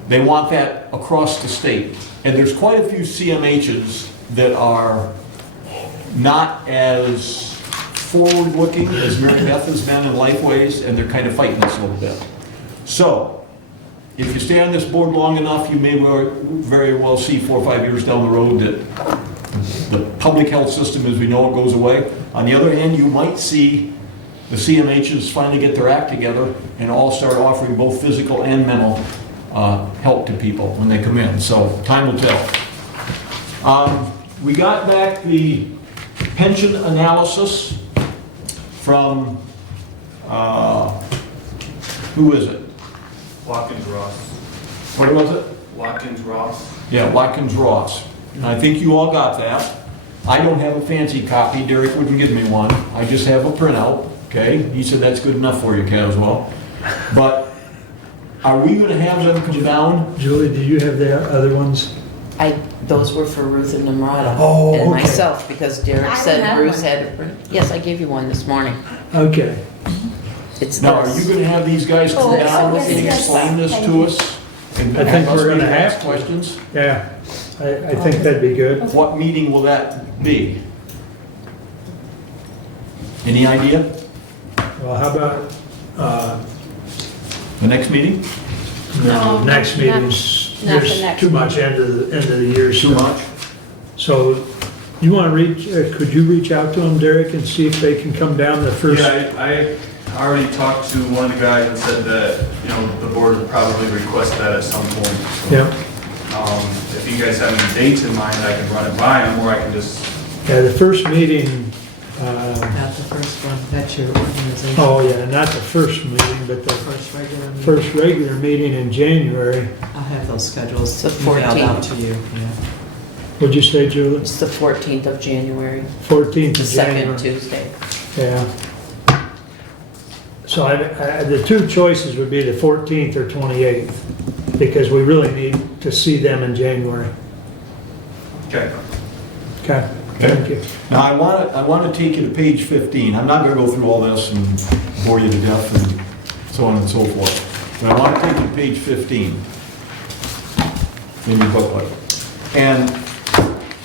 They want that across the state. And there's quite a few CMHs that are not as forward-looking as Mary Beth has been in Lifeways, and they're kind of fighting us a little bit. So, if you stay on this board long enough, you may very well see 4 or 5 years down the road that the public health system as we know it goes away. On the other hand, you might see the CMHs finally get their act together and all start offering both physical and mental help to people when they come in. So, time will tell. We got back the pension analysis from, who is it? Watkins Ross. What was it? Watkins Ross. Yeah, Watkins Ross. And I think you all got that. I don't have a fancy copy. Derek wouldn't give me one. I just have a printout, okay? He said that's good enough for you, Caswell. But are we going to have them come down? Julie, do you have the other ones? Those were for Ruth and Namrata. Oh, And okay. myself, because Derek I don't said have Bruce one. had it. Yes, I gave you one this morning. Okay. It's Now, are you this. going to have these guys come Oh, down yes, and yes. explain this Thank to you. us? And I think us we're gonna maybe ask have to. questions? Yeah, I think that'd be good. What meeting will that be? Any idea? Well, how about, The next meeting? No, next not- meeting's, not the there's next too much end of the year Too stuff. much? So you want to reach, could you reach out to them, Derek, and see if they can come down the first? Yeah, I already talked to one of the guys and said that, the board would probably request that at some point. So, Yeah, if you guys have any dates in mind, I can run it by them, or I can just, yeah, the first meeting, Not the first one, that's your organization. oh yeah, not the first meeting, but the First regular meeting. first regular meeting in January. I'll have those schedules It's the emailed out 14th. to you, yeah. What'd you say, Julie? It's the 14th of January, 14th the of second January. Tuesday. Yeah. So the 2 choices would be the 14th or 28th, because we really need to see them in January. okay. Okay, thank you. Now, I want to take you to page 15. I'm not going to go through all this and bore you to death and so on and so forth. But I want to take you to page 15 in your booklet. And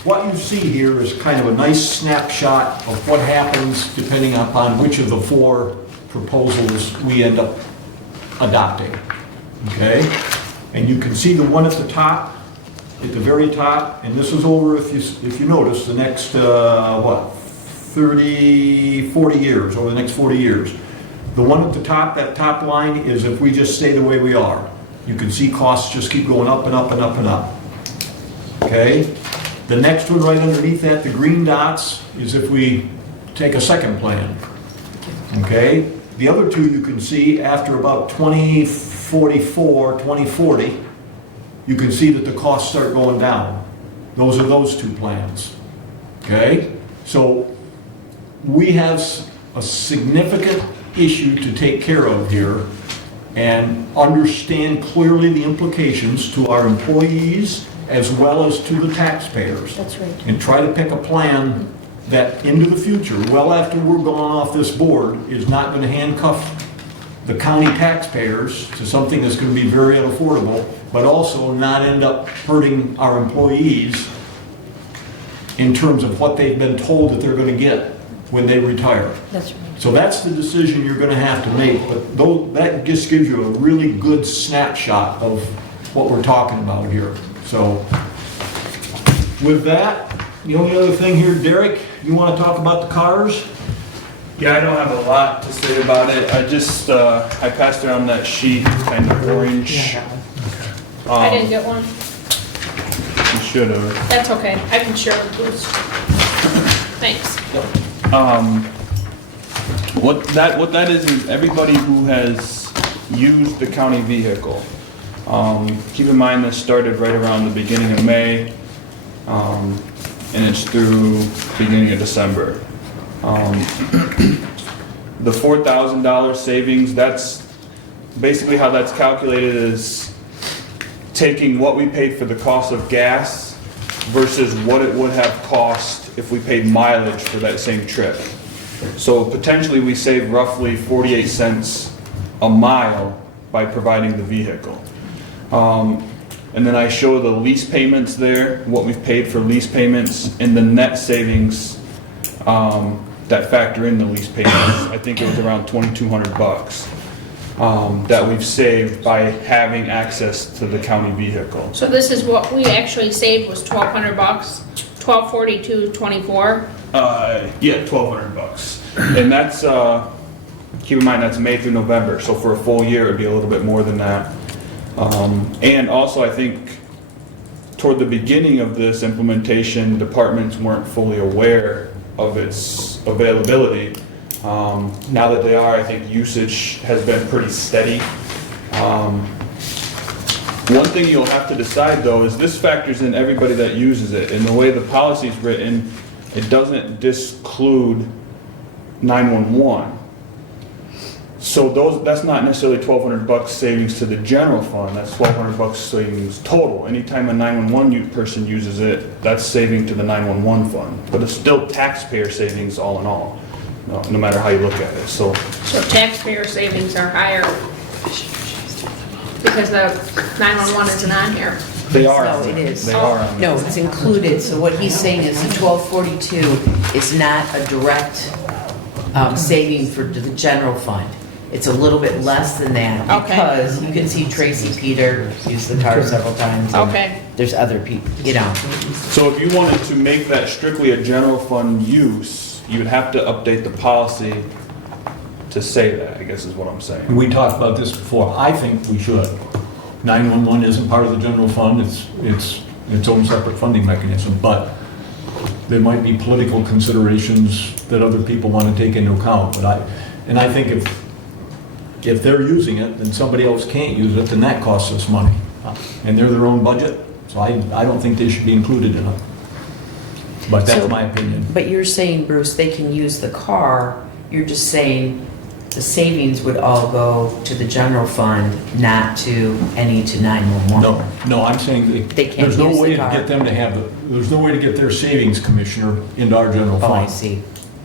what you see here is kind of a nice snapshot of what happens depending upon which of the 4 proposals we end up adopting. Okay? And you can see the one at the top, at the very top, and this is over, if you notice, the next, 30, 40 years, over the next 40 years. The one at the top, that top line, is if we just stay the way we are. You can see costs just keep going up and up and up and up. Okay? The next one right underneath that, the green dots, is if we take a second plan. Okay? The other two you can see after about 2044, 2040, you can see that the costs start going down. Those are those two plans. Okay? So we have a significant issue to take care of here and understand clearly the implications to our employees as well as to the taxpayers. That's right. And try to pick a plan that into the future, well after we're gone off this board, is not going to handcuff the county taxpayers to something that's going to be very unaffordable, but also not end up hurting our employees in terms of what they've been told that they're going to get when they retire. That's right. So that's the decision you're going to have to make, but that just gives you a really good snapshot of what we're talking about here. So with that, the only other thing here, Derek, you want to talk about the cars? Yeah, I don't have a lot to say about it. I just, I passed around that sheet, kind of orange. I didn't get one. You should have. That's okay. I can share with Bruce. Thanks. What that is everybody who has used the county vehicle. Keep in mind this started right around the beginning of May, and it's through beginning of December. The $4,000 savings, that's basically how that's calculated, is taking what we paid for the cost of gas versus what it would have cost if we paid mileage for that same trip. So potentially we save roughly 48 cents a mile by providing the vehicle. And then I show the lease payments there, what we've paid for lease payments, and the net savings that factor in the lease payments. I think it was around $2,200 that we've saved by having access to the county vehicle. So this is what we actually saved was $1,200, $1,242.24. Yeah, $1,200. And that's, keep in mind, that's May through November, so for a full year, it'd be a little bit more than that. And also, I think, toward the beginning of this implementation, departments weren't fully aware of its availability. Now that they are, I think usage has been pretty steady. One thing you'll have to decide, though, is this factors in everybody that uses it. And the way the policy is written, it doesn't disclude 911. So that's not necessarily $1,200 savings to the general fund. That's $1,200 savings total. Anytime a 911 person uses it, that's saving to the 911 fund. But it's still taxpayer savings all in all, no matter how you look at it. So taxpayer savings are higher because the 911 isn't on here. they are. No, on it there. is. They are. on there. No, it's included, so what he's saying is the 1242 is not a direct saving for the general fund. It's a little bit less than that Okay. because you can see Tracy Peter use the car several times. and Okay. There's other people, you know. So if you wanted to make that strictly a general fund use, you would have to update the policy to say that, I guess is what I'm saying. We talked about this before. I think we should. 911 isn't part of the general fund. It's its own separate funding mechanism, but there might be political considerations that other people want to take into account. But I think if they're using it, then somebody else can't use it, then that costs us money. And they're their own budget, so I don't think they should be included in it. But that's So- my opinion. But you're saying, Bruce, they can use the car, you're just saying the savings would all go to the general fund, not to any to 911. No, I'm saying They can't there's no use the way to car. get them to have there's no way to get their savings commissioner into our general Oh, fund. I see.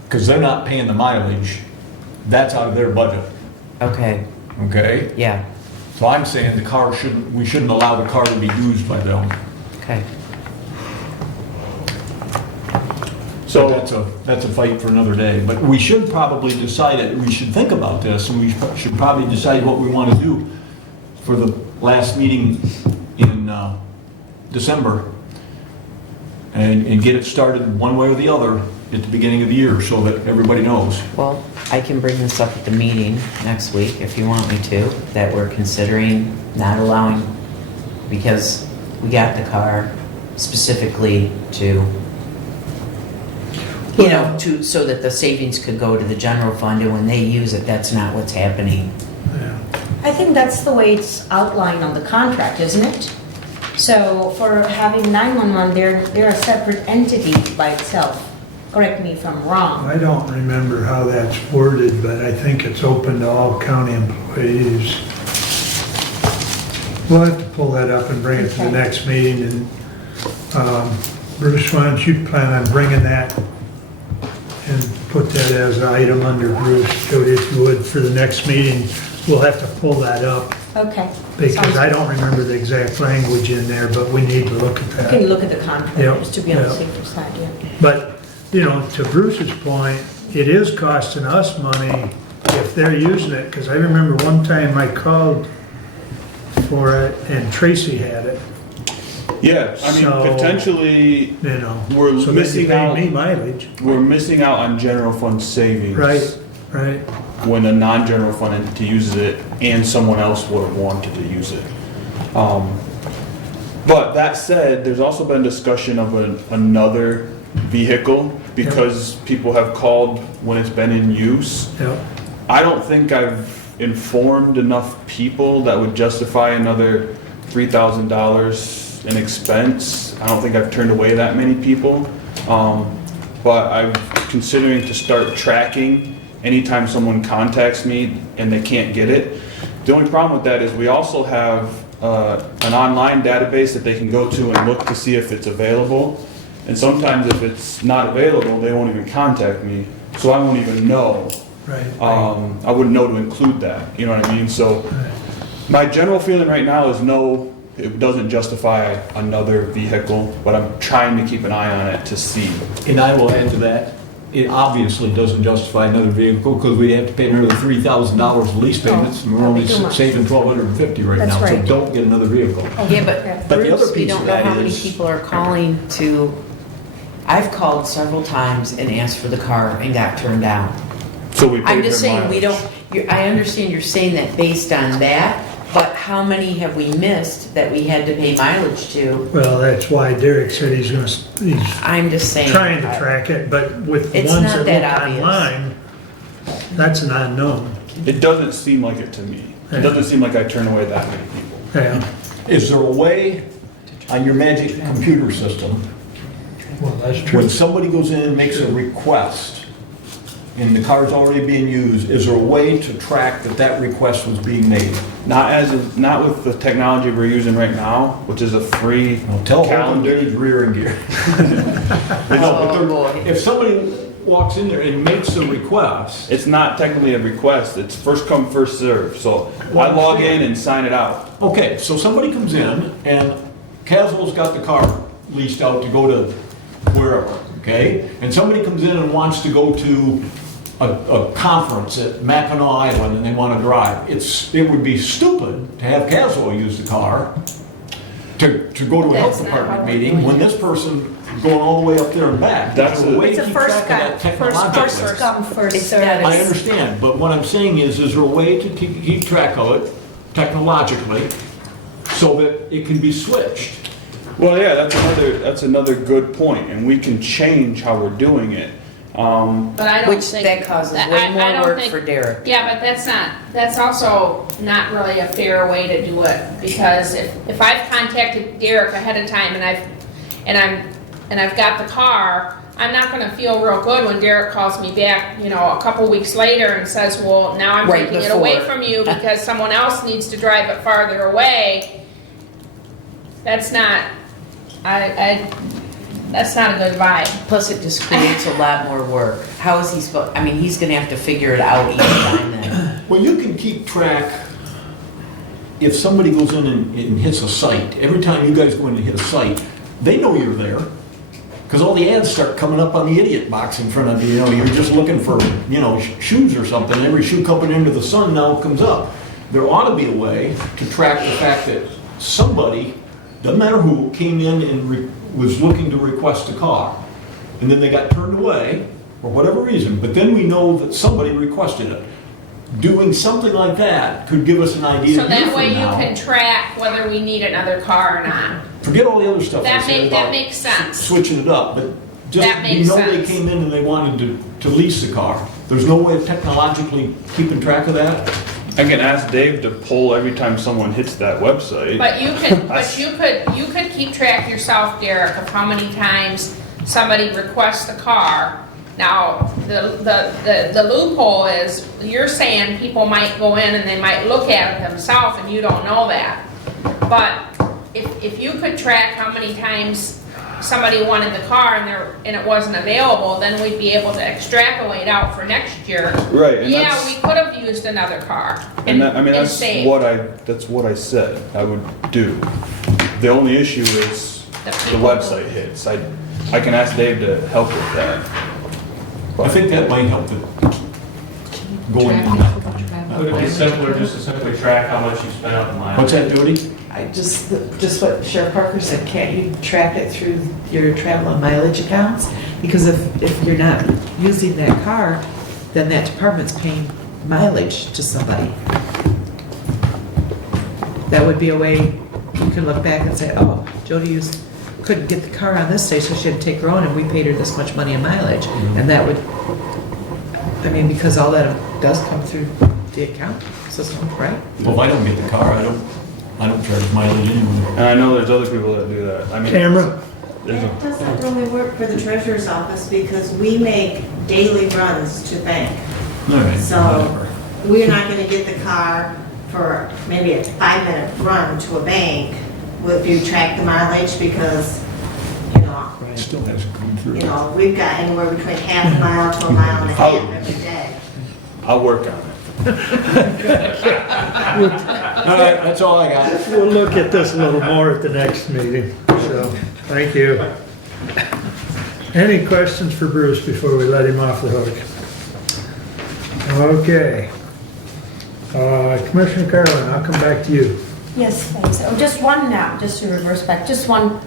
Because they're not paying the mileage. That's out of their budget, Okay, okay? yeah, So I'm saying we shouldn't allow the car to be used by them. okay. So that's a fight for another day. But we should probably decide it, we should think about this, and we should probably decide what we want to do for the last meeting in December, and get it started one way or the other, at the beginning of the year so that everybody knows. Well, I can bring this up at the meeting next week if you want me to, that we're considering not allowing, because we got the car specifically to, you know, to, so that the savings could go to the general fund, and when they use it, that's not what's happening. Yeah. I think that's the way it's outlined on the contract, isn't it? So for having 911, they're a separate entity by itself. Correct me if I'm wrong. I don't remember how that's worded, but I think it's open to all county employees. We'll have to pull that up and bring it to the Okay. next meeting, and Bruce, why don't you plan on bringing that and put that as an item under Bruce, Jody, if you would, for the next meeting. We'll have to pull that up, Okay. because I don't remember the exact language in there, but we need to look at You that. can look at the contract, Yep, just to be on the yep. safer side, yeah. But, you know, to Bruce's point, it is costing us money if they're using it, because I remember one time I called for it and Tracy had it, Yeah, I mean, So- potentially, you know. We're So then you missing pay out. me mileage. we're missing out on general fund savings. Right, right. When a non-general fund entity uses it and someone else would have wanted to use it. But that said, there's also been discussion of another vehicle because people have called when it's been in use. Yep. I don't think I've informed enough people that would justify another $3,000 in expense. I don't think I've turned away that many people. But I'm considering to start tracking anytime someone contacts me and they can't get it. The only problem with that is we also have an online database that they can go to and look to see if it's available. And sometimes if it's not available, they won't even contact me, so I won't even know. Right. I wouldn't know to include that, you know what I mean? So my general feeling right now is no, it doesn't justify another vehicle, but I'm trying to keep an eye on it to see. And I will add to that, it obviously doesn't justify another vehicle because we have to pay another $3,000 lease payments, and we're that'd be only too much. saving $1,250 right That's now, so right. don't get another vehicle. Yeah, Yeah. but But the other Bruce, we piece don't of know that how many is- people are calling to, I've called several times and asked for the car and got turned down. So we pay I'm their just saying, we mileage. don't, I understand you're saying that based on that, but how many have we missed that we had to pay mileage to? Well, that's why Derek said he's I'm just saying. trying to track it, but with the It's ones not that that look obvious. online, that's an unknown. It doesn't seem like it to me. It doesn't seem like I turn away that many people. Yeah. Is there a way on your magic computer system, Well, that's true. when somebody goes in and makes a request, and the car's already being used, is there a way to track that that request was being made? Not with the technology we're using right now, which is a free Now, tell Holden calendar. Dave's rear and gear. No, but Oh, boy. if somebody walks in there and makes a request, It's not technically a request, it's first come, first serve. So I log in and sign it out. okay, so somebody comes in and Caswell's got the car leased out to go to wherever, okay? And somebody comes in and wants to go to a conference at Mackinac Island and they want to drive. It would be stupid to have Caswell use the car to go to a health That's not how department we're meeting doing when it. this person going all the way up there and back. That's There's a way It's to a keep first track of that come, technologically. first come, first It's served. that I understand, but what I'm saying is there a way to keep track of it technologically so that it can be switched? Well, yeah, that's another good point, and we can change how we're doing it. But I don't Which think. that causes I- way I more don't work think- for Derek. Yeah, but that's also not really a fair way to do it, because if I've contacted Derek ahead of time and I've got the car, I'm not gonna feel real good when Derek calls me back, you know, a couple weeks later and says, well, now I'm Right taking it away before. from you because someone else needs to drive it farther away. That's not, that's not a good vibe. Plus, it just creates a lot more work. How is he supposed, I mean, he's gonna have to figure it out each time then. Well, you can keep track, if somebody goes in and hits a site, every time you guys go in and hit a site, they know you're there. Because all the ads start coming up on the idiot box in front of you, you know, you're just looking for, you know, shoes or something, every shoe coming into the sun now comes up. There ought to be a way to track the fact that somebody, doesn't matter who, came in and was looking to request a car. and then they got turned away for whatever reason, but then we know that somebody requested it. Doing something like that could give us an idea. So that way you can track whether we need another car or not. Forget all the other stuff I said That about makes sense. switching it up, but just, That we makes know they sense. came in and they wanted to lease the car. There's no way of technologically keeping track of that? I can ask Dave to poll every time someone hits that website. But you could keep track yourself, Derek, of how many times somebody requests a car. Now, the loophole is, you're saying people might go in and they might look at it themselves and you don't know that. But if you could track how many times somebody wanted the car and it wasn't available, then we'd be able to extrapolate out for next year. Right, and Yeah, that's- we could have used another car And that, I mean, that's saved that's what I said I would do. The only issue is The the people- website hits. I can ask Dave to help with that. I think that might help it going on. Would it be simpler just to simply track how much you spent on the mileage? What's that, Jody? I just what Sheriff Parker said, can't you track it through your travel and mileage accounts? Because if you're not using that car, then that department's paying mileage to somebody. That would be a way you can look back and say, oh, Jody couldn't get the car on this day, so she had to take her own, and we paid her this much money in mileage. And that would, I mean, because all that does come through the account system, right? Well, if I don't get the car, I don't charge mileage anyway. And I know there's other people that do that. I mean, Camera? there's a- It doesn't really work for the treasurer's office because we make daily runs to bank. All right, So whatever. we're not gonna get the car for maybe a 5-minute run to a bank if you track the mileage because, It still hasn't come through. we've got anywhere between half a mile to a mile and a half every day. I'll work on it. All right, that's all I got. We'll look at this a little more at the next meeting, so, thank you. Any questions for Bruce before we let him off the hook? Okay. Commissioner Carlin, I'll come back to you. Yes, thanks. Oh, just one now, just to reverse back, just one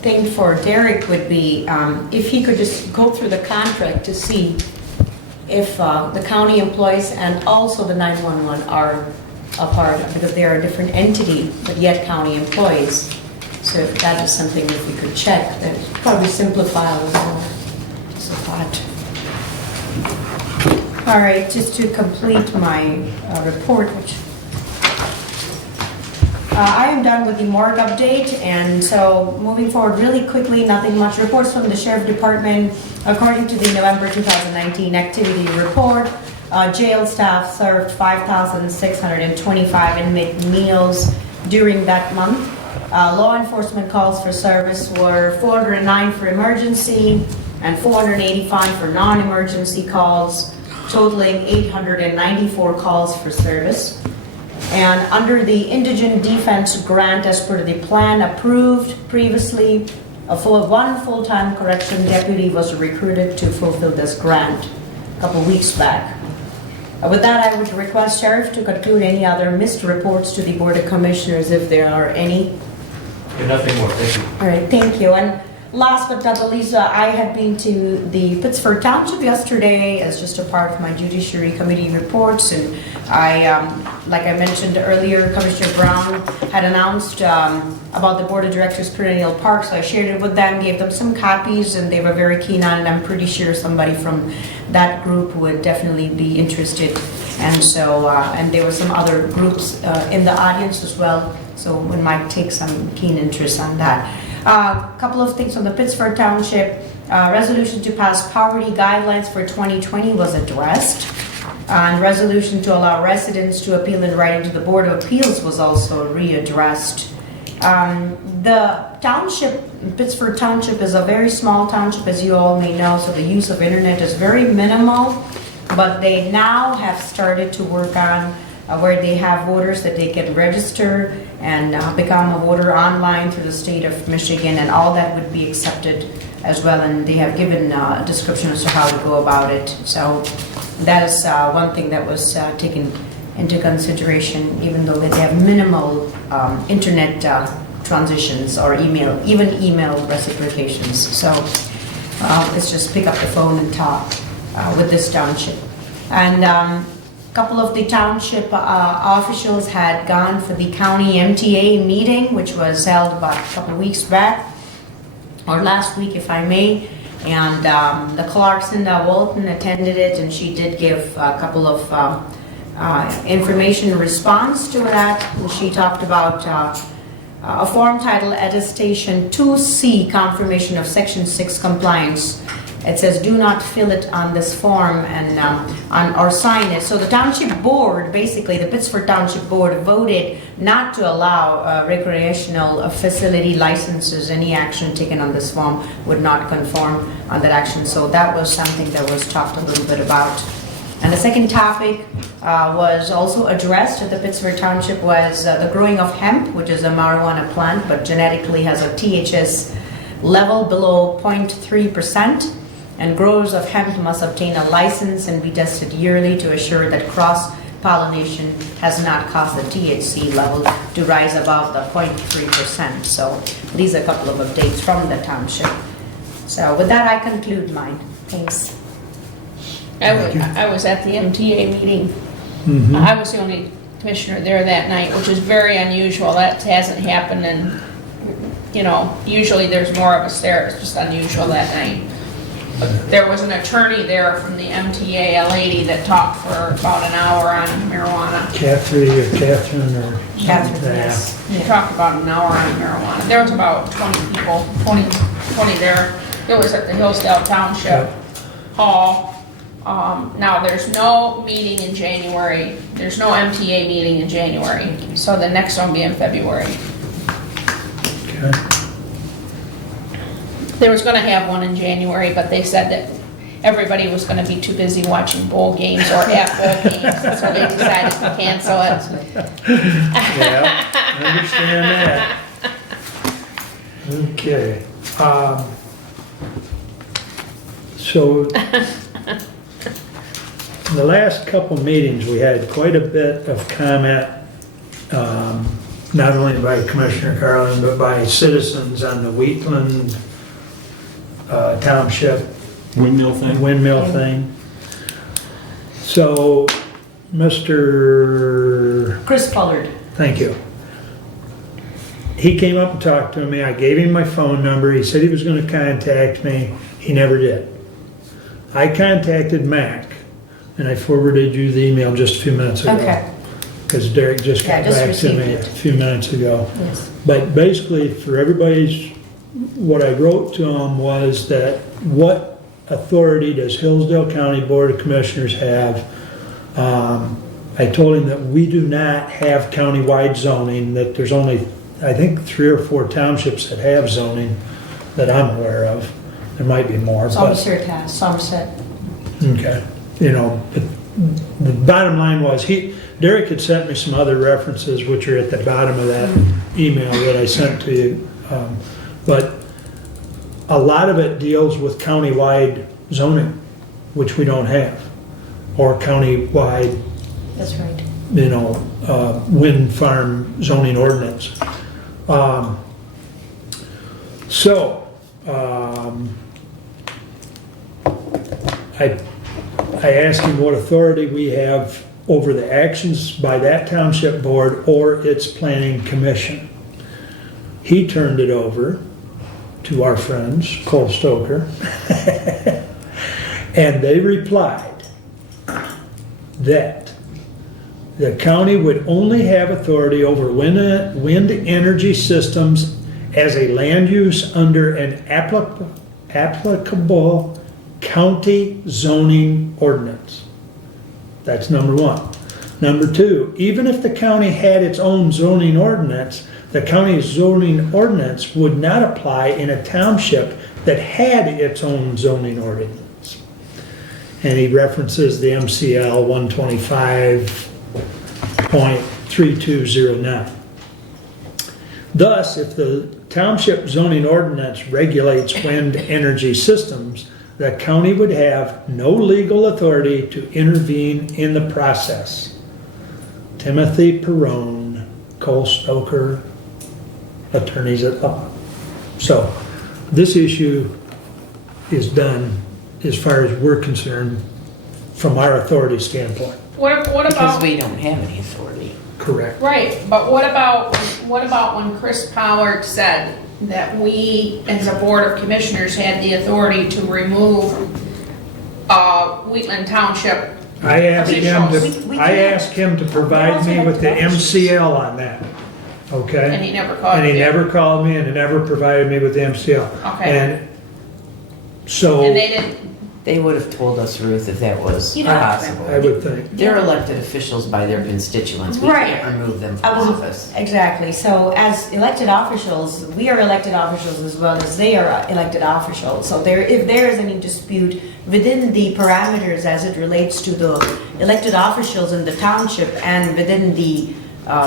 thing for Derek would be, if he could just go through the contract to see if the county employees and also the 911 are a part, because they are a different entity, but yet county employees. So if that is something that we could check, that would probably simplify a little more. Just a thought. All right, just to complete my report, which I am done with the morgue update, and so moving forward really quickly, nothing much. Reports from the Sheriff Department. According to the November 2019 activity report, jail staff served 5,625 inmate meals during that month. Law enforcement calls for service were 409 for emergency and 485 for non-emergency calls, totaling 894 calls for service. And under the Indigent Defense Grant, as per the plan approved previously, one full-time correction deputy was recruited to fulfill this grant a couple weeks back. With that, I would request Sheriff to conclude any other missed reports to the Board of Commissioners if there are any. Okay, nothing more, thank you. All right, thank you. And last but not the least, I had been to the Pittsburgh Township yesterday as just a part of my Judiciary Committee reports, and like I mentioned earlier, Commissioner Brown had announced about the Board of Directors Perennial Park, so I shared it with them, gave them some copies, and they were very keen on it. I'm pretty sure somebody from that group would definitely be interested. And so, and there were some other groups in the audience as well, so we might take some keen interest on that. A couple of things on the Pittsburgh Township. Resolution to pass poverty guidelines for 2020 was addressed. And resolution to allow residents to appeal in writing to the Board of Appeals was also readdressed. The township, Pittsburgh Township, is a very small township, as you all may know, so the use of internet is very minimal. But they now have started to work on where they have voters that they can register and become a voter online through the state of Michigan, and all that would be accepted as well. And they have given a description as to how to go about it. So that is one thing that was taken into consideration, even though they have minimal internet transitions or even email reciprocations. So It's just pick up the phone and talk with this township. And a couple of the township officials had gone for the county MTA meeting, which was held about a couple of weeks back, or last week if I may. And the Clarkson Walton attended it, and she did give a couple of information in response to that. And she talked about a form titled Attestation 2C, Confirmation of Section 6 Compliance. It says, do not fill it on this form and or sign it. So the township board, basically the Pittsford Township Board, voted not to allow recreational facility licenses. Any action taken on this form would not conform on that action. So that was something that was talked a little bit about. And the second topic was also addressed at the Pittsburgh Township was the growing of hemp, which is a marijuana plant, but genetically has a THS level below 0.3%. And growers of hemp must obtain a license and be tested yearly to assure that cross-pollination has not caused the THC level to rise above the 0.3%. So these are a couple of updates from the township. So with that, I conclude mine. Thanks. I was at the MTA meeting. Mhm. I was the only commissioner there that night, which is very unusual. That hasn't happened, and usually there's more of us there. It's just unusual that night. There was an attorney there from the MTA, a lady that talked for about an hour on marijuana. Catherine or Catherine, something. yes. She talked about an hour on marijuana. There was about 20 people, 20 there. It was at the Hillsdale Township Hall. Now, there's no meeting in January. There's no MTA meeting in January. So the next one will be in February. Okay. They was gonna have one in January, but they said that everybody was gonna be too busy watching bowl games or at bowl games, so they decided to cancel it. Yeah, I understand that. Okay. So, in the last couple meetings, we had quite a bit of comment, not only by Commissioner Carlin, but by citizens on the Wheatland Township Windmill thing? windmill thing. So, Mr. Chris Pollard. Thank you. He came up and talked to me. I gave him my phone number. He said he was going to contact me. He never did. I contacted Mac, and I forwarded you the email just a few minutes ago. Okay. Because Derek just got just back to received me it. a few minutes ago. Yes. But basically, for everybody's, what I wrote to him was that what authority does Hillsdale County Board of Commissioners have? I told him that we do not have countywide zoning, that there's only, I think, 3 or 4 townships that have zoning that I'm aware of. There might be more, but, Somerset has, Somerset. okay. But the bottom line was, Derek had sent me some other references, which are at the bottom of that email that I sent to you. But a lot of it deals with countywide zoning, which we don't have, or countywide, That's right. wind farm zoning ordinance. I asked him what authority we have over the actions by that township board or its planning commission. He turned it over to our friends, Cole Stoker, and they replied that the county would only have authority over wind energy systems as a land use under an applicable county zoning ordinance. That's number 1. Number 2, even if the county had its own zoning ordinance, the county's zoning ordinance would not apply in a township that had its own zoning ordinance. And he references the MCL 125.3209. Thus, if the township zoning ordinance regulates wind energy systems, the county would have no legal authority to intervene in the process. Timothy Perrone, Cole Stoker, attorneys at law. So, this issue is done as far as we're concerned from our authority standpoint. What Because about, we don't have any authority. Correct. right, but what about when Chris Pollard said that we, as a board of commissioners, had the authority to remove, Wheatland Township? I asked him We to, I can- asked him to provide me with the MCL on that, okay? And he never called And he you? never called me and he never provided me with the MCL. Okay. And so, And they didn't, They would have told us, Ruth, if that was You know, possible. I would think, They're elected officials by their constituents. We Right. can't remove them I from was, office. exactly, so as elected officials, we are elected officials as well as they are elected officials. So if there is any dispute within the parameters as it relates to the elected officials in the township and within the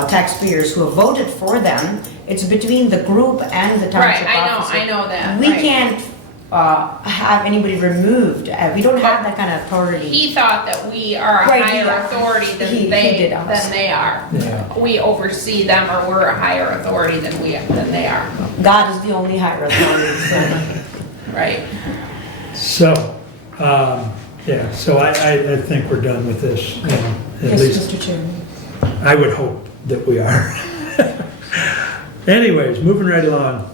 taxpayers who have voted for them, it's between the group and the right, township I officer. know that, We right. can't have anybody removed, we don't have that kind of authority. He thought that we are a Right, higher yeah. authority than He did us. than they are. Yeah. We oversee them, or we're a higher authority than they are, God is the only higher authority, so. right? so, yeah, so I think we're done with this, you know, at Yes, least, Mr. Chairman. I would hope that we are. Anyways, moving right along,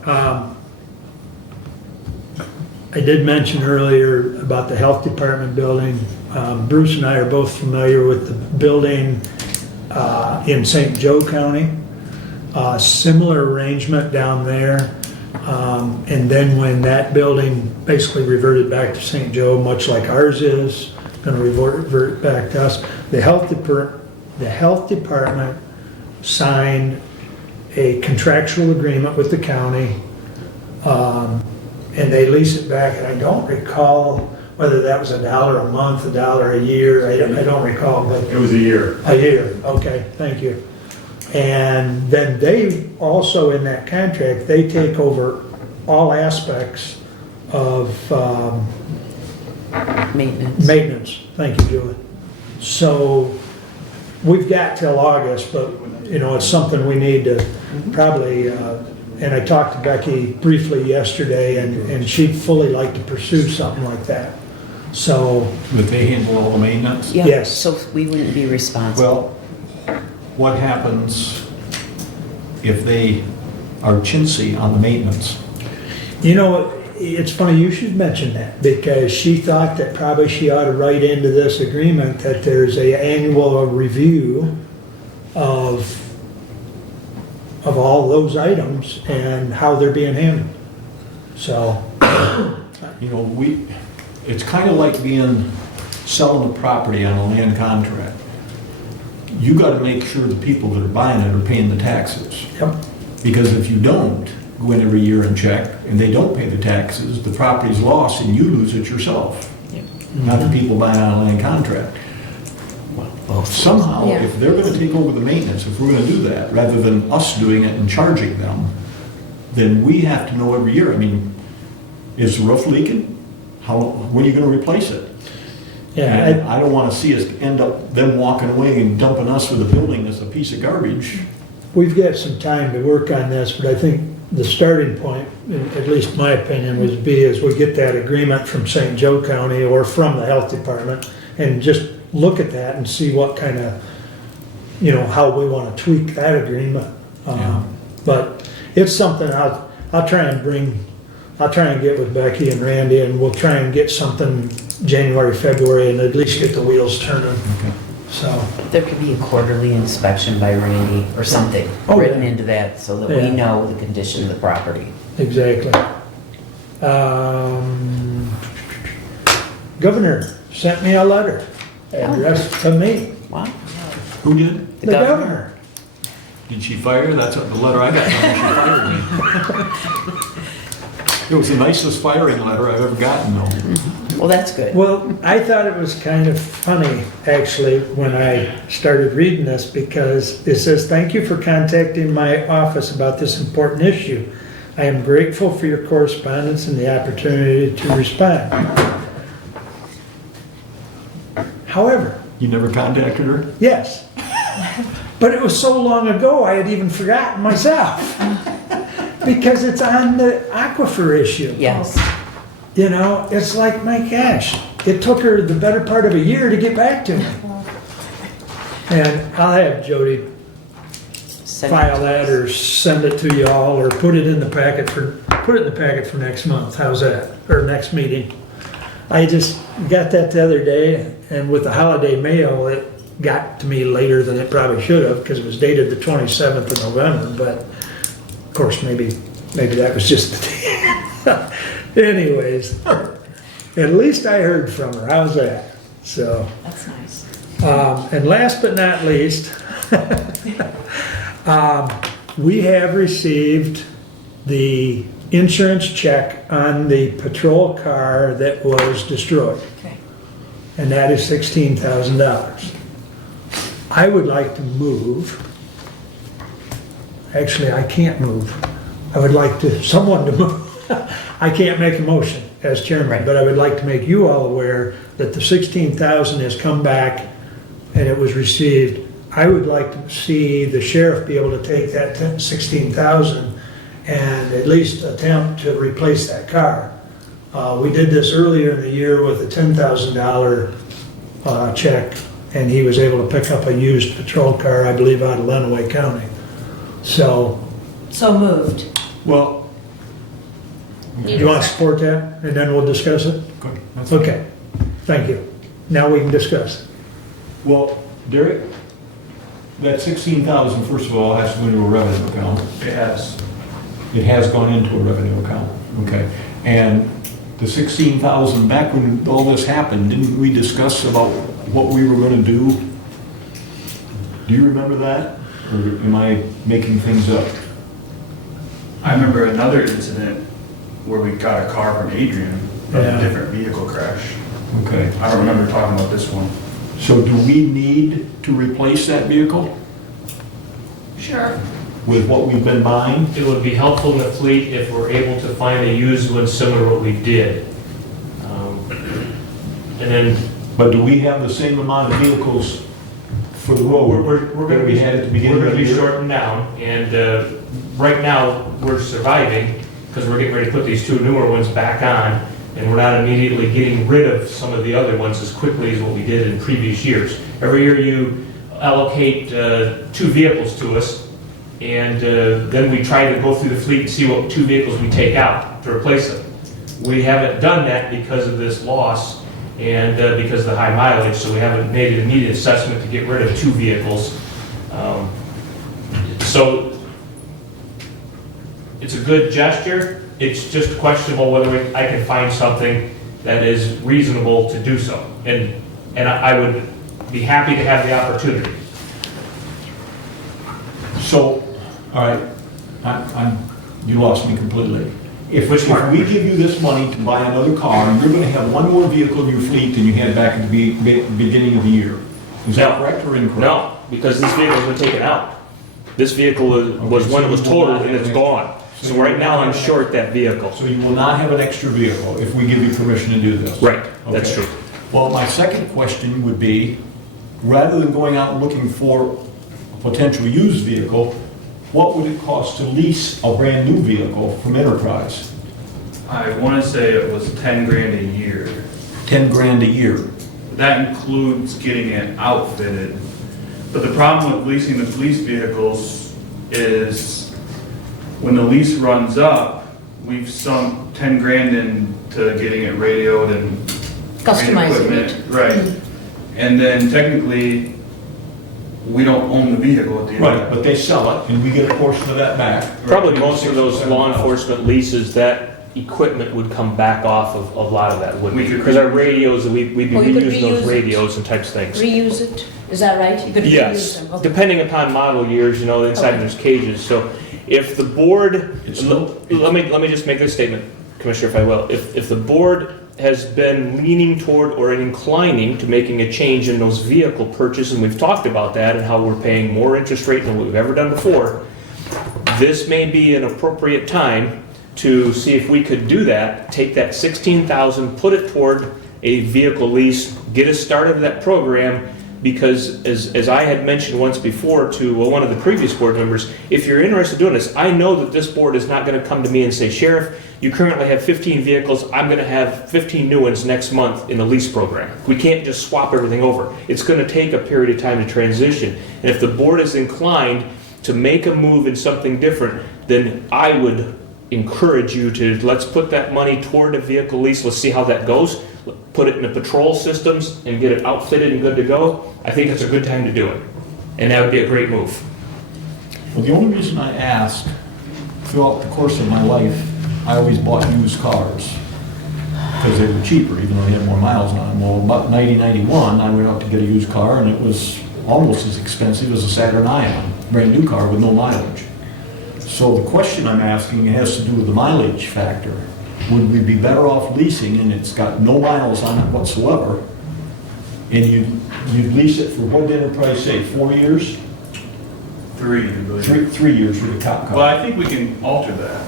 I did mention earlier about the health department building. Bruce and I are both familiar with the building in St. Joe County. Similar arrangement down there. And then when that building basically reverted back to St. Joe, much like ours is, going to revert back to us, the health department signed a contractual agreement with the county, and they lease it back, and I don't recall whether that was $1 a month, $1 a year, I don't recall, but It was a year. a year, okay, thank you. And then they also, in that contract, they take over all aspects of maintenance. Thank you, Julie. So we've got till August, but, you know, it's something we need to probably, and I talked to Becky briefly yesterday, and she'd fully like to pursue something like that. So, But they handle all the maintenance? Yeah, Yes. so we wouldn't be responsible. Well, what happens if they are chintzy on the maintenance? you know, it's funny you should mention that, because she thought that probably she ought to write into this agreement that there's a annual review of all those items and how they're being handled. So, You know, it's kind of like selling a property on a land contract. You got to make sure the people that are buying it are paying the taxes. yep, Because if you don't go in every year and check, and they don't pay the taxes, the property's lost and you lose it yourself. Not the people buying on a land contract. Both. Somehow, Yeah. if they're gonna take over the maintenance, if we're gonna do that, rather than us doing it and charging them, then we have to know every year. I mean, is the roof leaking? When are you gonna replace it? yeah, And I don't wanna see us end up, them walking away and dumping us with a building as a piece of garbage. we've got some time to work on this, but I think the starting point, at least my opinion, would be as we get that agreement from St. Joe County or from the health department, and just look at that and see what kind of, you know, how we want to tweak that agreement. Yeah. But it's something I'll try and get with Becky and Randy, and we'll try and get something January, February, and at least get the wheels turning, so. There could be a quarterly inspection by Randy or something Oh, written yeah. into that so that Yeah. we know the condition of the property. Exactly. Governor sent me a letter addressed to me, Wow. Who did? the governor. Did she fire? That's the letter I got when she fired me. It was the nicest firing letter I've ever gotten, though. Well, that's good. Well, I thought it was kind of funny, actually, when I started reading this, because it says, "Thank you for contacting my office about this important issue. I am grateful for your correspondence and the opportunity to respond. However, You never contacted her? yes, but it was so long ago, I had even forgotten myself, because it's on the aquifer issue. Yes. you know, it's like, my gosh, it took her the better part of a year to get back to me. And I'll have Jody file that or send it to you all, or put it in the packet for next month. How's that? Or next meeting. I just got that the other day, and with the holiday mail, it got to me later than it probably should have, because it was dated the 27th of November, but of course, maybe that was just the day. Anyways, at least I heard from her. How's that? So. That's nice. And last but not least, we have received the insurance check on the patrol car that was destroyed. Okay. And that is $16,000. I would like to move. Actually, I can't move. I would like someone to move. I can't make a motion as chairman, but I would like to make you all aware that the $16,000 has come back and it was received. I would like to see the sheriff be able to take that $16,000 and at least attempt to replace that car. We did this earlier in the year with a $10,000 check, and he was able to pick up a used patrol car, I believe, out of Lenawee County. So moved. Well, you want to support that, and then we'll discuss it? good. That's fine. Okay, thank you. Now we can discuss. Well, Derek, that 16,000, first of all, has to go into a revenue account. It has. It has gone into a revenue account, okay? And the 16,000, back when all this happened, didn't we discuss about what we were gonna do? Do you remember that? Or am I making things up? I remember another incident where we got a car from Adrian, from Yeah. a different vehicle crash. Okay. I don't remember talking about this one. So do we need to replace that vehicle Sure. with what we've been buying. It would be helpful in the fleet if we're able to find a used one similar to what we did. And then But do we have the same amount of vehicles for the road? we're going to that we had at the beginning we're of going the to be year? shortened down, and right now we're surviving because we're getting ready to put these two newer ones back on, and we're not immediately getting rid of some of the other ones as quickly as what we did in previous years. Every year you allocate 2 vehicles to us, and then we try to go through the fleet and see what 2 vehicles we take out to replace them. We haven't done that because of this loss and because of the high mileage, so we haven't made an immediate assessment to get rid of 2 vehicles. So it's a good gesture. It's just questionable whether I can find something that is reasonable to do so. And I would be happy to have the opportunity. So, all right, you lost me completely. If we give you this money to buy another car, you're gonna have one more vehicle in your fleet than you had back at the beginning of the year. Is that correct or incorrect? No, because this vehicle's been taken out. This vehicle was one that was totaled and it's gone. So right now I'm short that vehicle. So you will not have an extra vehicle if we give you permission to do this? Right, that's Okay. true. Well, my second question would be, rather than going out and looking for a potential used vehicle, what would it cost to lease a brand-new vehicle from Enterprise? I want to say it was 10 grand a year. 10 grand a year. That includes getting it outfitted. But the problem with leasing the police vehicles is when the lease runs up, we've sunk 10 grand into getting it radioed and Customizing equipment. it. Right. And then technically, we don't own the vehicle at the end of Right, it. but they sell it, and we get a portion of that back. Probably most of those law enforcement leases, that equipment would come back off of a lot of that, wouldn't We it? could Because our radios, we'd be Oh, you could reusing those reuse it. radios and types of things. Reuse it, is that right? You could reuse Yes, them. Okay. depending upon model years, you know, inside Okay. there's cages. So if the board, It's let me just make this statement, Commissioner, if I will. If the board has been leaning toward or inclining to making a change in those vehicle purchases, and we've talked about that and how we're paying more interest rate than we've ever done before, this may be an appropriate time to see if we could do that, take that 16,000, put it toward a vehicle lease, get us started with that program, because as I had mentioned once before to one of the previous board members, if you're interested in doing this, I know that this board is not going to come to me and say, Sheriff, you currently have 15 vehicles, I'm going to have 15 new ones next month in the lease program. We can't just swap everything over. It's going to take a period of time to transition. And if the board is inclined to make a move in something different, then I would encourage you to, let's put that money toward a vehicle lease, let's see how that goes, put it in the patrol systems and get it outfitted and good to go. I think it's a good time to do it. And that would be a great move. Well, the only reason I asked, throughout the course of my life, I always bought used cars because they were cheaper, even though they had more miles on them. Well, about 91, I went out to get a used car, and it was almost as expensive as a Saturn Ion, brand new car with no mileage. So the question I'm asking has to do with the mileage factor. Would we be better off leasing, and it's got no miles on it whatsoever, and you'd lease it for, what did Enterprise say, 4 years? 3, I believe. 3 years for the cop car. Well, I think we can alter that.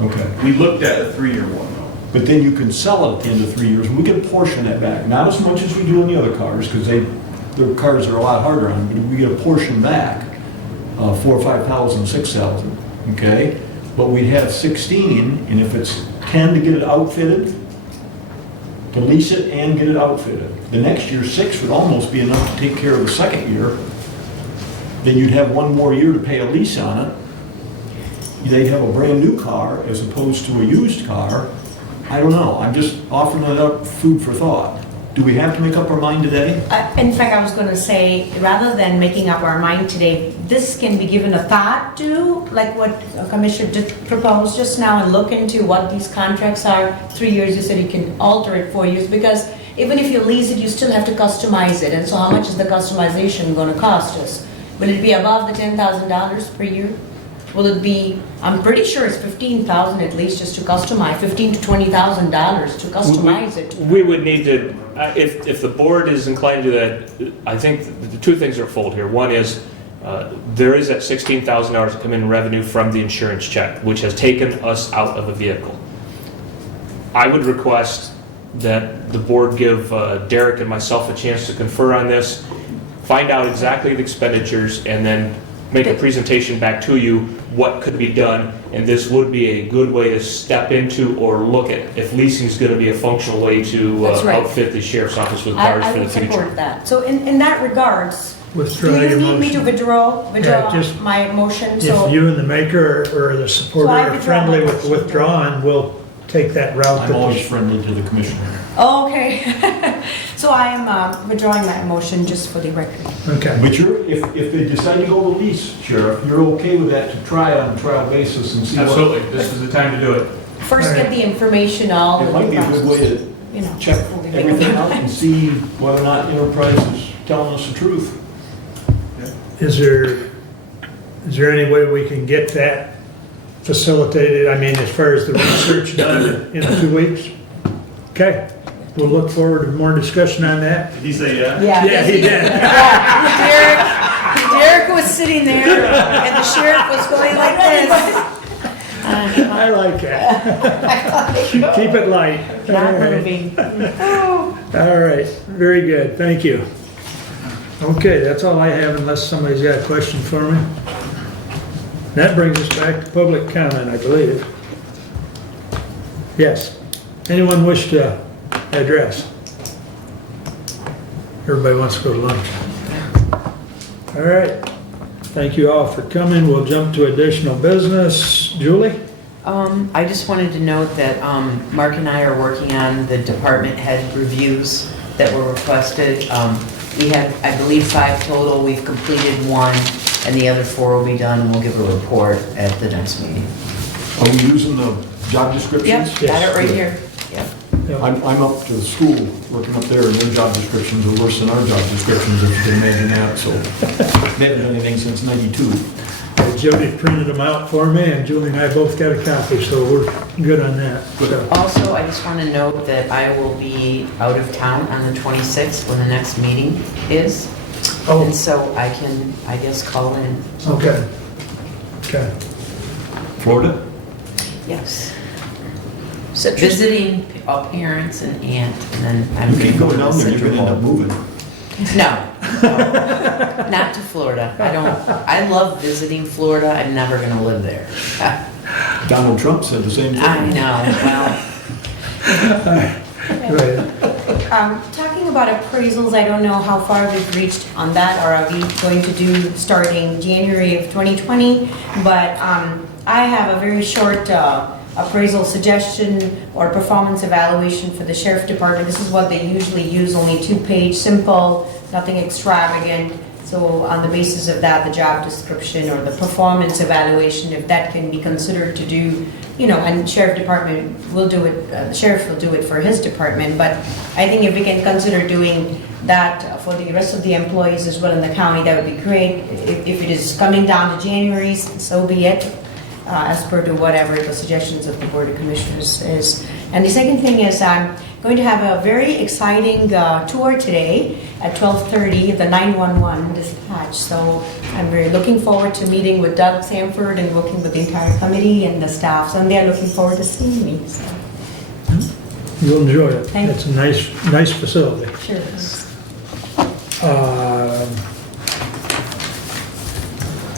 Okay. We looked at a 3-year one though. But then you can sell it at the end of 3 years, and we can portion that back. Not as much as we do on the other cars, because their cars are a lot harder on them, but we get a portion back, 4,000 or 5,000, 6,000, okay? But we'd have 16, and if it's 10 to get it outfitted, to lease it and get it outfitted. The next year, 6 would almost be enough to take care of the second year. Then you'd have 1 more year to pay a lease on it. They'd have a brand new car as opposed to a used car. I don't know, I'm just offering it up, food for thought. Do we have to make up our mind today? In fact, I was going to say, rather than making up our mind today, this can be given a thought to, like what Commissioner did propose just now, and look into what these contracts are. 3 years, you said you can alter it 4 years, because even if you lease it, you still have to customize it. And so how much is the customization going to cost us? Will it be above the $10,000 per year? Will it be, I'm pretty sure it's $15,000 at least just to customize, $15,000 to $20,000 to customize it. We would need to, if the board is inclined to that, I think the two things are fold here. One is, there is that $16,000 to come in revenue from the insurance check, which has taken us out of a vehicle. I would request that the board give Derek and myself a chance to confer on this, find out exactly the expenditures, and then make a presentation back to you what could be done, and this would be a good way to step into or look at if leasing is going to be a functional way to That's right. outfit the sheriff's office with cars I for the would future. support that. So in that regards, Withdraw do you your need me to motion. withdraw just- my motion? If So you and the maker or the supporter So I are withdraw friendly my with motion. withdrawing, we'll take that route. I'm always friendly to the commissioner. Okay. So I am withdrawing my motion just for the record. Okay. But if they decide to go to lease, Sheriff, you're okay with that to try it on a trial basis and see what? Absolutely, this is the time to do it. First, get the information all. It might be a good way to You know, check before we make everything a- out and see whether or not Enterprise is telling us the truth. Is there any way we can get that facilitated? I mean, as far as the research done in 2 weeks? Okay, we'll look forward to more discussion on that. Did he say yeah? Yeah, he did. Derek was sitting there and the sheriff was going like this. I like that. Keep it light. Not All right. moving. All right, very good, thank you. Okay, that's all I have unless somebody's got a question for me. That brings us back to public comment, I believe. Yes, anyone wish to address? Everybody wants to go to lunch. All right, thank you all for coming. We'll jump to additional business. Julie? I just wanted to note that Mark and I are working on the department head reviews that were requested. We had, I believe, 5 total. We've completed 1, and the other 4 will be done, and we'll give a report at the next meeting. Are we using the job descriptions? Yep, got it right here. Yep. I'm up to the school, working up there, and their job descriptions are worse than our job descriptions, if you can imagine that, so. They haven't done anything since '92. Jody printed them out for me, and Julie and I both got a copy, so we're good on that. So, Also, I just want to note that I will be out of town on the 26th when the next meeting is. Oh. And so I can, I guess, call in. Okay. Okay. Florida? Yes. Citrus. Visiting parents and aunt, and then I'm You going keep to go going to the down there, you're Central gonna end up Bowl. moving. No, Not to Florida. I love visiting Florida. I'm never gonna live there. Donald Trump said the same thing. I know, Go ahead. Talking about appraisals, I don't know how far we've reached on that, or are we going to do starting January of 2020? But I have a very short appraisal suggestion or performance evaluation for the sheriff department. This is what they usually use, only 2-page, simple, nothing extravagant. So on the basis of that, the job description or the performance evaluation, if that can be considered to do, and sheriff department will do it, the sheriff will do it for his department. But I think if we can consider doing that for the rest of the employees as well in the county, that would be great. If it is coming down to January, so be it. As per to whatever the suggestions of the Board of Commissioners is. And the second thing is I'm going to have a very exciting tour today at 12:30 of the 911 dispatch. So I'm very looking forward to meeting with Doug Sanford and working with the entire committee and the staff. So they're looking forward to seeing me. So. You'll enjoy it. Thank It's a nice facility. Sure.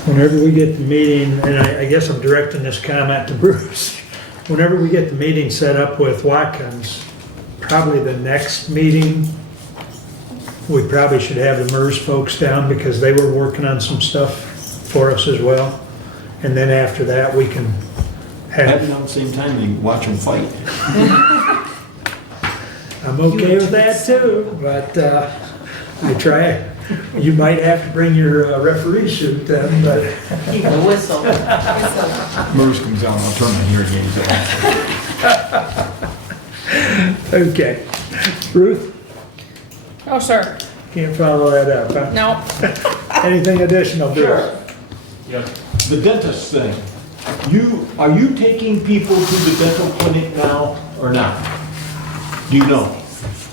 Whenever we get the meeting, and I guess I'm directing this comment to Bruce, whenever we get the meeting set up with Watkins, probably the next meeting, we probably should have the MERS folks down because they were working on some stuff for us as well. And then after that, we can Having have, on the same time, they watch them fight. I'm okay with that too, but I try. You might have to bring your referee suit then, but. keep the whistle. MERS comes out, I'll turn my hearing aids on. Okay. Ruth, Oh, sir, can't follow that up, huh? no. Anything additional, Bruce? Sure. Yep. The dentist thing. Are you taking people to the dental clinic now or not? Do you know?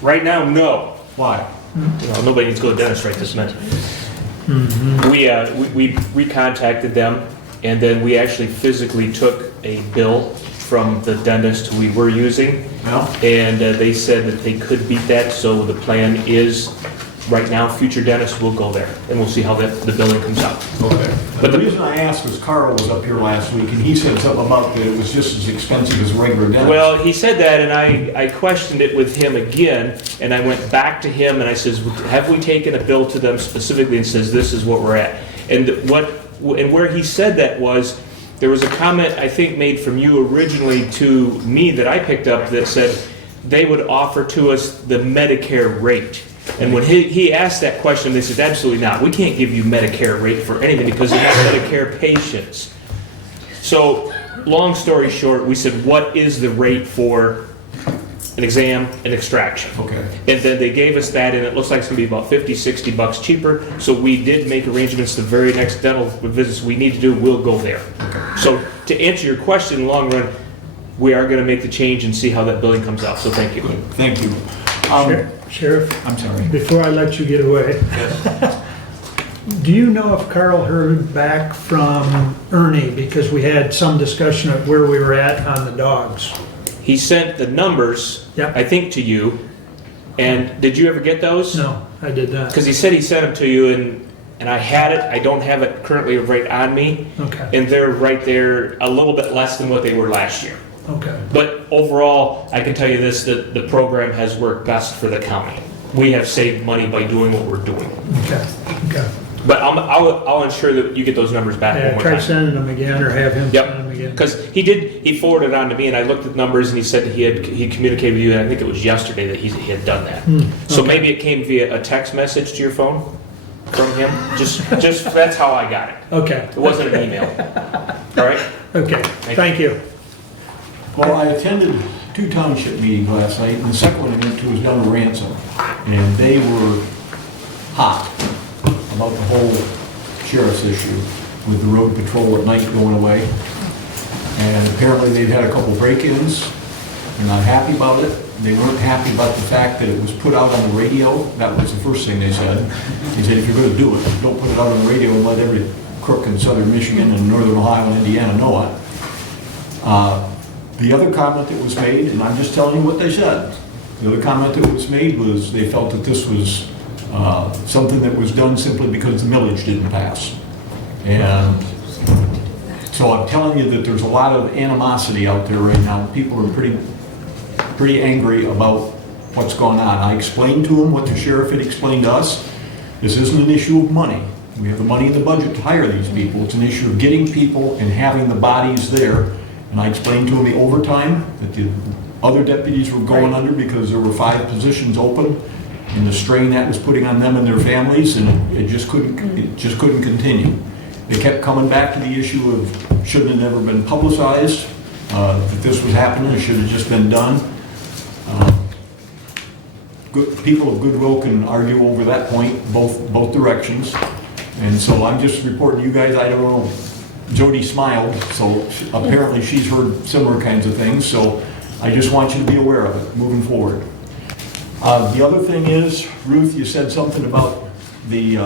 Right now, no. Why? Nobody needs to go to the dentist right this minute. We recontacted them, and then we actually physically took a bill from the dentist who we were using, Well, and they said that they could beat that, so the plan is, right now, future dentists will go there, and we'll see how the billing comes out. okay. But But the the- reason I asked was Carl was up here last week, and he said something about that it was just as expensive as a regular dentist. Well, he said that, and I questioned it with him again, and I went back to him, and I says, have we taken a bill to them specifically, and says, this is what we're at. And where he said that was, there was a comment, I think, made from you originally to me that I picked up that said they would offer to us the Medicare rate. And when he asked that question, they said, absolutely not. We can't give you Medicare rate for anything because they're not Medicare patients. So, long story short, we said, what is the rate for an exam and extraction? Okay. And then they gave us that, and it looks like it's gonna be about $50-$60 cheaper. So we did make arrangements. The very next dental visits we need to do, we'll go there. So to answer your question, in the long run, we are gonna make the change and see how that billing comes out. So thank you. Good, thank you. Sheriff, I'm sorry. before I let you get away, do you know if Carl heard back from Ernie? Because we had some discussion of where we were at on the dogs. He sent the numbers, Yep. I think, to you. And did you ever get those? No, I did not. Because he said he sent them to you, and I had it. I don't have it currently right on me. Okay, And they're right there, a little bit less than what they were last year. okay. But overall, I can tell you this, that the program has worked best for the county. We have saved money by doing what we're doing. Okay, okay. But I'll ensure that you get those numbers back one Yeah, more try time. sending them again or have him send them Yep, again. because he forwarded it on to me, and I looked at the numbers, and he said he communicated with you, and I think it was yesterday that he had done that. So okay. maybe it came via a text message to your phone from him? Just that's how I got it. Okay, It wasn't an email. All right? okay, thank you. Well, I attended 2 township meetings last night, and the second one I went to was down in Ransom. And they were hot about the whole sheriff's issue with the road patrol at night going away. And apparently they'd had a couple break-ins. They're not happy about it. They weren't happy about the fact that it was put out on the radio. That was the first thing they said. They said, if you're gonna do it, don't put it out on the radio and let every crook in southern Michigan and northern Ohio and Indiana know it. The other comment that was made, and I'm just telling you what they said, the other comment that was made was they felt that this was something that was done simply because the millage didn't pass. And so I'm telling you that there's a lot of animosity out there right now. People are pretty angry about what's going on. I explained to them what the sheriff had explained to us. This isn't an issue of money. We have the money in the budget to hire these people. It's an issue of getting people and having the bodies there. And I explained to them the overtime that the other deputies were going under because there were 5 positions open, and the strain that was putting on them and their families, and it just couldn't continue. They kept coming back to the issue of shouldn't have never been publicized, that this was happening, it should have just been done. People of goodwill can argue over that point, both directions. And so I'm just reporting to you guys, I don't know, Jody smiled, so apparently she's heard similar kinds of things, so I just want you to be aware of it moving forward. The other thing is, Ruth, you said something about the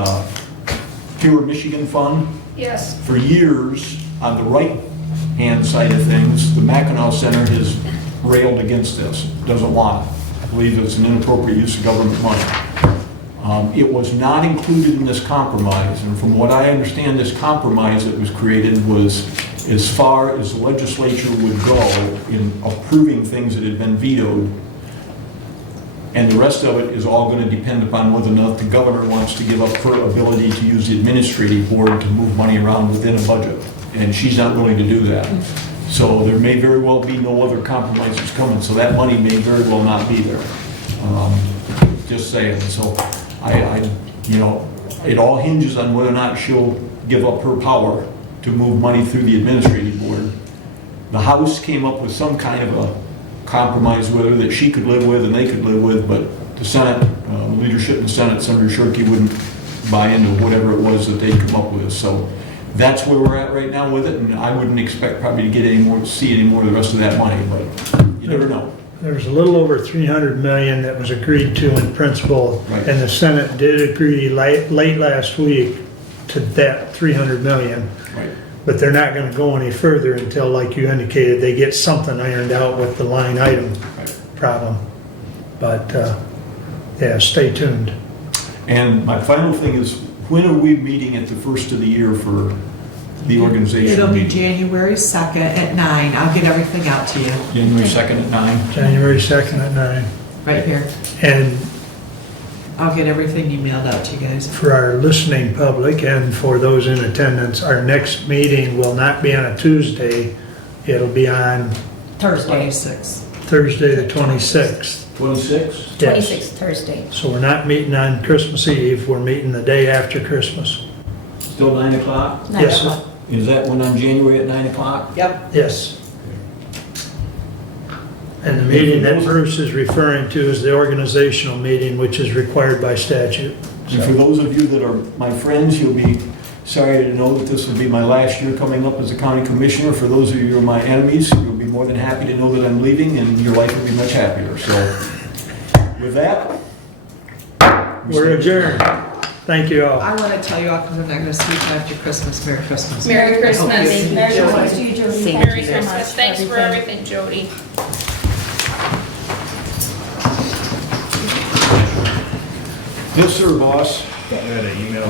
Pure Michigan Fund. Yes. For years, on the right-hand side of things, the Mackinac Center has railed against this, doesn't want it. I believe it's an inappropriate use of government money. It was not included in this compromise, and from what I understand, this compromise that was created was as far as the legislature would go in approving things that had been vetoed, and the rest of it is all going to depend upon whether or not the governor wants to give up her ability to use the administrative board to move money around within a budget, and she's not willing to do that. So there may very well be no other compromises coming, so that money may very well not be there. Just saying. So you know, it all hinges on whether or not she'll give up her power to move money through the administrative board. The House came up with some kind of a compromise with her that she could live with and they could live with, but the Senate, leadership in the Senate, Senator Shirkey wouldn't buy into whatever it was that they'd come up with. So that's where we're at right now with it, and I wouldn't expect probably to get any more, see any more of the rest of that money, but you never know. There's a little over 300 million that was agreed to in principle, Right. and the Senate did agree late last week to that 300 million. Right. But they're not gonna go any further until, like you indicated, they get something ironed out with the line item problem. But, yeah, stay tuned. And my final thing is, when are we meeting at the first of the year for the organization? It'll be meeting? January 2nd at 9. I'll get everything out to you, January 2nd at 9? January 2nd at 9. right here. And I'll get everything emailed out to you guys. for our listening public and for those in attendance, our next meeting will not be on a Tuesday. It'll be on Thursday, 26. Thursday, the 26th. 26? Yes. 26th Thursday. So we're not meeting on Christmas Eve, we're meeting the day after Christmas. Still 9 o'clock? Yes, sir. Is that one on January at 9 o'clock? Yep. Yes. And the meeting that Bruce is referring to is the organizational meeting, which is required by statute. And for those of you that are my friends, you'll be sorry to know that this will be my last year coming up as a county commissioner. For those of you who are my enemies, you'll be more than happy to know that I'm leaving and your life will be much happier. So with that, We're adjourned. Thank you all. I want to tell you all, because I'm not going to see you after Christmas. Merry Christmas. Merry Christmas. Merry Christmas to you, Jody. Merry Thank you very Christmas. much Thanks for everything, Jody. yes, sir, boss. I had an email